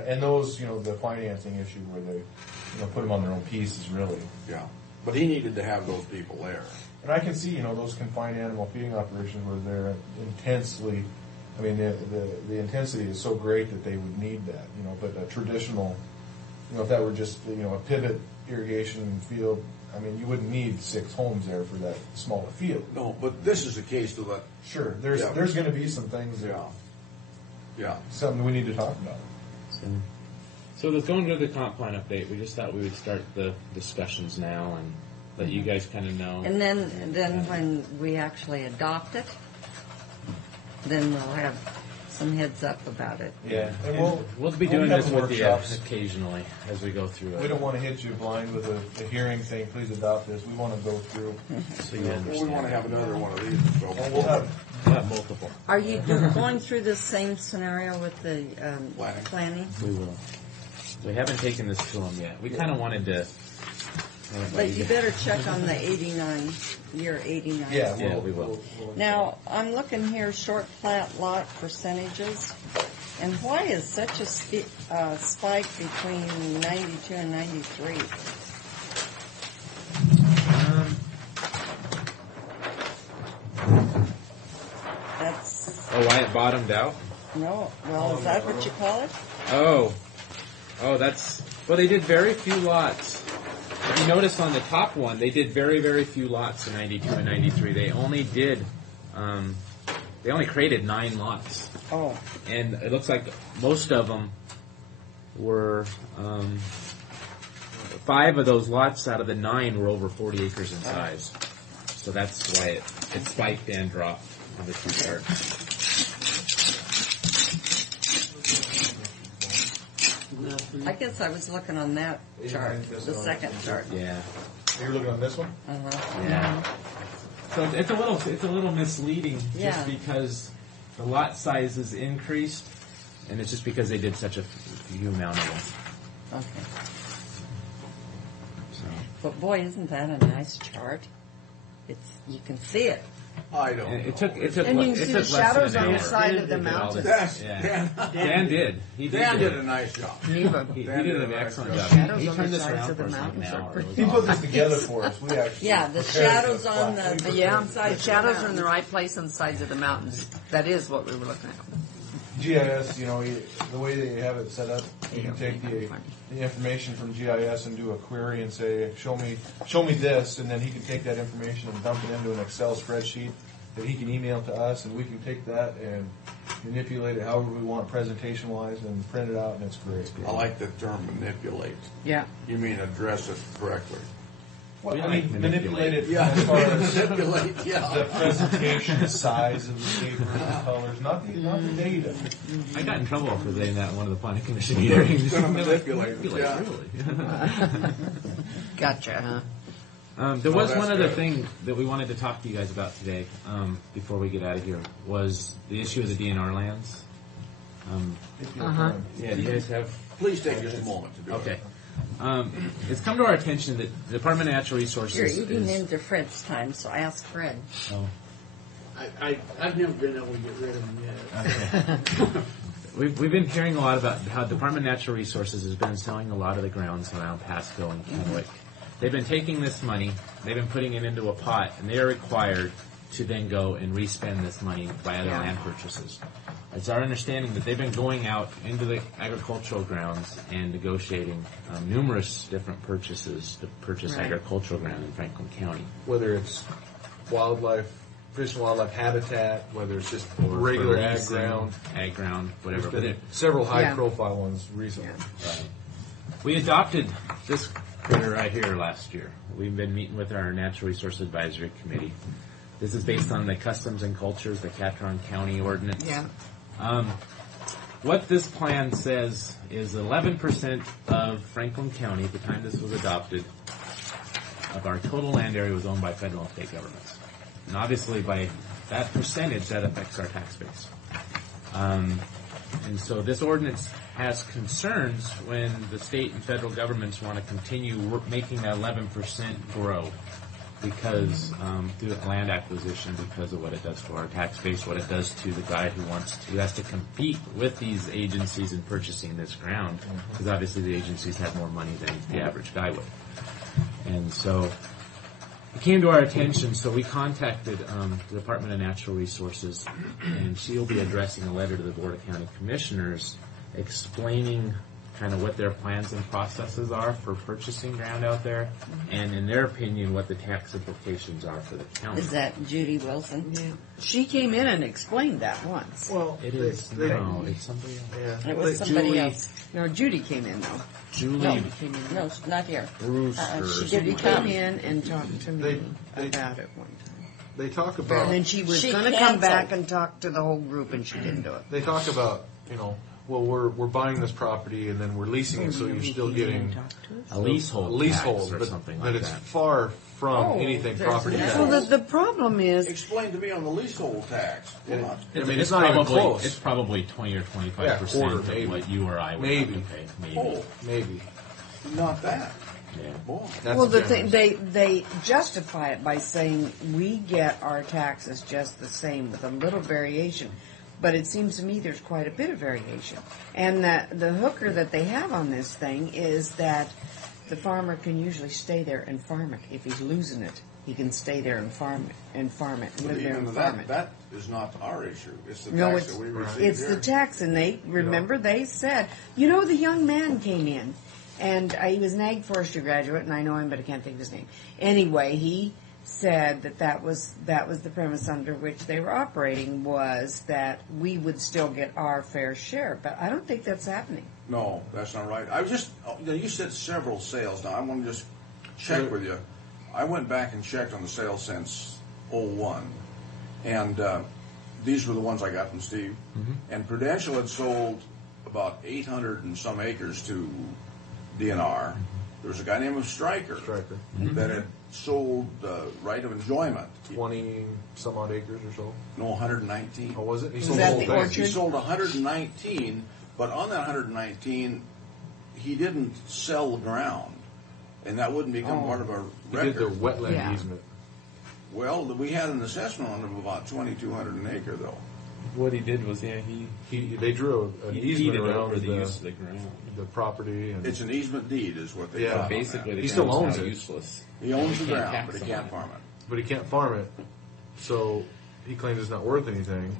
And those, the financing issue where they, put them on their own piece is really. Yeah, but he needed to have those people there. And I can see, those confined animal feeding operations where they're intensely, the intensity is so great that they would need that, but a traditional, if that were just, a pivot irrigation field, you wouldn't need 6 homes there for that smaller field. No, but this is a case to let. Sure, there's going to be some things that, something we need to talk about. So let's go into the comp plan update. We just thought we would start the discussions now and let you guys kind of know. And then when we actually adopt it, then we'll have some heads up about it. Yeah, and we'll be doing this with you occasionally as we go through it. We don't want to hit you blind with a hearing saying, please adopt this. We want to go through. So you understand. We want to have another one of these. So And we'll have multiple. Are you going through the same scenario with the planning? We will. We haven't taken this to them yet. We kind of wanted to. But you better check on the 89, year 89. Yeah, we will. Now, I'm looking here, short plat lot percentages, and why is such a spike between 92 and 93? That's... Oh, why it bottomed out? No, well, is that what you call it? Oh, that's... Well, they did very few lots. If you notice on the top one, they did very, very few lots in 92 and 93. They only did, they only created 9 lots. Oh. And it looks like most of them were, 5 of those lots out of the 9 were over 40 acres in size. So that's why it spiked and dropped on the 2 charts. I guess I was looking on that chart, the second chart. Yeah. You're looking on this one? Uh-huh. Yeah. So it's a little misleading just because the lot size is increased, and it's just because they did such a few amount of them. Okay. So. But boy, isn't that a nice chart? You can see it. I don't. It took. And you can see the shadows on the side of the mountain. Dan did. Dan did a nice job. He did an excellent job. Shadows He on turned the this sides around of for the us like an mountains are hour. pretty It He was put awesome. this together for us. We actually. Yeah, the shadows on the Yeah, sides the of shadows are in mountains. the right place on the sides of the mountains. That is what we were looking at. GIS, the way that you have it set up, you can take the information from GIS and do a query and say, show me this, and then he can take that information and dump it into an Excel spreadsheet that he can email to us, and we can take that and manipulate it however we want presentation-wise and print it out, and it's great. I like the term manipulate. Yeah. You mean address it correctly. Well, We I like mean, manipulate it Yeah. as far as Manipulate, yeah. the presentation, the size of the paper, the colors, not the data. I got in trouble for saying that in one of the planning commission hearings. Gonna manipulate, Yeah. yeah. Gotcha, huh? There was that's one other good. thing that we wanted to talk to you guys about today, before we get out of here, was the issue of the DNR lands. Yeah, do you guys have... Please take just a moment to do it. Okay. It's come to our attention that the Department of Natural Resources You're eating is... into Fred's time, so ask Fred. Oh. I've never been able to get rid of them yet. We've been hearing a lot about how Department of Natural Resources has been selling a lot of the grounds around Pasco and Kennewick. They've been taking this money, they've been putting it into a pot, and they are required to then go and re-spend this money by other land purchases. It's our understanding that they've been going out into the agricultural grounds and negotiating numerous different purchases to purchase agricultural ground in Franklin County. Whether it's wildlife, fish and wildlife habitat, whether it's just Or regular for ag leasing, ground. ag ground, whatever. There's But been it, several high-profile ones recently. we adopted this critter right here last year. We've been meeting with our Natural Resource Advisory Committee. This is based on the Customs and Cultures, the Catron County Ordinance. Yeah. What this plan says is 11% of Franklin County, at the time this was adopted, of our total land area was owned by federal and state governments. And obviously by that percentage, that affects our tax base. And so this ordinance has concerns when the state and federal governments want to continue making that 11% grow. because through land acquisition, because of what it does to our tax base, what it does to the guy who has to compete with these agencies in purchasing this ground, because obviously the agencies have more money than the average guy would. And so it came to our attention, so we contacted the Department of Natural Resources, and she'll be addressing a letter to the Board of County Commissioners explaining kind of what their plans and processes are for purchasing ground out there, and in their opinion, what the tax implications are for the county. Is that Judy Wilson? Yeah. She came in and explained that once. Well, It is, no, it's somebody else. It was somebody Julie- else. No, Judy came in though. Julie No, came in. no, not here. Brewster. She Judy didn't came come. in and talked to me They- about it one time. They talk And about then she was She going to come canceled. back and talk to the whole group, and she didn't do it. they talk about, you know, well, we're buying this property and then we're leasing it, so you're still getting a leasehold, leasehold, tax or but something but like it's that. far from Oh, anything there's property that. tax. Well, the problem is, Explain to me on the leasehold tax. And- Well, I mean, it's not even probably, close. It's probably 20 or 25% Yeah, quarter, of maybe. what you or I would Maybe. have to pay. Maybe. Oh, Maybe. not that. Yeah. Boy. That's well, the generous. thing they justify it by saying we get our taxes just the same with a little variation. But it seems to me there's quite a bit of variation. And the hooker that they have on this thing is that the farmer can usually stay there and farm it. If he's losing it, he can stay there and farm it and But live there even and farm that, it. that is not our issue. It's the No, tax it's that we receive it's here. the tax, and they remember they said, the young man came in, and he was an ag forestry graduate, and I know him, but I can't think of his name. Anyway, he said that was the premise under which they were operating, was that we would still get our fair share, but I don't think that's happening. No, that's not right. I was just, you said several sales. Now, I want to just check with you. I went back and checked on the sales since '01, and these were the ones I got from Steve. Mm-hmm. And Prudential had sold about 800 and some acres to DNR. There was a guy named Stryker that had sold the right of enjoyment. 20 some odd acres or so. No, 119. Oh, was it? He Was sold that the whole the thing. orchard? He sold 119, but on that 119, he didn't sell the ground, and that wouldn't become part of our He did the record. wetland Yeah. easement. Well, we had an assessment on it of about 2,200 an acre, though. What he did was, they drew an he easement deeded around over the the use of the ground. property. And It's an easement deed, is what they Yeah. got on Basically, that. the He still ground's owns now it. useless. He owns the Can't ground, tax but he on can't it. farm it. but he can't farm it, so he claims it's not worth anything.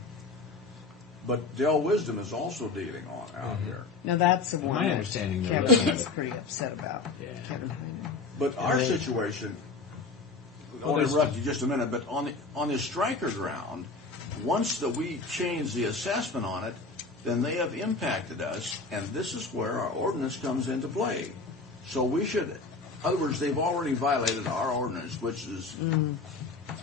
But Dell Wisdom is also dealing on out here. Now that's the one my that understanding, they're Kevin looking at was it. pretty upset about. Yeah. Kevin Heinen. But our situation, I'll interrupt you just a minute, but on this Stryker ground, once that we change the assessment on it, then they have impacted us, and this is where our ordinance comes into play. So we should, in other words, they've already violated our ordinance, which is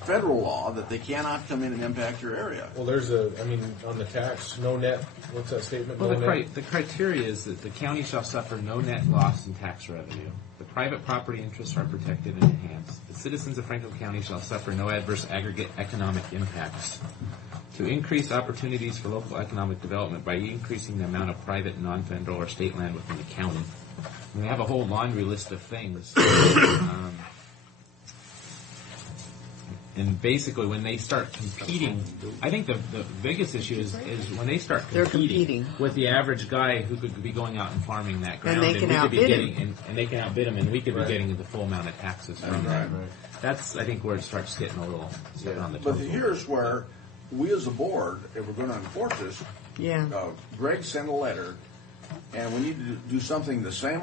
federal law, that they cannot come in and impact your area. Well, on the tax, no net, what's that statement? Well, No net? the criteria is that the county shall suffer no net loss in tax revenue. The private property interests are protected and enhanced. The citizens of Franklin County shall suffer no adverse aggregate economic impacts. To increase opportunities for local economic development by increasing the amount of private, non-federal, or state land within the county. And we have a whole laundry list of things. And basically, when they start competing, I think the biggest issue is when they start They're competing competing. with the average guy who could be going out and farming that ground, they can we could be outbid getting, him. and they can outbid him, and we could Right. be getting the full amount of taxes from them. That's, I think, where it starts getting a little stepping on the But toes. here's where we as a board, if we're going to enforce this, Yeah. Greg sent a letter, and we need to do something the same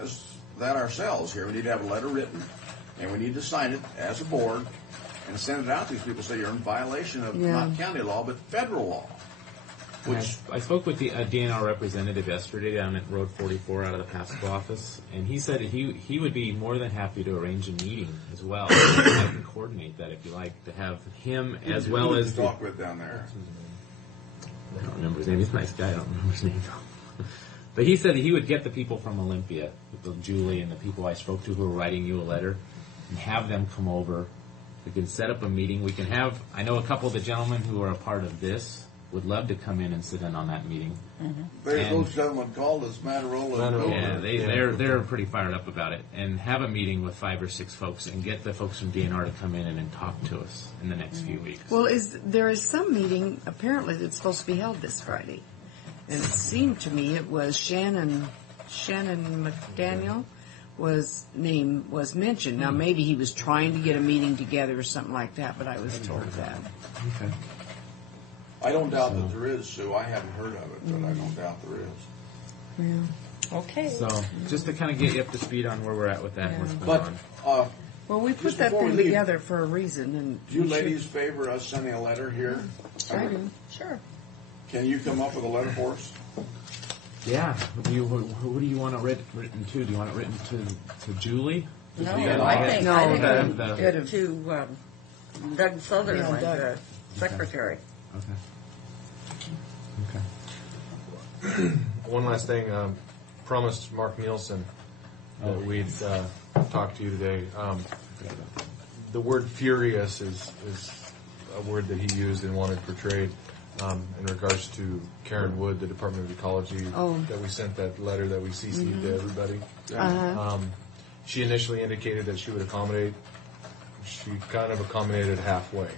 as that ourselves here. We need to have a letter written, and we need to sign it as a board and send it out to these people, say you're in violation of Yeah. not county law, but federal law. Which, I spoke with the DNR representative yesterday down at Road 44 out of the Pasco office, and he said he would be more than happy to arrange a meeting as well. I can coordinate that if you like, to have him as well who did as you the, talk with down there. I don't remember his name. He's a nice guy. I don't remember his name though. But he said he would get the people from Olympia, Julie and the people I spoke to who were writing you a letter, and have them come over. We can set up a meeting. We can have, I know a couple of the gentlemen who are a part of this would love to come in and sit in on that meeting. There's And- those gentlemen called us Matarola and Yeah, Dover. they're pretty fired up about it, and have a meeting with 5 or 6 folks and get the folks from DNR to come in and talk to us in the next few weeks. Well, there is some meeting apparently that's supposed to be held this Friday, and it seemed to me it was Shannon McDaniel was mentioned. Now maybe he was trying to get a meeting together or something like that, but I was told that. Okay. I don't doubt that there is, Sue. I haven't heard of it, but I don't doubt there is. Yeah. Okay. So just to kind of get you up to speed on where we're at with that and what's going But, on. Well, we Just put that before we thing leave, together for a reason, and do you we should- ladies favor us sending a letter here? I do. Sure. Can you come up with a letter for us? Yeah. Who do you want it written to? Do you want it written to Julie? No, Yeah, I think the- good of to Doug Sutherland, Doug. the secretary. Okay. One last thing, promised Mark Nielsen that we'd talk to you today. The word furious is a word that he used and wanted portrayed in regards to Karen Wood, the Department of Ecology, that we sent that letter that we CC'd to everybody. She initially indicated that she would accommodate. She kind of accommodated halfway.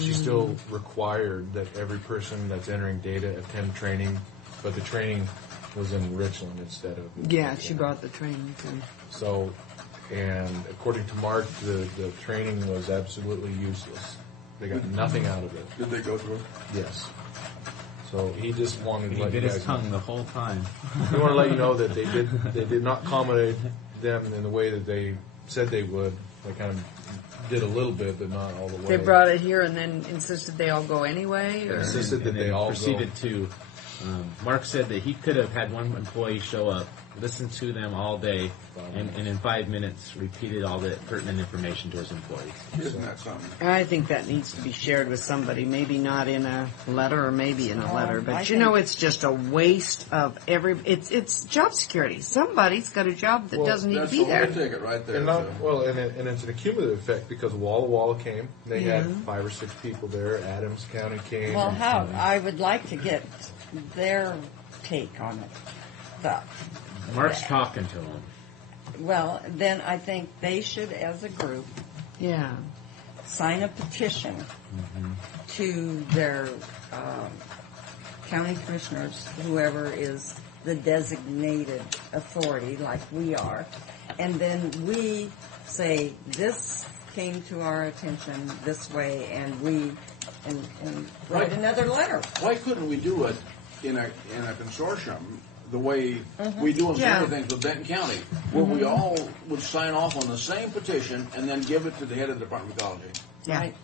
She's still required that every person that's entering data attend training, but the training was in Richland instead of... Yeah, she brought the training too. So, and according to Mark, the training was absolutely useless. They got nothing out of it. Did they go through it? Yes. So he just wanted to He let you bit guys his tongue the whole time. We want to let you know that they did not accommodate them in the way that they said they would. They kind of did a little bit, but not all the way. They brought it here and then insisted they all go anyway? Or? Insisted that And they then all proceeded to. Mark said that he could have had one employee show up, listen to them all day, and in 5 minutes repeated all the pertinent information to his employees. Isn't that something? I think that needs to be shared with somebody, maybe not in a letter or maybe in a letter, but I you know, think- it's just a waste of it's job security. Somebody's got a job that doesn't need to That's be the there. only ticket right there. And not, so. well, and it's an accumulative effect because Walla Walla came. They had Yeah. 5 or 6 people there. Adams County came. Well, how I would like to get their take on it. Mark's talking to him. Well, then I think they should, as a group, Yeah. sign a petition to their county commissioners, whoever is the designated authority, like we are, and then we say, this came to our attention this way, and we and write another letter. Why couldn't we do it in a consortium the way we do in some Yeah. other things with Denton County, where we all would sign off on the same petition and then give it to the head of the Department of Ecology? Yeah. Right?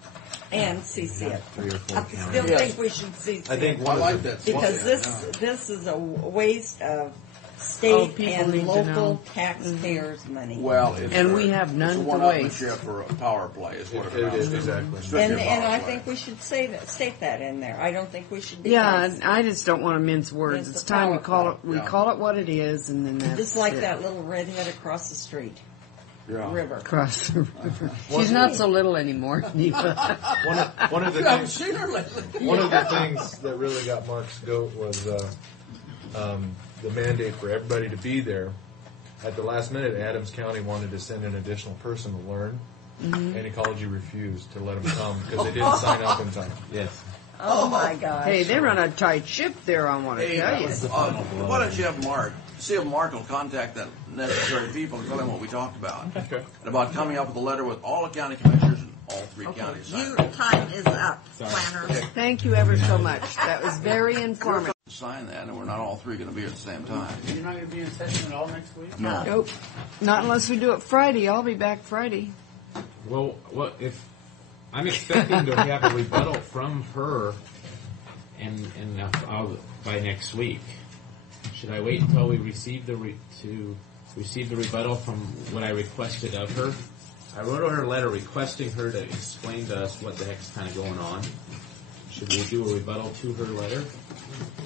And CC it. 3 or 4 I counties. still Yes. think we should CC I think it. I like that. Because Yeah. this is a waste of state Oh, people and need to local know. taxpayers' money. Well, it's And we have none it's to a waste. one-upmanship for a power play is what it It amounts is, to. exactly. Strictly a And power I play. think we should state that in there. I don't think we should be Yeah, I just don't want to mince words. Mince It's the time we power call it. play. We Yeah. call it what it is, and then that's just like it. that little redhead across the street, Yeah. river. Across the river. She's not so little anymore, Neva. One of the You haven't things, seen her lately. one of the things that really got Mark's goat was the mandate for everybody to be there. At the last minute, Adams County wanted to send an additional person to learn, and Ecology refused to let them come because they didn't sign up in time. Yes. Oh my gosh. Hey, they run a tight ship there, I want to Hey, tell you. why don't you have Mark, see if Mark will contact the necessary people and tell them what we talked about. Okay. And about coming up with a letter with all the county commissioners in all 3 counties. You, time is up, planners. Thank you ever so much. That was very informative. Sign that, and we're not all 3 going to be at the same time. You're not going to be in session at all next week? No. Nope. Not unless we do it Friday. I'll be back Friday. Well, what if I'm expecting to have a rebuttal from her, and by next week? Should I wait until we receive the rebuttal from what I requested of her? I wrote her a letter requesting her to explain to us what the heck's kind of going on. Should we do a rebuttal to her letter?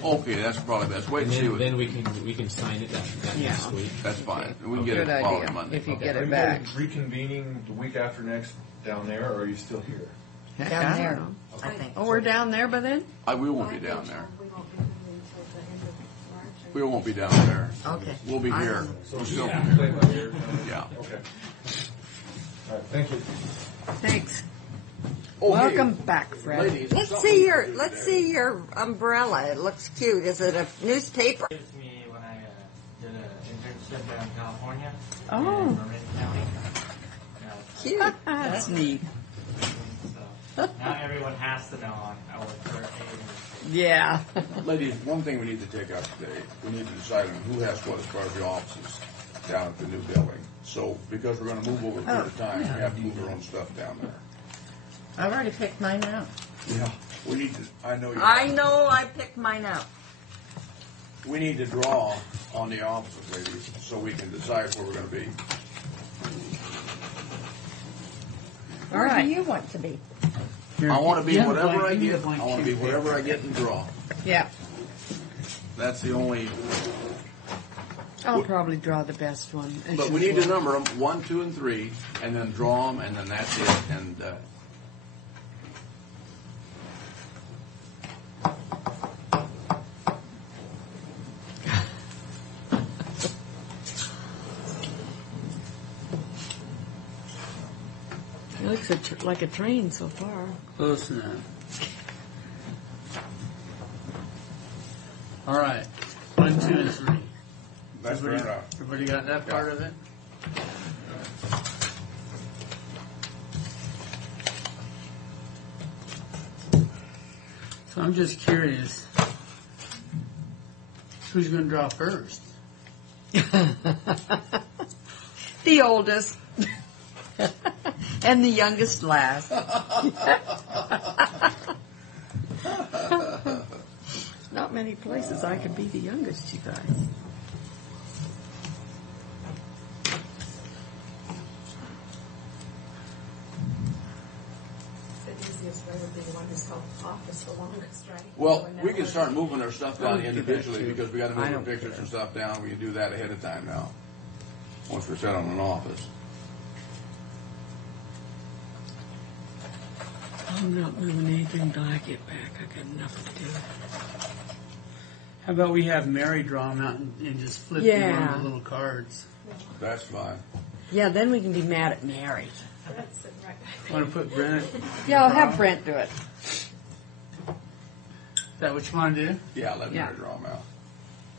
Okay, that's probably best. Wait And and see what. then we can sign it that next week. That's fine. We can get Good it following idea. Monday. If you Okay. get Are it you back. reconvening the week after next down there, or are you still here? Heck, Down I don't there, know. I think. Oh, we're down there by then? We won't be down there. We won't be moving until the end of March. We won't be down there. Okay. We'll be I here. don't know. We'll still be Play here. by ear. Yeah. Okay. All right, thank you. Thanks. Oh, hey, Welcome back, Fred. ladies, Let's something- see your umbrella. It looks cute. Is it a newspaper? It's me when I did an internship down in California. Oh. In Marin County. Cute. That's neat. So now everyone has to know I work for a university. Yeah. Ladies, one thing we need to take up today, we need to decide on who has what as far as the offices down at the new building. So, because we're gonna move over a period of time, we have to move our own stuff down there. I've already picked mine out. Yeah. We need to, I know I picked mine out. we need to draw on the offices, ladies, so we can decide where we're gonna be. All Where right. do you want to be? I want to be Yeah, whatever blank- I you need get. a blank I want to be sheet. whatever I get and draw. Yeah. That's the only. I'll probably draw the best one. as But we need to usual. number them 1, 2, and 3, and then draw them, and then that's it. And It looks like a train so far. Close enough. All right. 1, 2, and 3. That's fair enough. Everybody got that part of it? So I'm just curious, who's going to draw first? The oldest. And the youngest last. Not many places I could be the youngest, you guys. The easiest way would be the one who's held office the longest, right? well, When we that can was- start moving our stuff down Oh, you individually bet, too. because we got to I move our don't pictures care. and stuff down. We can do that ahead of time now. Once we're set on an office. I'm not moving anything till I get back. I got enough to do. How about we have Mary draw them out and just flip them Yeah. on the little cards? That's fine. Yeah, then we can be mad at Mary. Brent's sitting right back Want to put Brent? Yeah, I'll have Brent do it. Is that what you want to do? Yeah, let Yeah. Mary draw them out.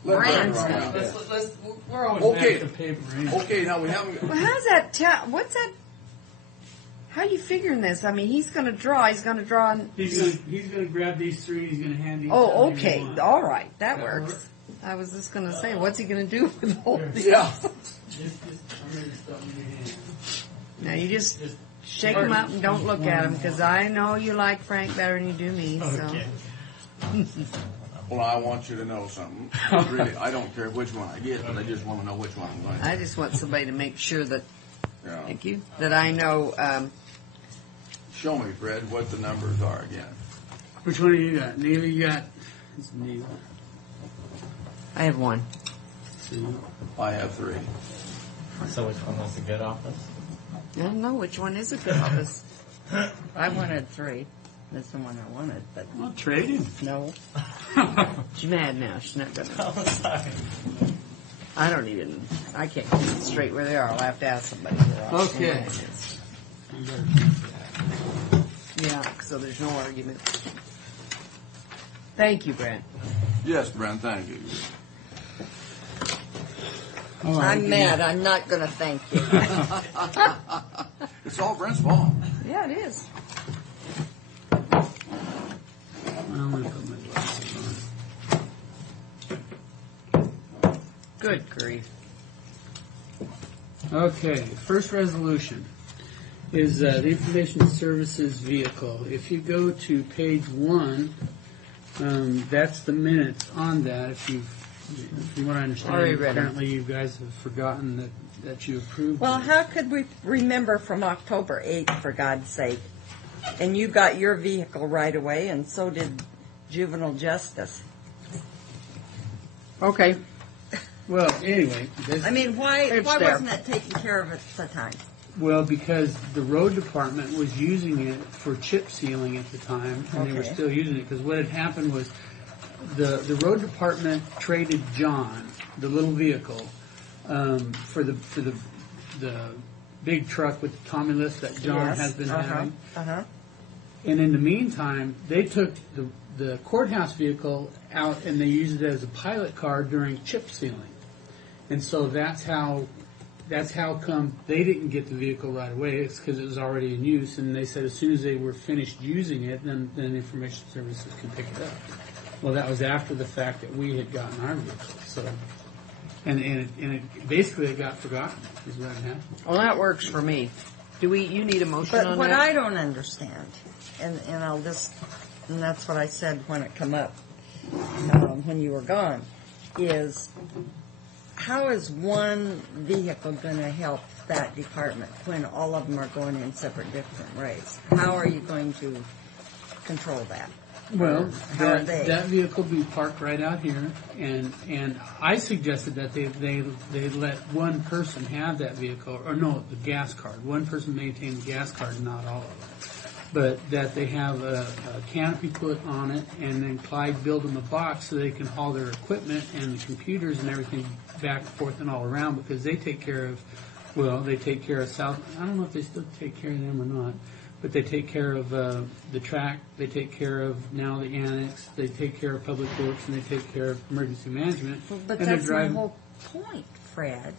Let Mary Brand's draw them gonna out. do it. We're always Okay. mad at the paper. anyway. Okay, now we haven't. Well, how's that? What's that? How you figuring this? I mean, he's going to draw. He's going to draw. He's gonna grab these three. He's gonna hand these. Oh, to them okay. one. All right. That That works. work? I was just going to say, what's he going to do with all these? Yeah. Just, I'm gonna stop in your hand. Now, you just Just shake him up and don't look at him, because I know you like Frank better than you do me. So. Okay. Well, I want you to know something. Really, I don't care which one I get, but I just want to know which one I'm going to. I just want somebody to make sure that, Yeah. thank you, that I know. Show me, Fred, what the numbers are again. Which one do you got? Neil, you got. It's Neil. I have one. Two. I have 3. So which one was the good office? I don't know which one is a good office. I wanted 3. That's the one I wanted, but Well, trade him. no. She's mad now. She's not going to. Oh, sorry. I don't even. I can't keep it straight where they are. I'll have to ask somebody. where else Okay. one is. Yeah, so there's no argument. Thank you, Brent. Yes, Brent, thank you. Oh, I I'm can- mad. I'm not going to thank you. It's all Brent's fault. Yeah, it is. I'm gonna put my glasses Good grief. on. Okay, first resolution is the information services vehicle. If you go to page 1, that's the minutes on that. From what I understand, Already read 'em. apparently you guys have forgotten that you approved. Well, it. how could we remember from October 8th, for God's sake? And you got your vehicle right away, and so did juvenile justice. Okay. Well, anyway, I mean, why It's wasn't there. it taken care of at the time? Well, because the road department was using it for chip sealing at the time, and they were Okay. still using it, because what had happened was the road department traded John, the little vehicle, for the big truck with the Tommy list that John Yes. has been having. Uh-huh. And in the meantime, they took the courthouse vehicle out and they used it as a pilot car during chip sealing. And so that's how come they didn't get the vehicle right away. It's because it was already in use, and they said as soon as they were finished using it, then information services can pick it up. Well, that was after the fact that we had gotten our vehicle. So, and it basically it got forgotten is what had happened. Well, that works for me. You need a motion But on what that? I don't understand, and that's what I said when it come up, when you were gone, is how is one vehicle going to help that department when all of them are going in separate different ways? How are you going to control that? Well, How are they? that vehicle be parked right out here, and I suggested that they let one person have that vehicle, or no, the gas card. One person maintain the gas card, not all of them. But that they have a canopy put on it, and then Clyde build them a box so they can haul their equipment and the computers and everything back and forth and all around, because they take care of South. I don't know if they still take care of them or not. But they take care of the track, they take care of now the annex, they take care of public works, and they take care of emergency management. But and that's the whole point, Fred.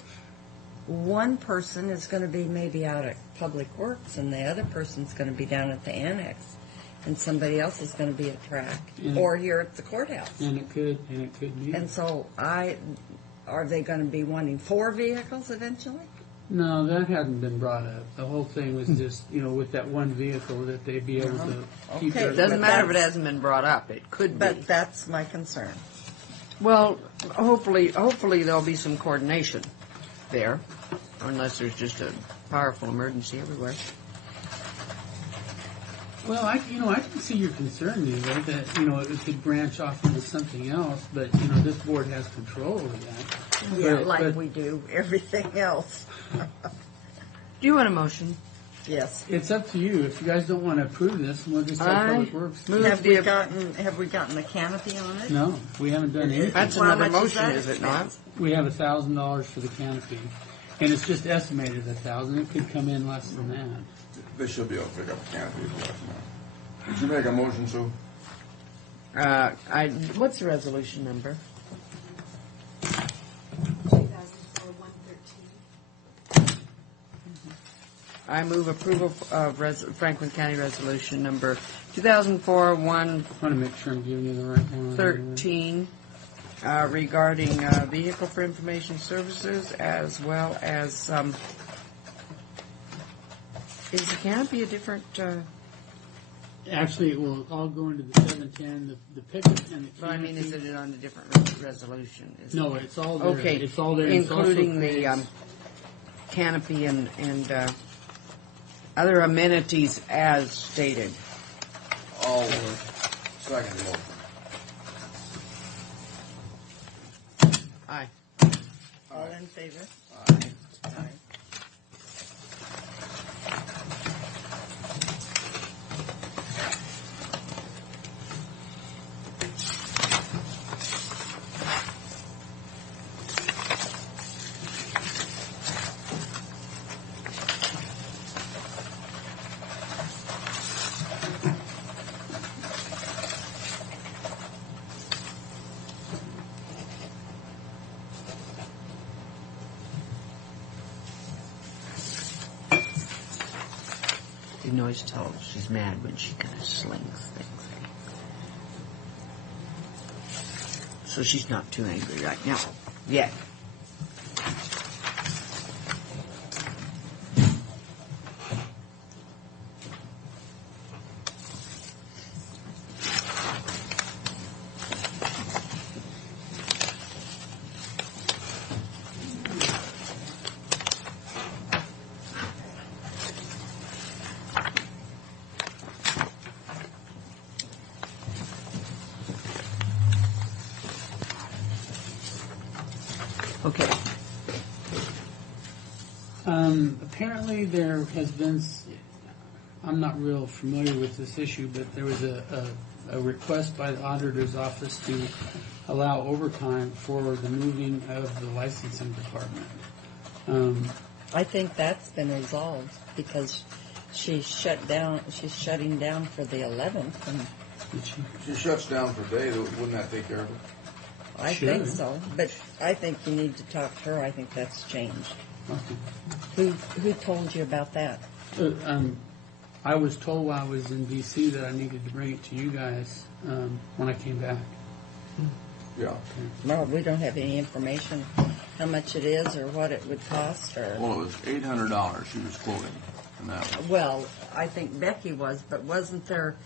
One person is going to be maybe out at public works, and the other person's going to be down at the annex, and somebody else is going to be at track or here at the courthouse. And it could be. And so are they going to be wanting 4 vehicles eventually? No, that hasn't been brought up. The whole thing was just, with that one vehicle that they'd be able to keep Okay, their... It doesn't matter if it hasn't been brought up. It could be. But that's my concern. Well, hopefully there'll be some coordination there, unless there's just a powerful emergency everywhere. Well, I can see your concern, Eva, that, it could branch off into something else, but, this board has control over that. Yeah, But we do everything else. Do you want a motion? Yes. It's up to you. If you guys don't want to approve this, we'll just have Public Works. Have we gotten the canopy on it? No, we haven't done anything. That's another motion, is it not? We have $1,000 for the canopy, and it's just estimated $1,000. It could come in less than that. They should be able to pick up the canopy for us now. Did you make a motion, Sue? What's the resolution number? 2004-113. I move approval of Franklin County Resolution number 2004-113 I want to make sure I'm giving you the right one. regarding vehicle for information services, as well as is the canopy a different? Actually, it will all go into the 710, the pickup and the canopy. But I mean, is it on a different resolution? No, it's all there. Okay, It's all there. It's also including the canopy and other amenities as stated. All second motion. Aye. All in favor? Aye. You can always tell she's mad when she kind of slings things. So she's not too angry right now. Yet. Apparently there has been, I'm not real familiar with this issue, but there was a request by the auditor's office to allow overtime for the moving of the licensing department. I think that's been resolved because she's shutting down for the 11th. And She shuts down for a day, wouldn't that take care of it? I think so, but I think you need to talk to her. I think that's changed. Okay. Who told you about that? I was told while I was in D.C. that I needed to bring it to you guys when I came back. Yeah. Well, we don't have any information how much it is or what it would cost. Or Well, it was $800 she was quoting. And that was, well, I think Becky was, but wasn't there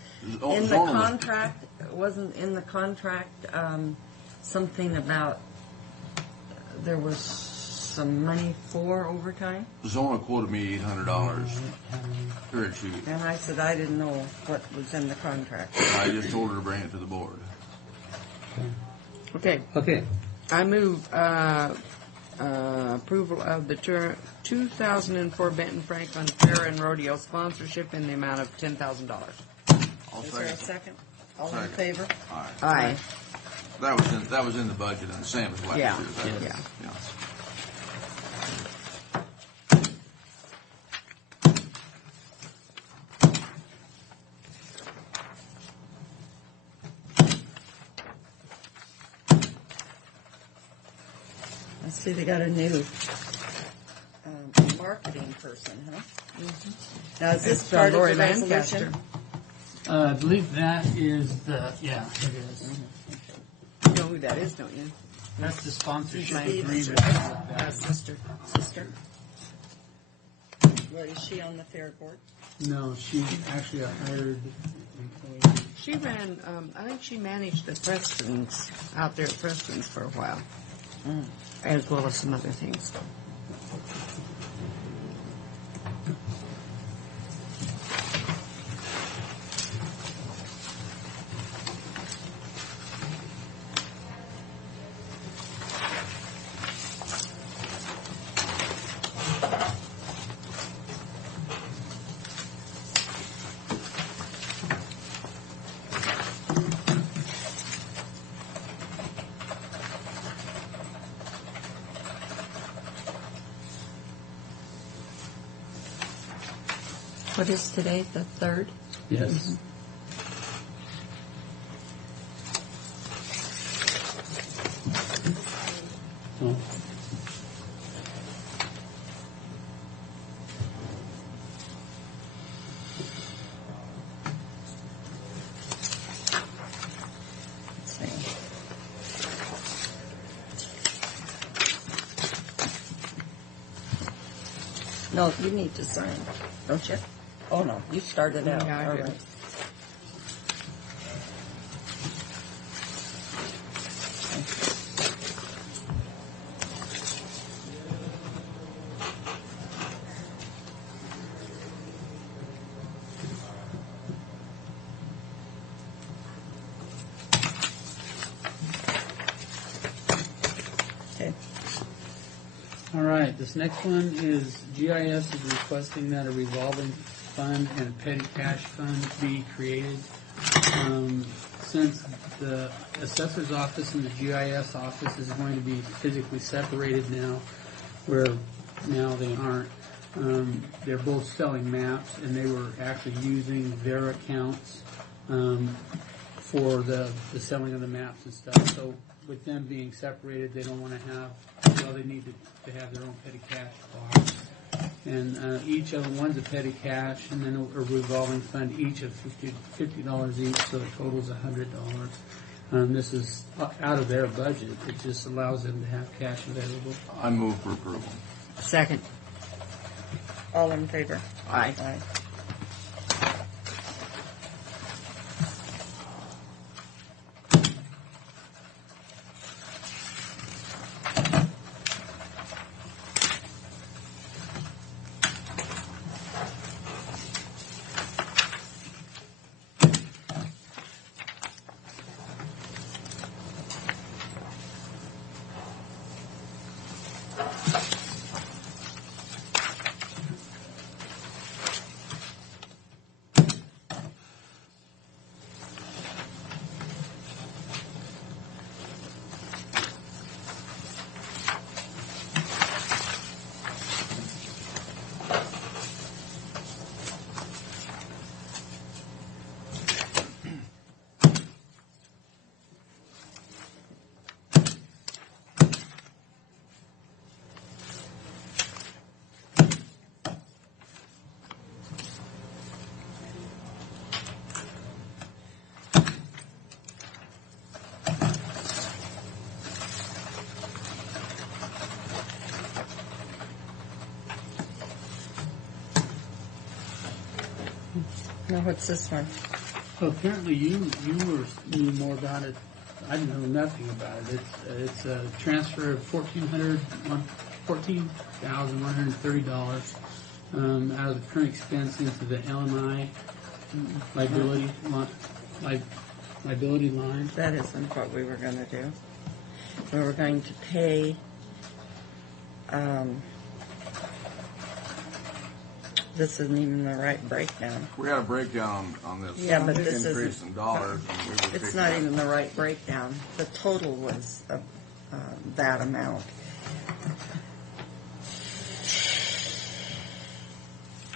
Oh, in the Zona was- contract? Wasn't in the contract something about there was some money for overtime? Zona quoted me $800. Period. And I said I didn't know what was in the contract. I just told her to bring it to the board. Okay. Okay. I move approval of the 2004 Benton Franklin Fair and Rodeo sponsorship in the amount of $10,000. I'll Is there a second. second? All in Second. favor? Aye. Aye. That was in the budget and the same as last Yeah. year. That was- Yeah. I see they got a new marketing person, huh? Now, is this It's part of Lori the resolution? Lancaster. I believe that is the, yeah, it is. You know who that is, don't you? That's the sponsorship My agreement. sister. Sister? What, is she on the fair board? No, she's actually a hired employee. She ran, I think she managed the Prestons out there at Preston's for a while, as well as some other things. What is today, the 3rd? Yes. Oh. Let's see. No, you need to sign, don't you? Oh, no, you started out. Yeah, I All did. right. Okay. All right, this next one is GIS is requesting that a revolving fund and a petty cash fund be created. Since the assessor's office and the GIS office is going to be physically separated now, where now they aren't, they're both selling maps, and they were actually using their accounts for the selling of the maps and stuff. So with them being separated, they don't want to have, well, they need to have their own petty cash box. And each of them, one's a petty cash, and then a revolving fund, each of $50 each, so the total's $100. This is out of their budget. It just allows them to have cash available. I move for approval. Second. All in favor? Aye. Aye. Now, what's this one? Well, apparently you knew more about it. I know nothing about it. It's a transfer of $14,130 out of the current expense into the LMI liability line. That isn't what we were going to do. We were going to pay. This isn't even the right breakdown. We had a breakdown on this Yeah, but this increase isn't. in dollars. And we were It's figuring not out- even the right breakdown. The total was that amount.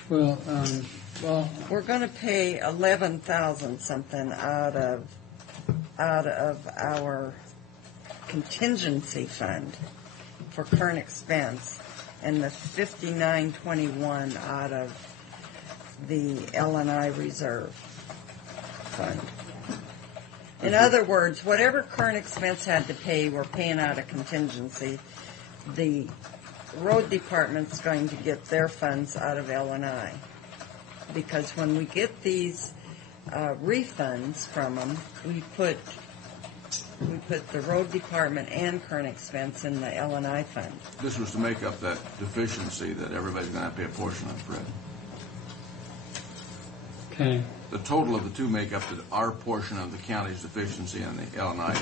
Well, We're going to pay 11,000 something out of our contingency fund for current expense, and the 5921 out of the L&I reserve fund. In other words, whatever current expense had to pay, we're paying out of contingency. The road department's going to get their funds out of L&I. Because when we get these refunds from them, we put the road department and current expense in the L&I fund. This was to make up that deficiency that everybody's going to have to pay a portion of, Fred. okay. The total of the two make up our portion of the county's deficiency and the L&I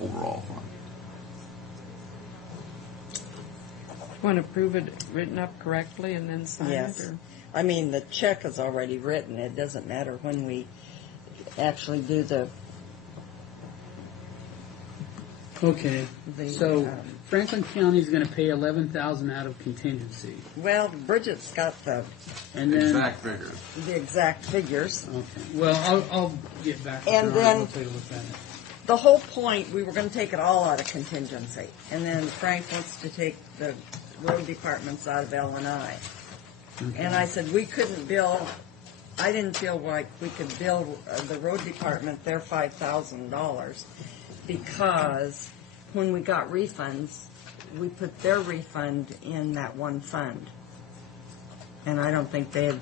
overall fund. Want to prove it written up correctly and then sign Yes. it? Or? I mean, the check is already written. It doesn't matter when we actually do the... Okay. The, So Franklin County is going to pay $11,000 out of contingency. Well, Bridget's got the And then, Exact figures. exact figures. Okay. Well, I'll get back to And her then- we'll take a look at it. The whole point, we were going to take it all out of contingency. And then Frank wants to take the road departments out of L&I. And I said we couldn't bill, I didn't feel like we could bill the road department their $5,000 because when we got refunds, we put their refund in that one fund. And I don't think they had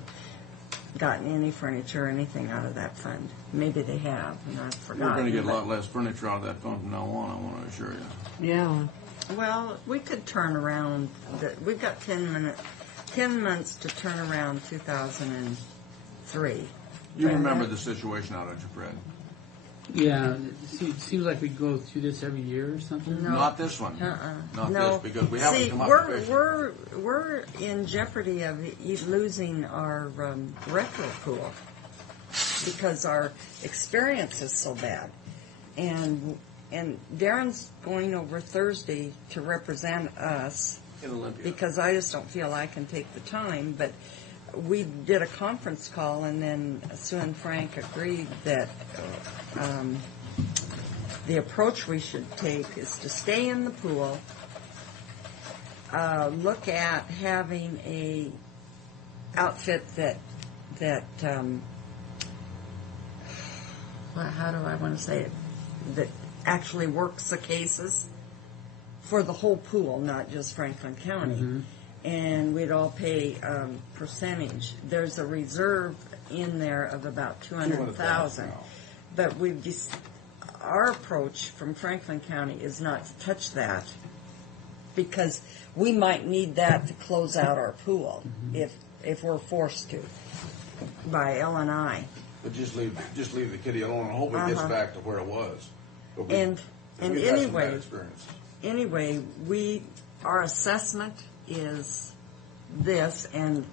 gotten any furniture or anything out of that fund. Maybe they have, and I've We're forgotten. going to get a but- lot less furniture out of that fund from now on, I want to assure you. Yeah. Well, we could turn around, we've got 10 months to turn around 2003. You remember the situation out at your Fred? Yeah, it seems like we go through this every year or something. No. Not this one. Not No. this, because we haven't See, come up we're, with we're in jeopardy of losing our retro pool because our experience is so bad. And Darren's going over Thursday to represent us in Olympia. because I just don't feel I can take the time. But we did a conference call, and then Sue and Frank agreed that the approach we should take is to stay in the pool, look at having a outfit that well, how do I want to say it, that actually works the cases for the whole pool, not just Franklin County. And we'd all pay percentage. There's a reserve in there of about 200,000. But our approach from Franklin County is not to touch that because we might need that to close out our pool if we're forced to by L&I. But just leave the kitty alone and hope it gets back to where it was. But And we've had some anyway, bad experiences. our assessment is this, and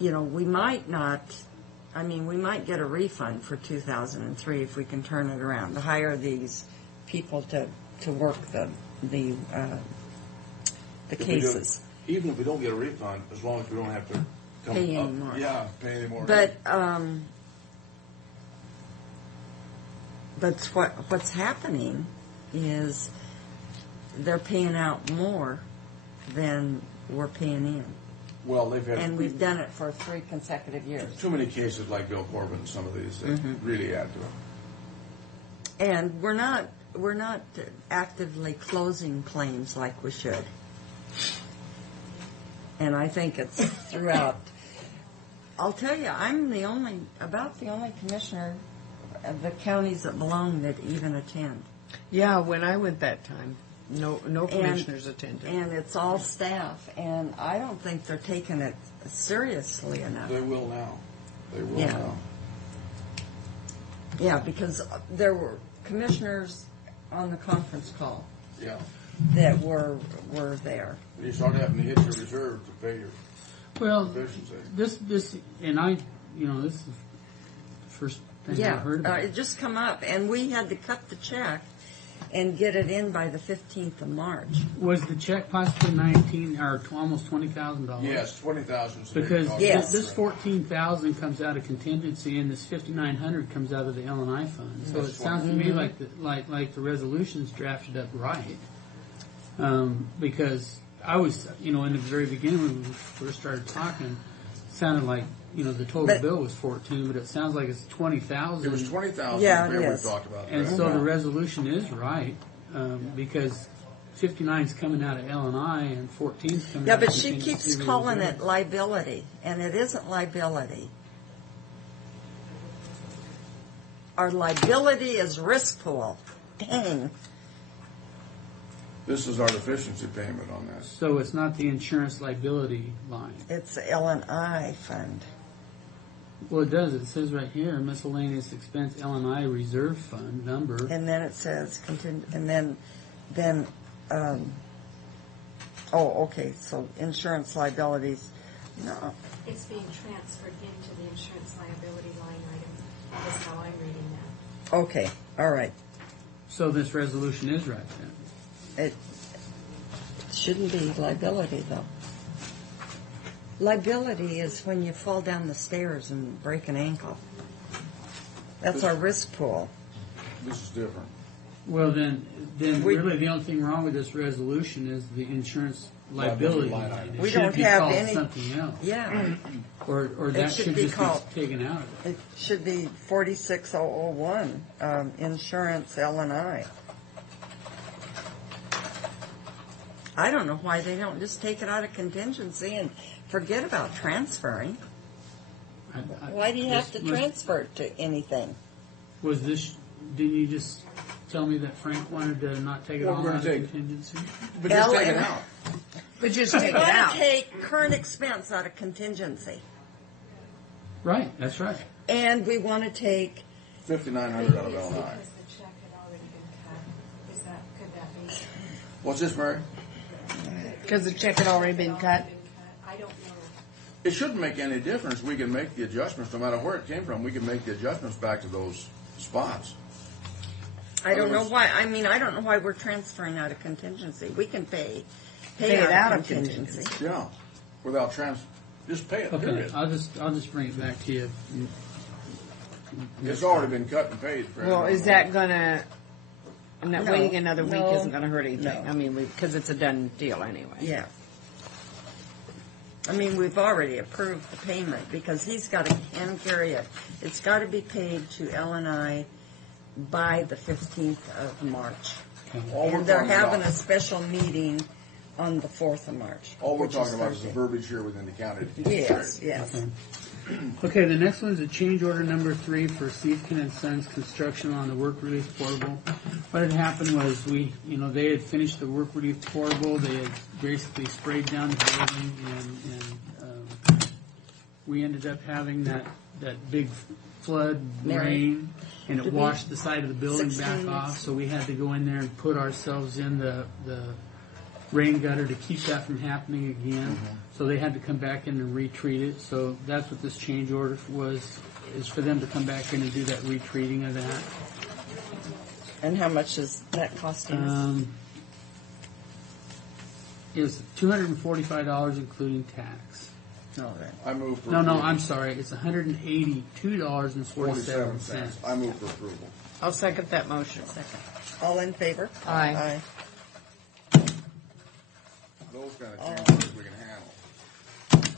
we might not. I mean, we might get a refund for 2003 if we can turn it around to hire these people to work the If we do- cases. Even if we don't get a refund, as long as we don't have to come Pay up. anymore. Yeah, pay anymore. But that's what's happening is they're paying out more than we're paying in. Well, they've had And we've done it for 3 consecutive years. too many cases like Bill Corbin and some of these that really add to it. And we're not actively closing claims like we should. And I think it's throughout. I'll tell you, I'm about the only commissioner of the counties that belong that even attend. Yeah, when I went that time, no commissioners attended. And it's all staff, and I don't think they're taking it seriously enough. They will now. They will Yeah. now. Yeah, because there were commissioners on the conference call Yeah. that were there. You start having to hit your reserve to pay your Well, efficiency. this, and this is the first thing I Yeah, heard about. it just come up, and we had to cut the check and get it in by the 15th of March. Was the check possibly $19 or almost $20,000? Yes, 20,000. Because Yes. this 14,000 comes out of contingency, and this 5,900 comes out of the L&I fund. So That's it sounds to me like the resolution's drafted up right. Because I was, in the very beginning when we first started talking, it sounded like the total bill was 14, but it sounds like it's 20,000. It was 20,000. Yeah, it we is. talked about And that. so the resolution is right, because 59 is coming out of L&I and 14 is coming Yeah, out of but she contingency keeps calling reserve. it liability, and it isn't liability. Our liability is risk pool. Dang. This is our deficiency payment on that. So it's not the insurance liability line. It's the L&I fund. Well, it does. It says right here, miscellaneous expense L&I reserve fund number. And then it says, and then, okay, so insurance liabilities, no. It's being transferred into the insurance liability line item. That's how I'm reading that. Okay, all right. So this resolution is right then. It shouldn't be liability, though. Liability is when you fall down the stairs and break an ankle. That's our risk pool. This is different. Well, then really the only thing wrong with this resolution is the insurance liability line. It We should don't be have called any- something else. Yeah. Or that should should be just called- be taken out of it. It should be 46001, insurance L&I. I don't know why they don't just take it out of contingency and forget about transferring. Why do you have to transfer it to anything? Was this, didn't you just tell me that Frank wanted to not take it Well, all we're out gonna of take- contingency? But just take it L&I. out. But just We take it want out. to take current expense out of contingency. Right, that's right. And we want to take, 5,900 out of It's L&I. because the check had already been cut. Could that be? What's this, Mary? Because the check had already been cut. I don't know. It shouldn't make any difference. We can make the adjustments, no matter where it came from. We can make the adjustments back to those spots. I don't know why, I don't know why we're transferring out of contingency. We can pay it out of contingency. Yeah, without just pay it. Okay, Period. I'll just bring it back to you. It's already been cut and paid. For Well, is that gonna? No, Waiting another week no, isn't gonna hurt anything. no. I mean, because it's a done deal anyway. Yeah. We've already approved the payment because he's got to hand carry it. It's got to be paid to L&I by the 15th of March. All we're And they're talking having about- a special meeting on the 4th of March. All we're which talking about is the Thursday. verbiage here within the county. to keep it Yes, straight. yes. Okay, the next one is a change order number 3 for Siefkin and Sons Construction on the work relief portable. What had happened was they had finished the work relief portable. They had basically sprayed down the building, and we ended up having that big flood rain, and it Did we- washed the side of the building 16 back off. So we had to go in there and put ourselves in the rain gutter to keep that from happening again. So they had to come back in and retreat it. So that's what this change order is for them to come back in and do that retreating of that. And how much is that costing us? Is $245 including tax. All right. I move for No, approval. I'm sorry. It's $182.47. 47 cents. I move for approval. I'll second that motion. Second. All in favor? Aye. Those kind of changes we can handle.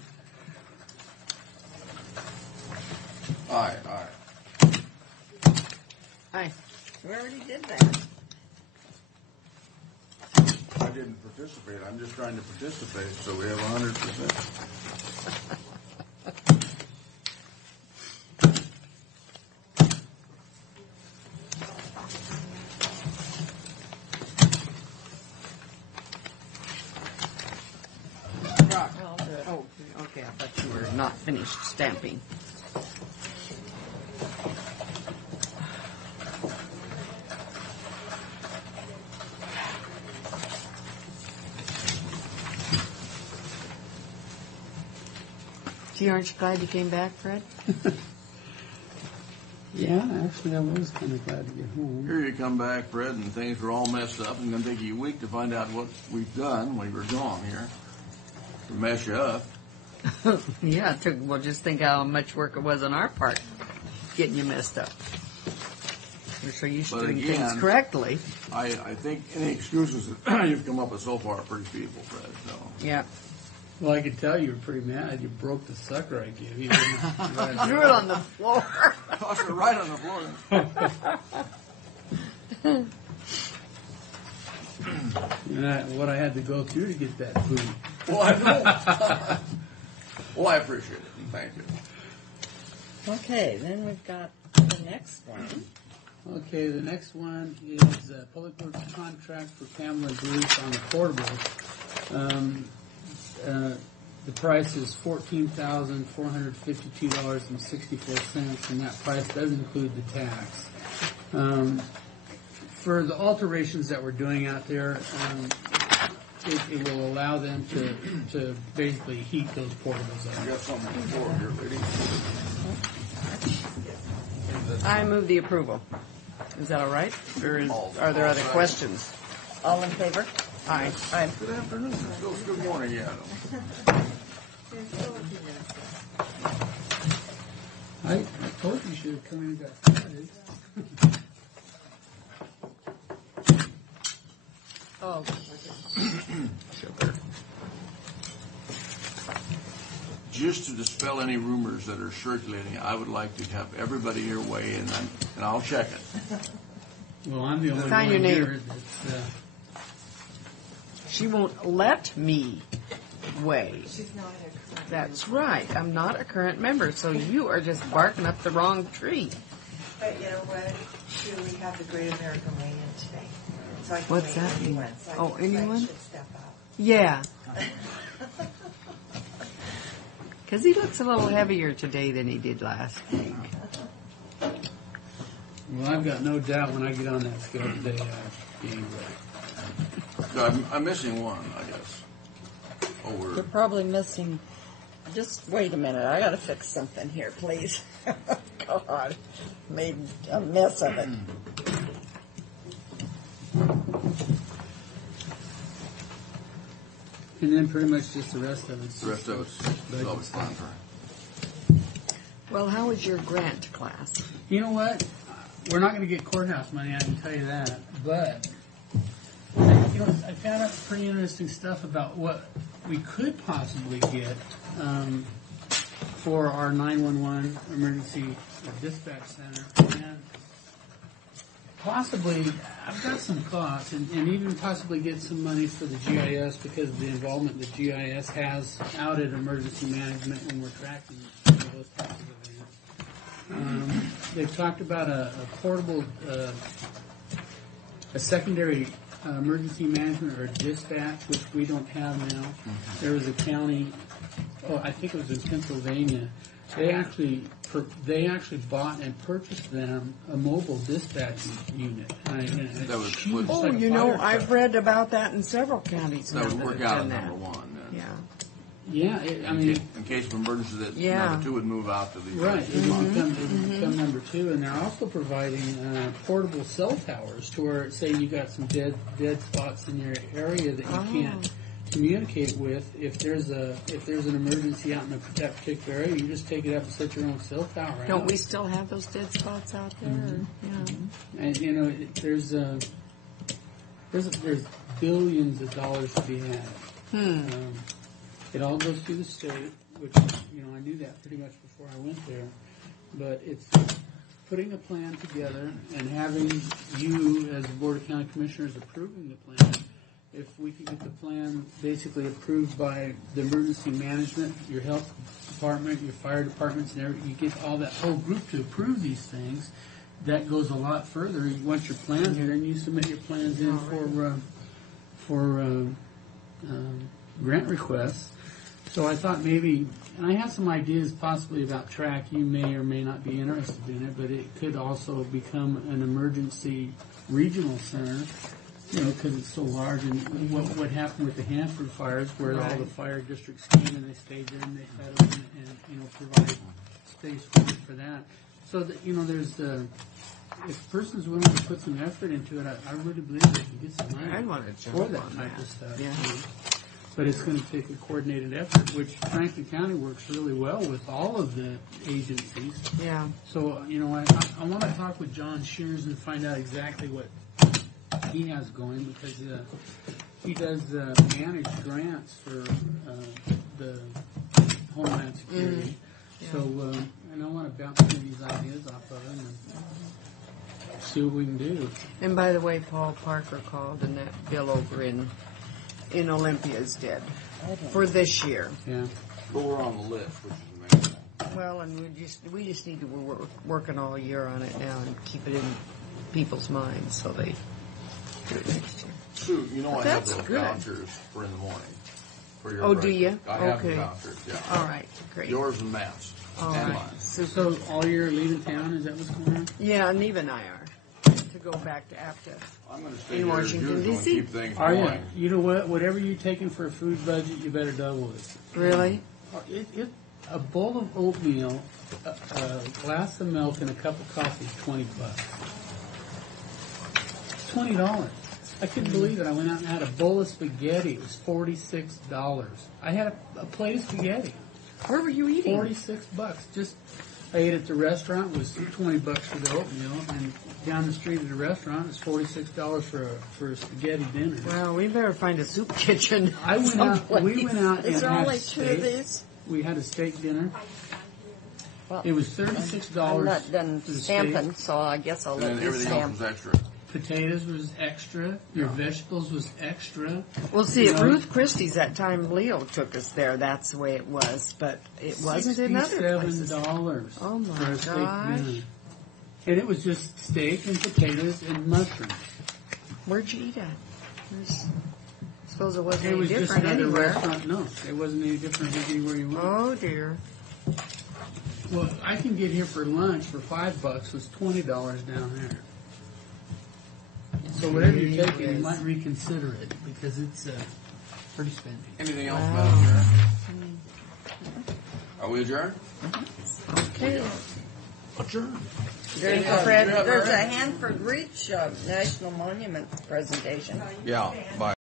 Aye. Aye. We already did that. I didn't participate. I'm just trying to participate, so we have 100%. Oh, okay, I thought you were not finished stamping. Gee, aren't you glad you came back, Fred? Yeah, actually, I was kind of glad to get home. Here you come back, Fred, and things were all messed up. It's going to take you a week to find out what we've done when you were gone here to mess you up. Yeah, it took, well, just think how much work it was on our part getting you messed up. We're so used to But doing again, things correctly. I think any excuses that you've come up with so far are pretty feeble, Fred. So. Yeah. Well, I could tell you were pretty mad. You broke the sucker I gave you. Threw it on the floor. Tossed it right on the floor. And what I had to go through to get that food. Well, I know. Well, I appreciate it. Thank you. Okay, then we've got the next one. Okay, the next one is Public Works contract for Pamela Bruce on the portable. The price is $14,452.64, and that price does include the tax. For the alterations that we're doing out there, it will allow them to basically heat those portables up. You got something on the floor here, lady. I move the approval. Is that all right? Or are there other questions? All in favor? Aye. Aye. Good afternoon. Good morning, yeah. I told you should have come in and got started. Oh. Sugar. Just to dispel any rumors that are circulating, I would like to have everybody here weigh in, and I'll check it. Well, I'm the only Sign one your name. here that's... She won't let me weigh. She's not a current. That's right. I'm not a current member, so you are just barking up the wrong tree. But you know what? Too, we have the Great American Weigh-In today. So I can What's weigh that mean? anyone. So I Oh, think Fred anyone? should step up. Yeah. Because he looks a little heavier today than he did last week. Well, I've got no doubt when I get on that scale today, I'll gain weight. No, I'm missing one, I guess. Oh, You're probably missing. Just wait a minute. I got to fix something here, please. God, made a mess of it. And then pretty much just the rest of it. The rest of it's always fun. Well, how was your grant class? You know what? We're not going to get courthouse money, I can tell you that. But, you know, I found out pretty interesting stuff about what we could possibly get for our 911 emergency dispatch center. And possibly, I've got some thoughts, and even possibly get some money for the GIS because of the involvement that GIS has out at emergency management when we're tracking those types of events. They've talked about a portable, a secondary emergency management or dispatch, which we don't have now. There was a county, I think it was in Pennsylvania. They actually bought and purchased them a mobile dispatching unit. Oh, you know, I've read about that in several counties. That would now work have out done at that. number one. Then. Yeah. Yeah, I mean, in case of emergency, that Yeah. number two would move out to the right. It would become number two, and they're also providing portable cell towers to where, say, you got some dead spots in your area that you can't communicate with. If there's an emergency out in that particular area, you just take it up and set your own cell tower out. Don't we still have those dead spots out there? Yeah. And you know, there's billions of dollars to be had. It all goes through the state, which, you know, I knew that pretty much before I went there. But it's putting a plan together and having you, as the Board of County Commissioners, approving the plan if we could get the plan basically approved by the emergency management, your health department, your fire departments, and everything, you get all that whole group to approve these things, that goes a lot further. Once your plans are in, you submit your plans in for grant requests. So I thought maybe, and I have some ideas possibly about track. You may or may not be interested in it, but it could also become an emergency regional center, because it's so large. And what happened with the Hanford fires, where all the fire districts came and they stayed there and they fed them and provide space for that. So that, there's if a person's willing to put some effort into it, I really believe they can get some money I want to jump for that on type that. of stuff. Yeah. But it's going to take a coordinated effort, which Franklin County works really well with all of the agencies. Yeah. So, I want to talk with John Shears and find out exactly what he has going, because he does manage grants for the Homeland Security. So, and I want to bounce some of these ideas off of him and see what we can do. And by the way, Paul Parker called, and that bill over in Olympia is dead for this year. Yeah. But we're on the list, which is amazing. Well, and we just need to working all year on it now and keep it in people's minds so they do it next year. Sue, I have That's those good. vouchers for in the morning. For your Oh, do breakfast. you? I have the Okay. vouchers, yeah. All right, great. Yours and Matt's. All and right. mine. So all year leaving town, is that what's going on? Yeah, and Eva and I are to go back to AFTA I'm going to stay in here as Washington, usual and D.C. keep things Are you? going. You know what? Whatever you're taking for a food budget, you better double it. Really? A bowl of oatmeal, a glass of milk, and a cup of coffee is $20. $20. I couldn't believe it. I went out and had a bowl of spaghetti. It was $46. I had a plate of spaghetti. Where were you eating? $46. Just I ate at the restaurant. It was $20 for the oatmeal, and down the street at the restaurant, it's $46 for a spaghetti dinner. Well, we better find a soup kitchen. We went out and Is there had only steak. 2 of these? We had a steak dinner. Well, It was $36 I'm not done for the stamping, steak. so I guess I'll And let then you everything else stamp. was extra. Potatoes was extra. Your vegetables was extra. Well, see, You at know, Ruth Christie's that time Leo took us there, that's the way it was, but it wasn't in other places. $67 Oh, my for a steak gosh. dinner. And it was just steak and potatoes and mushrooms. Where'd you eat at? I suppose it wasn't It any was just different another anywhere. restaurant. No, it wasn't any different anywhere you went. Oh, dear. Well, I can get here for lunch for $5 was $20 down there. So whatever you're taking, you might reconsider it because it's pretty spendy. Anything else, Wow. Madam Chair? Are we adjourned? Okay. Adjourned. There's Yeah, a yeah, Hanford right. Reach National Monument presentation. Yeah, bye.